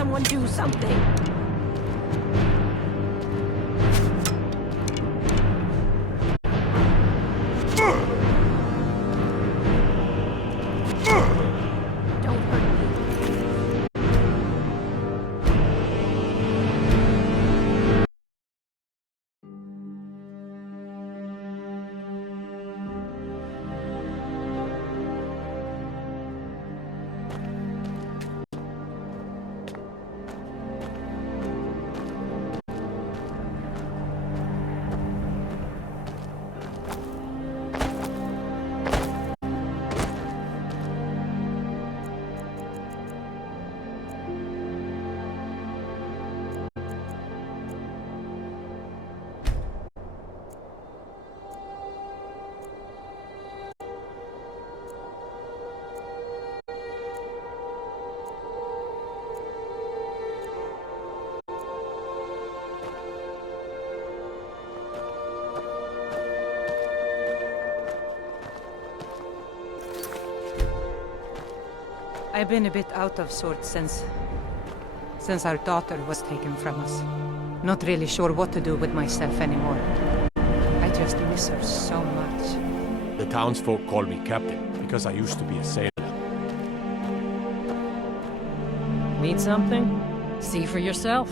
someone do something! I've been a bit out of sorts since our daughter was taken from us. Not really sure what to do with myself anymore. I just miss her so much. The townsfolk call me captain because I used to be a sailor. Need something? See for yourself.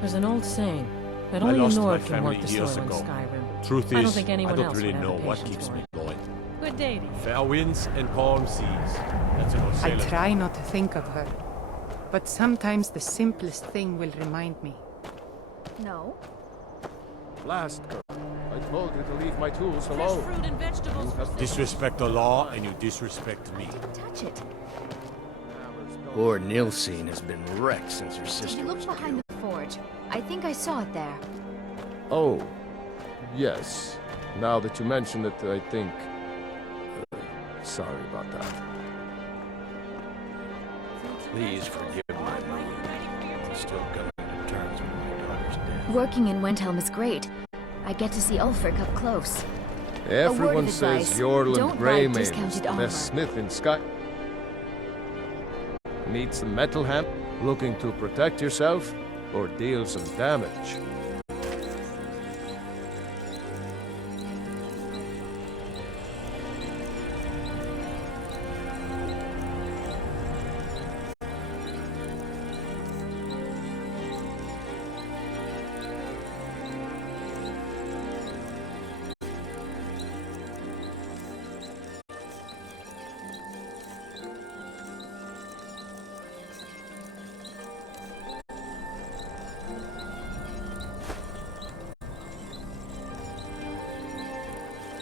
There's an old saying that only a Nord can work the soil in Skyrim. Truth I don't is, think anyone I don't else really would have know the what patience keeps for me it. going. Good day to you. Fair winds and calm seas. That's an old I sailor. try not to think of her, but sometimes the simplest thing will remind me. No? Blast, girl. I told you to leave my tools alone. Fruit and vegetables. Disrespect the law and you disrespect me. Touch it. Poor Nilsine has been wrecked since her Did sister you look was behind the forge? I think I saw it there. Oh, yes. Now that you mention it, I think... sorry about that. Please forgive my mood. I'm still coming to terms with my daughter's death. Working in Windhelm is great. I get to see Ulfric up close. Everyone of says advice, Jorland don't buy Greymane is discounted the armor. best smith in Sky. Need some metal ham? Looking to protect yourself? Or deal some damage?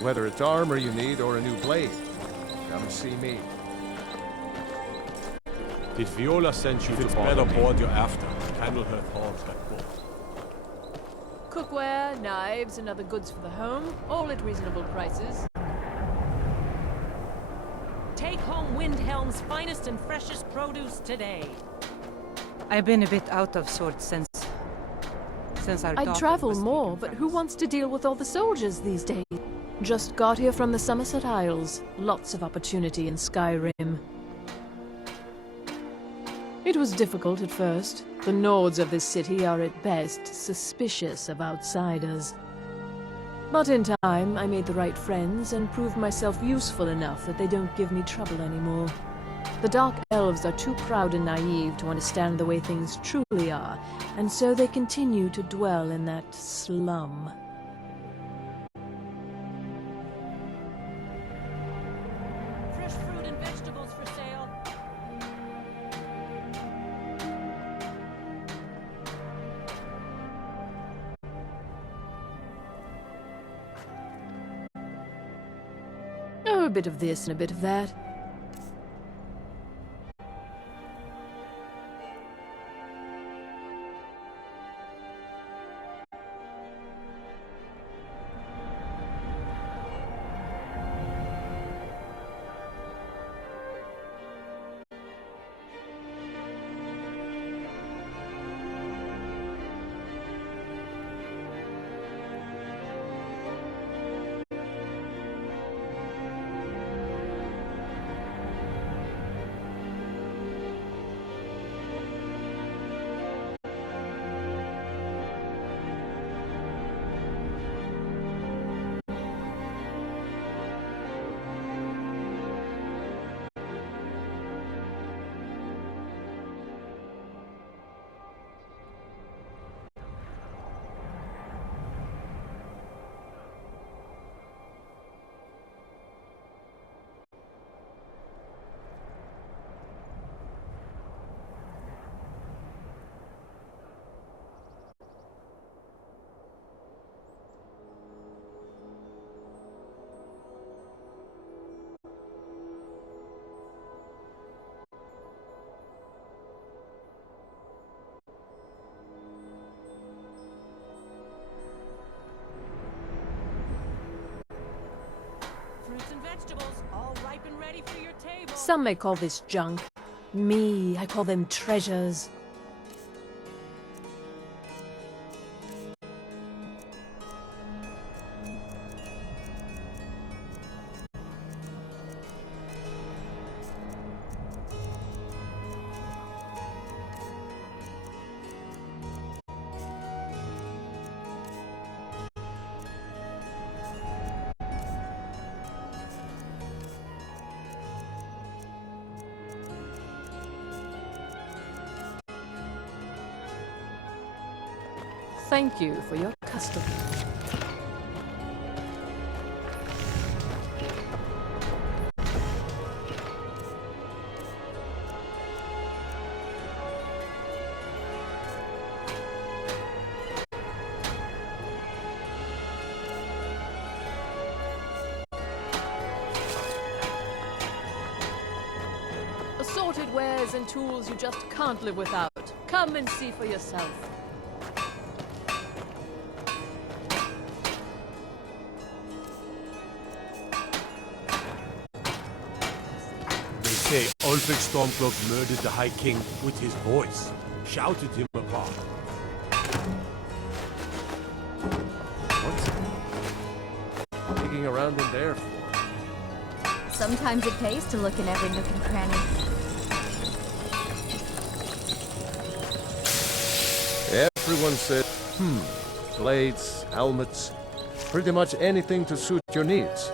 Whether it's armor you need or a new blade, come and see me. Did Viola send you to better board you're after? Candlehearth Hall's got both. Cookware, knives, and other goods for the home, all at reasonable prices. Take home Windhelm's finest and freshest produce today. I've been a bit out of sorts since our daughter I'd travel was more, taken but from who us. wants to deal with all the soldiers these days? Just got here from the Somerset Isles. Lots of opportunity in Skyrim. It was difficult at first. The Nords of this city are at best suspicious of outsiders. But in time, I made the right friends and proved myself useful enough that they don't give me trouble anymore. The Dark Elves are too proud and naive to understand the way things truly are, and so they continue to dwell in that slum. Fresh fruit and vegetables for sale. a bit of this and a bit of that. Fruits and vegetables, all ripe and ready for your table. Some may call this junk. Me, I call them treasures. Thank you for your custom. Assorted wares and tools you just can't live without. Come and see for yourself. They say Ulfric Stormcloak murdered the High King with his voice, shouted him apart. What's digging around in there for? Sometimes it pays to look in every nook and cranny. Everyone said, blades, helmets, pretty much anything to suit your needs.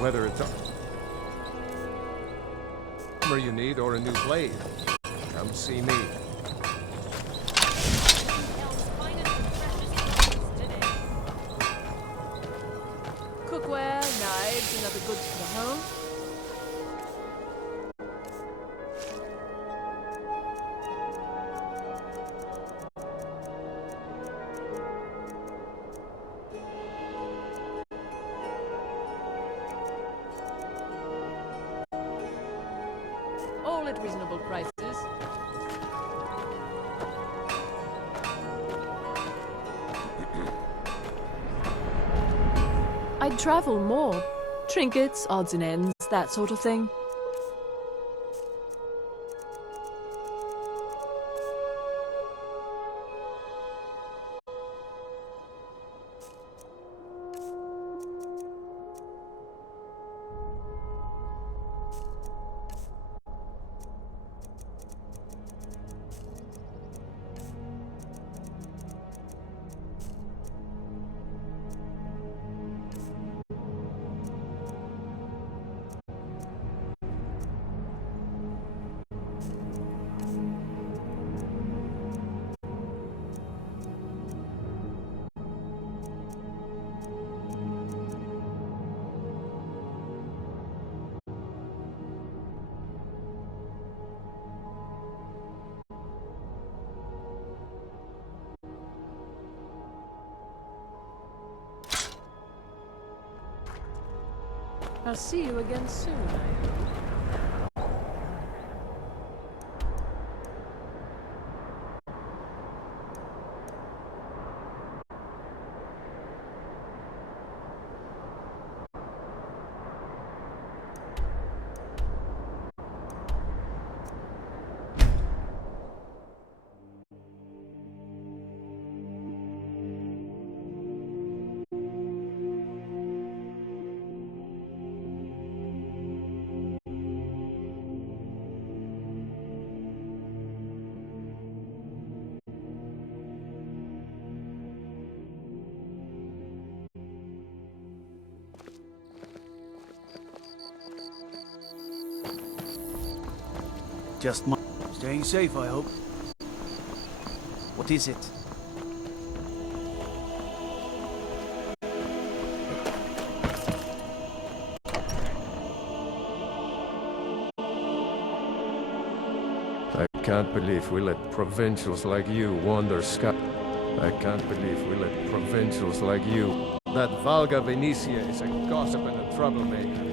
Whether it's armor you need or a new blade, come see me. Cookware, knives, and other goods for the home. All at reasonable prices. I'd travel more. Trinkets, odds and ends, that sort of thing. I'll see you again soon, I hope. Staying safe, I hope. What is it? I can't believe we let provincials like you wander Sky. I can't believe we let provincials like you. That Valga Venetia is a gossip and a troublemaker.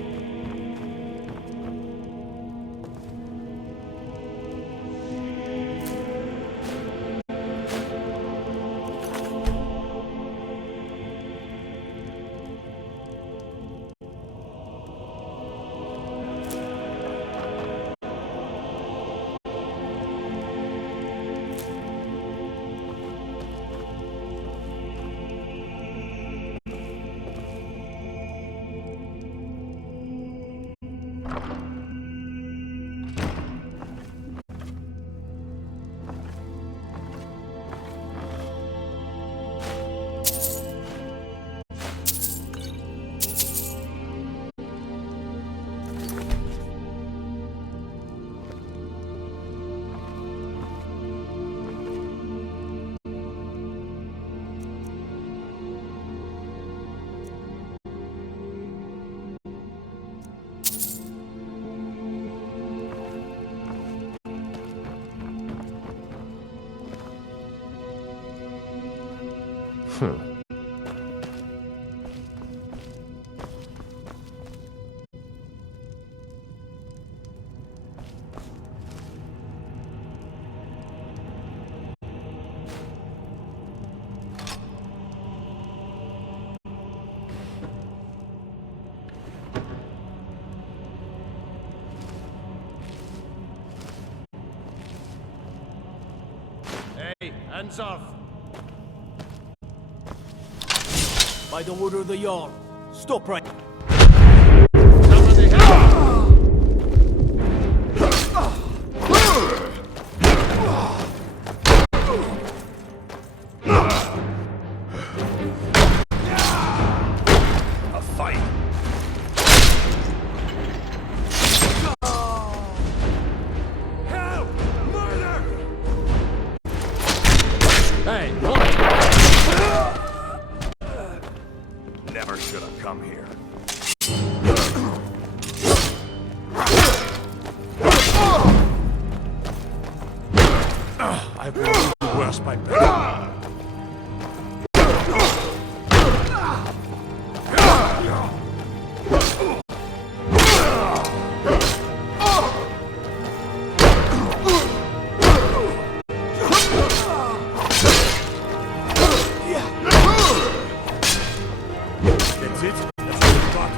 Hey, hands off! By the order of the Jarl, stop right. Somebody help! A fight! Help! Murder! Hey, what? Never should have come here. I've been losing worse by better. That's it? That's all you got?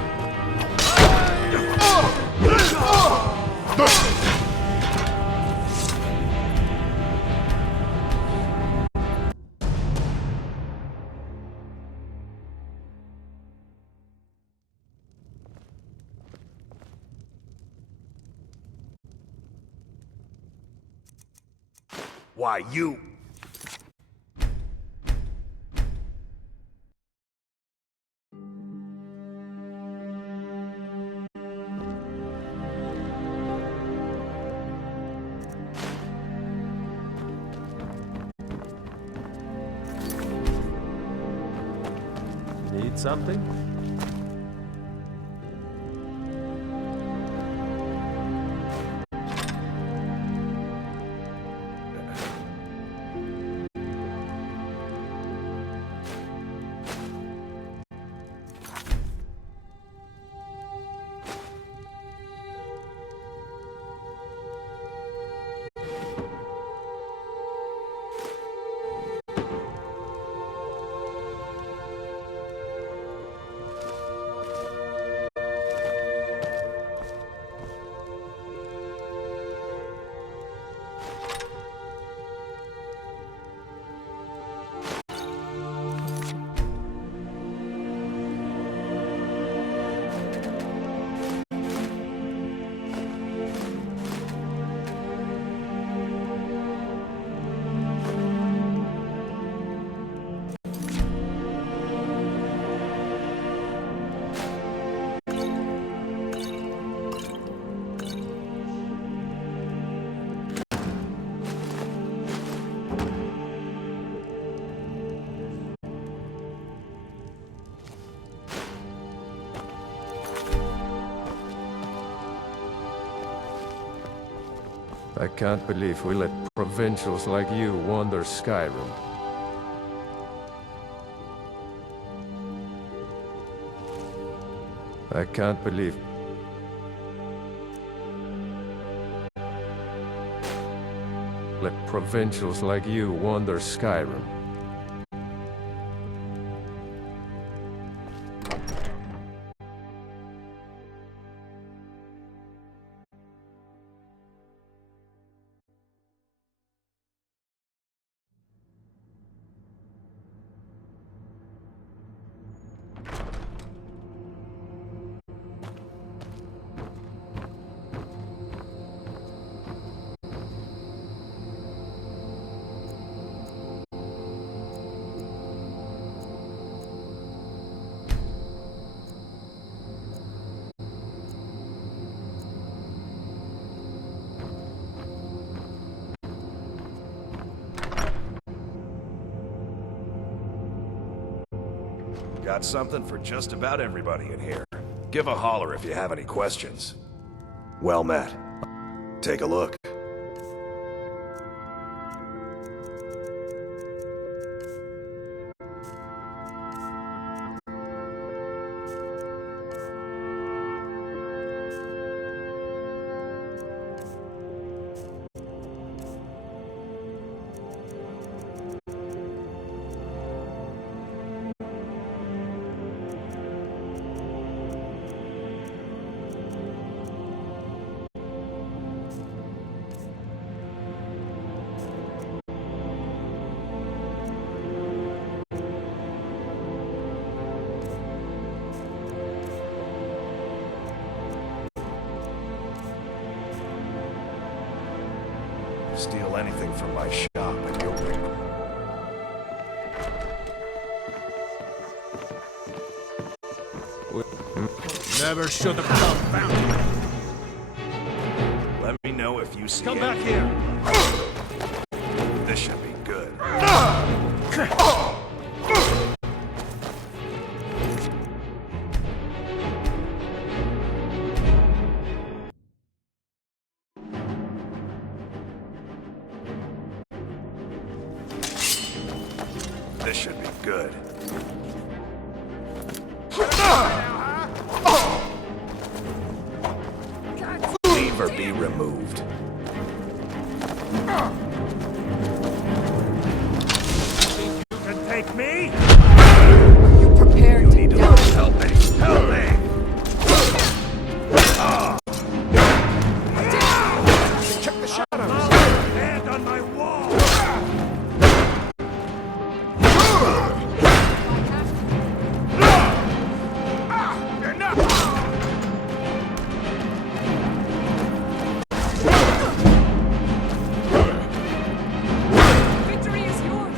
Why, you... Need something? I can't believe we let provincials like you wander Skyrim. I can't believe... Let provincials like you wander Skyrim. Got something for just about everybody in here. Give a holler if you have any questions. Well met. Take a look. Steal anything from my shop and you'll be... Never should have found it. Let me know if you see Come back anything. This should be good. This should be good. Leave or be removed. Think you can take me? Are you prepared to die? Help me! Help me! Check the shadows! Hand on my wall! Victory is yours!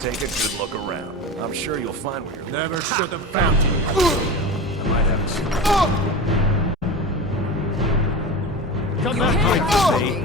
Take a good look around. I'm sure you'll find what you're looking for. Never should have found you. I might have a secret. Come back here.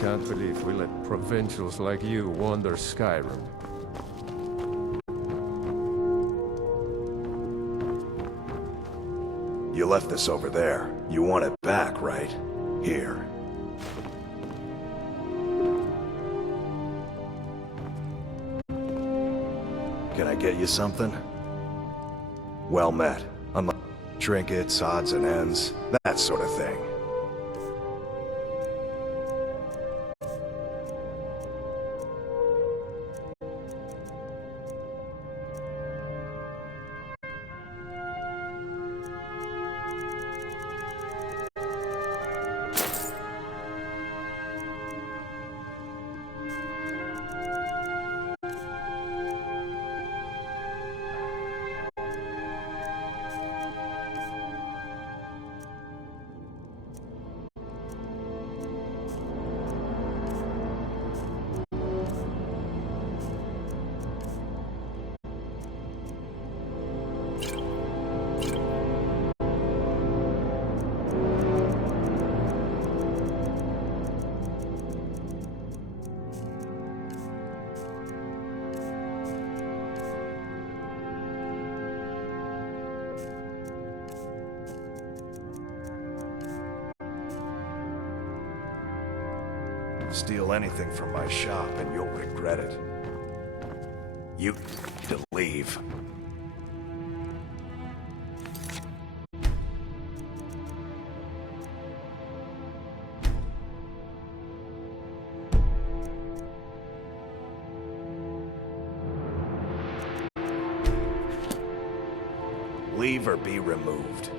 can't believe we let provincials like you wander Skyrim. You left this over there. You want it back, right? Here. Can I get you something? Well met. Unlike trinkets, odds and ends, that sort of thing. Steal anything from my shop and you'll regret it. You need to leave. Leave or be removed.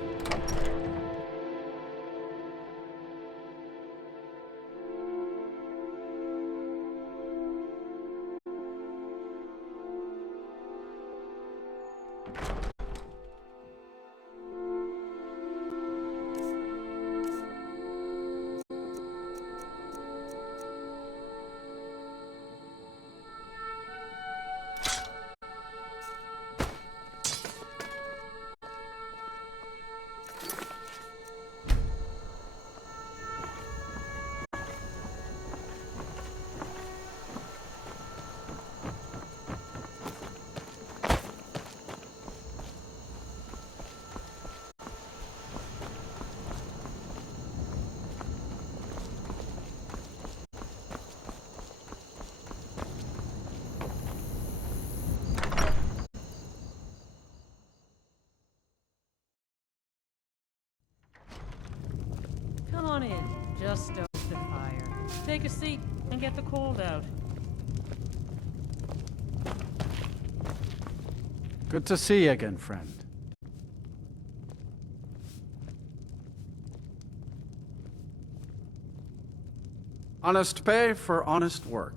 Come on in. Just stoke the fire. Take a seat and get the cold out. Good to see you again, friend. Honest pay for honest work.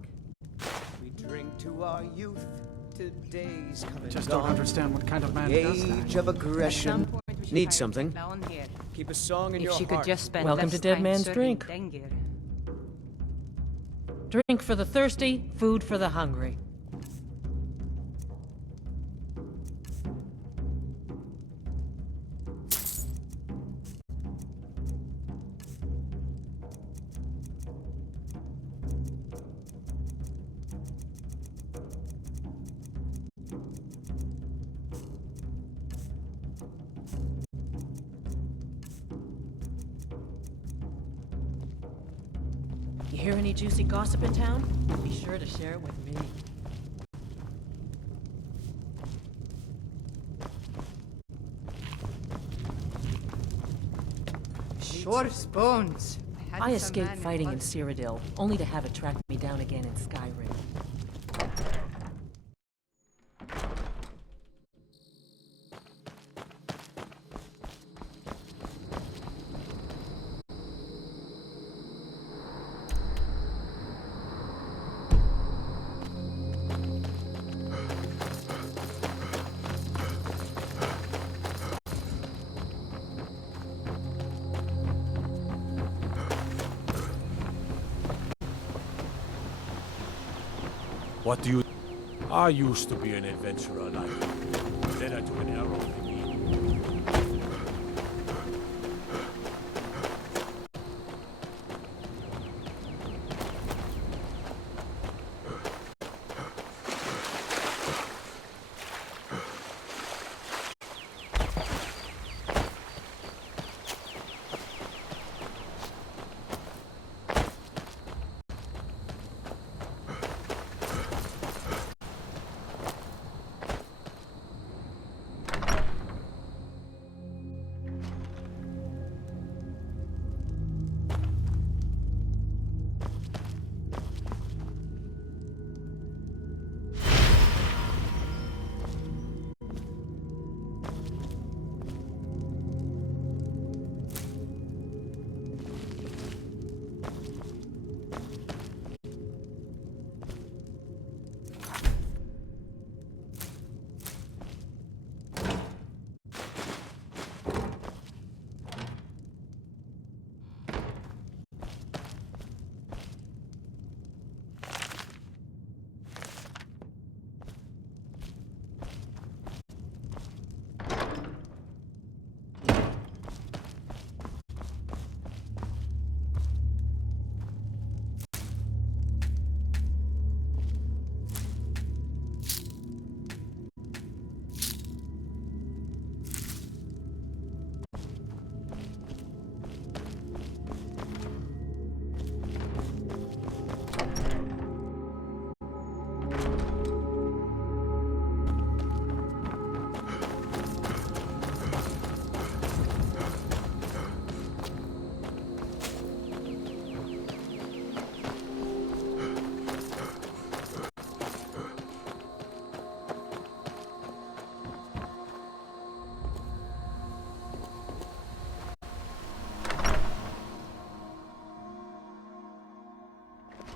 We drink to our youth, today's coming. Just don't understand what kind of man does that. Age of aggression. Need something? Keep a song in If your she could heart. just spend Welcome less to Dead time Man's serving Drink. Dengir. Drink for the thirsty, food for the hungry. You hear any juicy gossip in town? Be sure to share it with me. Sure spoons. I escaped fighting in Cyrodiil, only to have it track me down again in Skyrim. What do you... I used to be an adventurer like you. Then I took an arrow to me.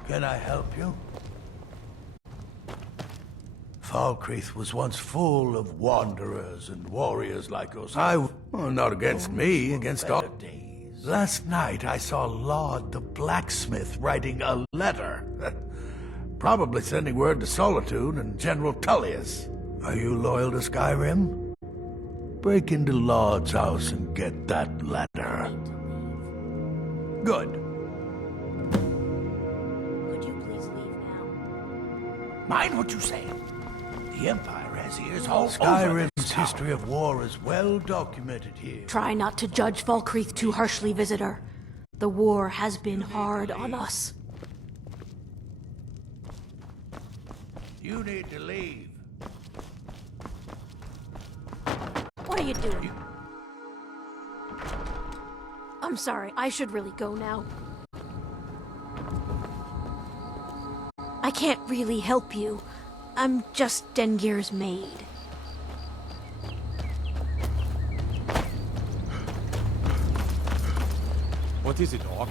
Can I help you? Falkreath was once full of wanderers and warriors like yourself. Not against me, against all. Last night I saw Laud the blacksmith writing a letter. Probably sending word to Solitude and General Tullius. Are you loyal to Skyrim? Break into Laud's house and get that letter. Good. Could you please leave now? Mind what you say. The Empire has ears all over Skyrim's history of war is well documented here. Try not to judge Falkreath too harshly, visitor. The war has been hard on us. You need to leave. What are you doing? I'm sorry, I should really go now. I can't really help you. I'm just Dengir's maid. What is it, Orc?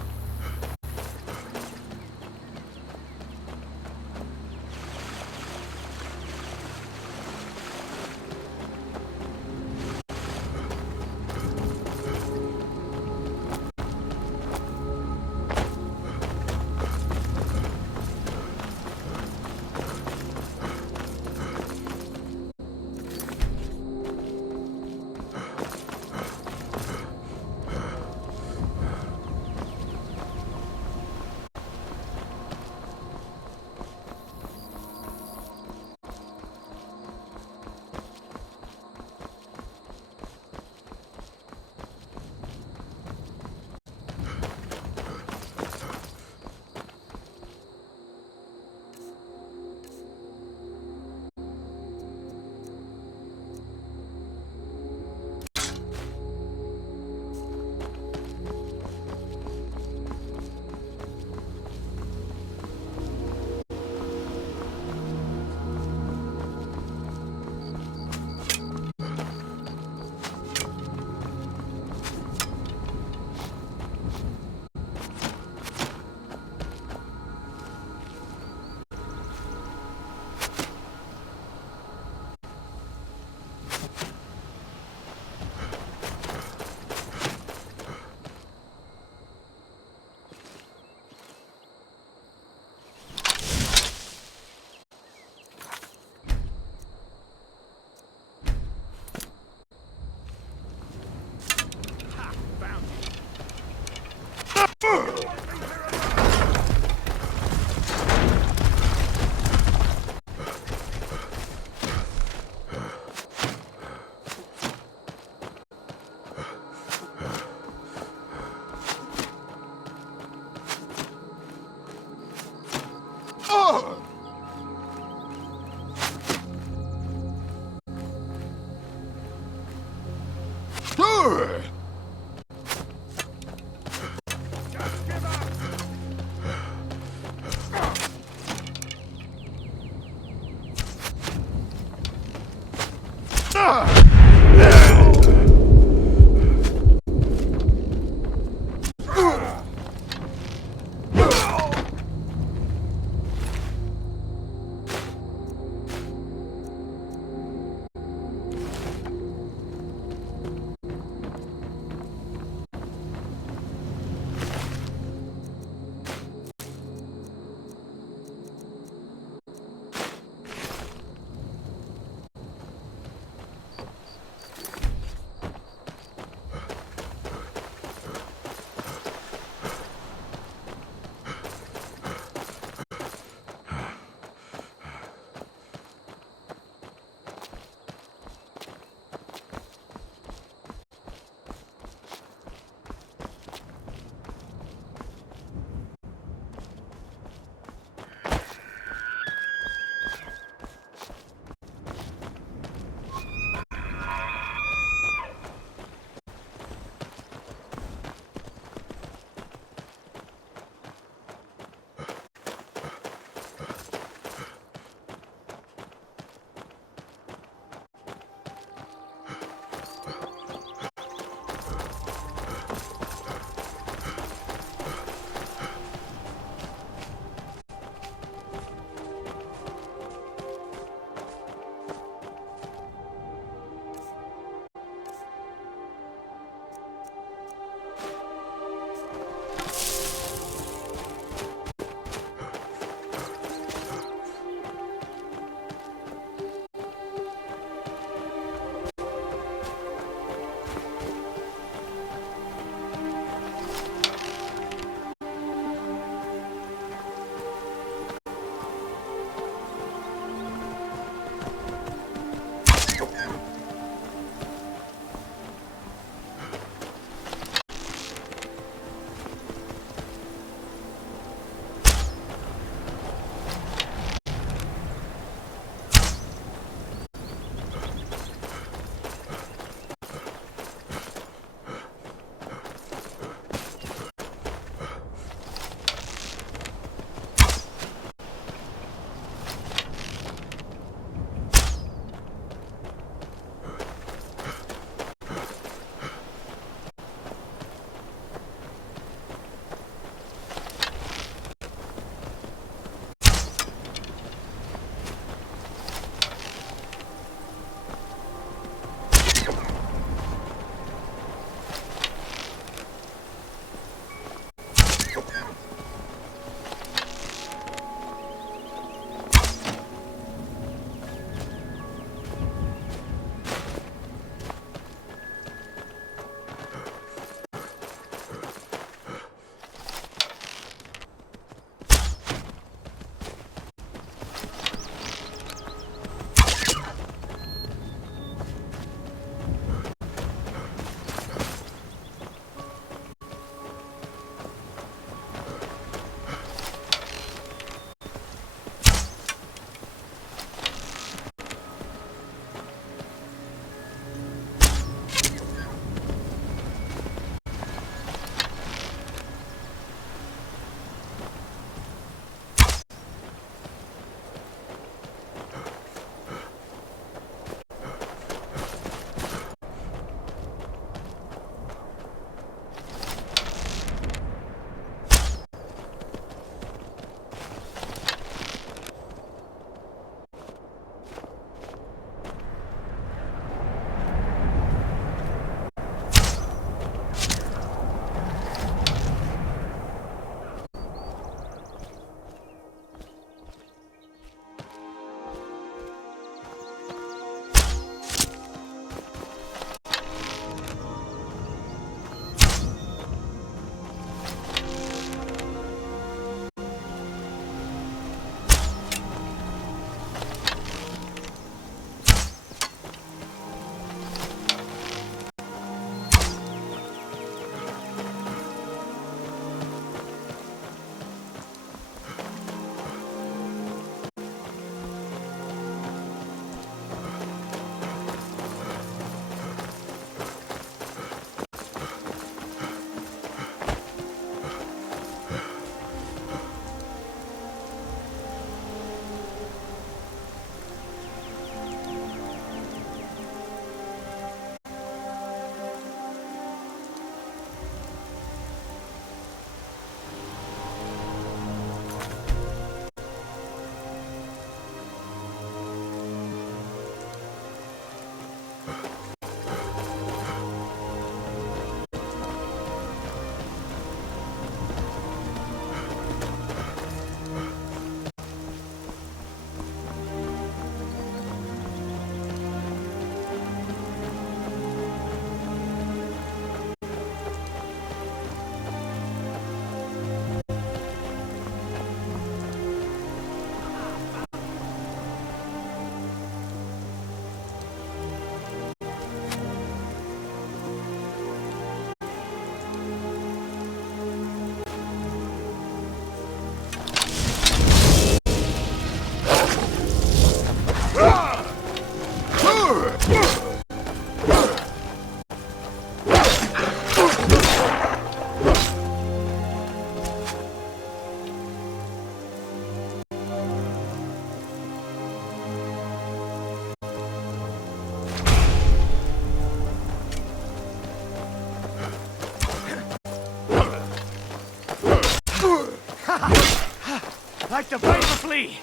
like to bite or flee!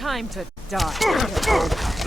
Time to die.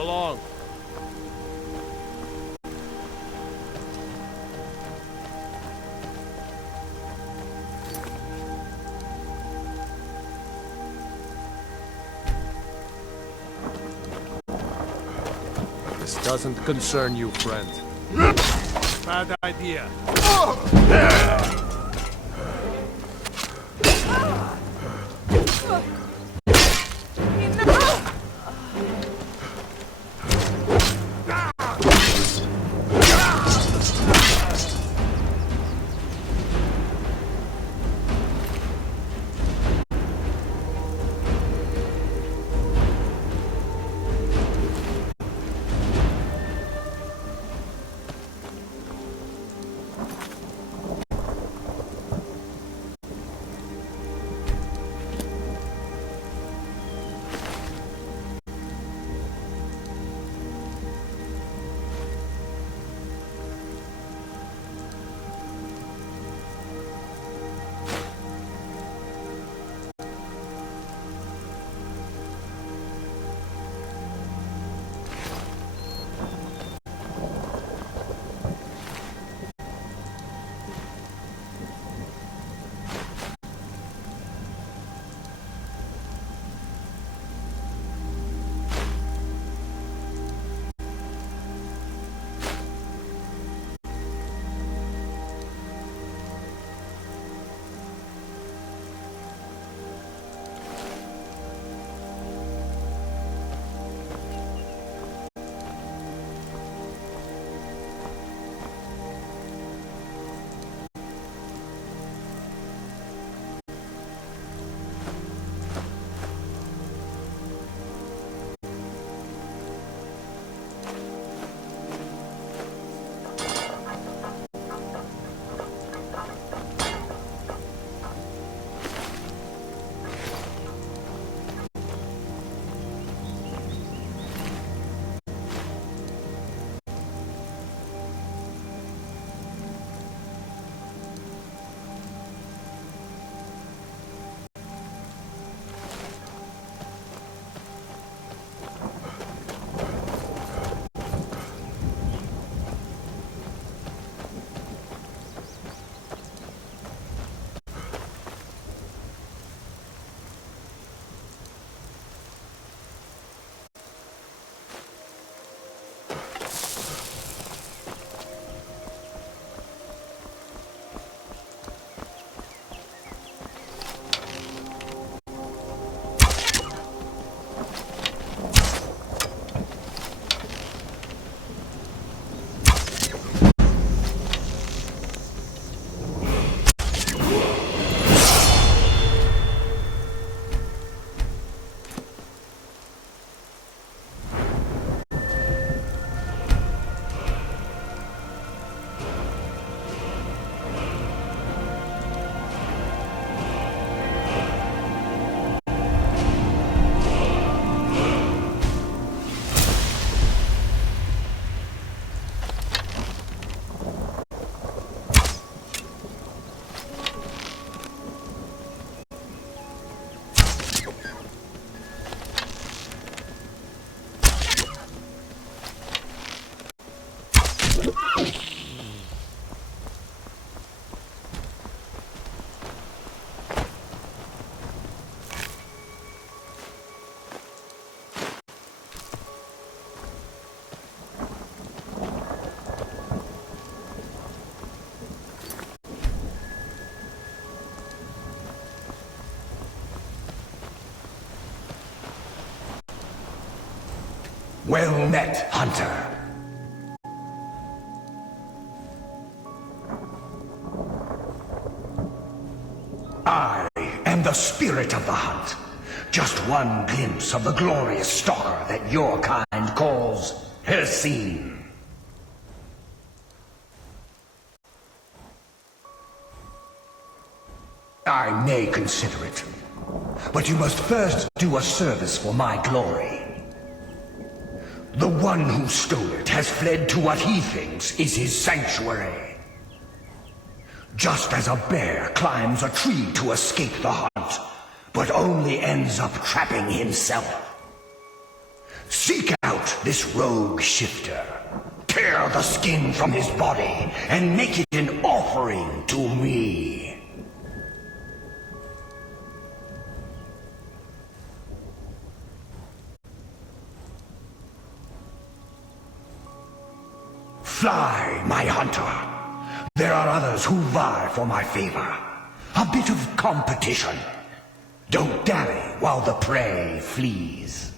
So long. This doesn't concern you, friend. Bad idea. Well met, Hunter. I am the spirit of the hunt. Just one glimpse of the glorious stalker that your kind calls Hercene. I may consider it, but you must first do a service for my glory. The one who stole it has fled to what he thinks is his sanctuary. Just as a bear climbs a tree to escape the hunt, but only ends up trapping himself. Seek out this rogue shifter. Tear the skin from his body and make it an offering to me. Fly, my hunter. There are others who vie for my favor. A bit of competition. Don't dally while the prey flees.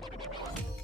Thanks.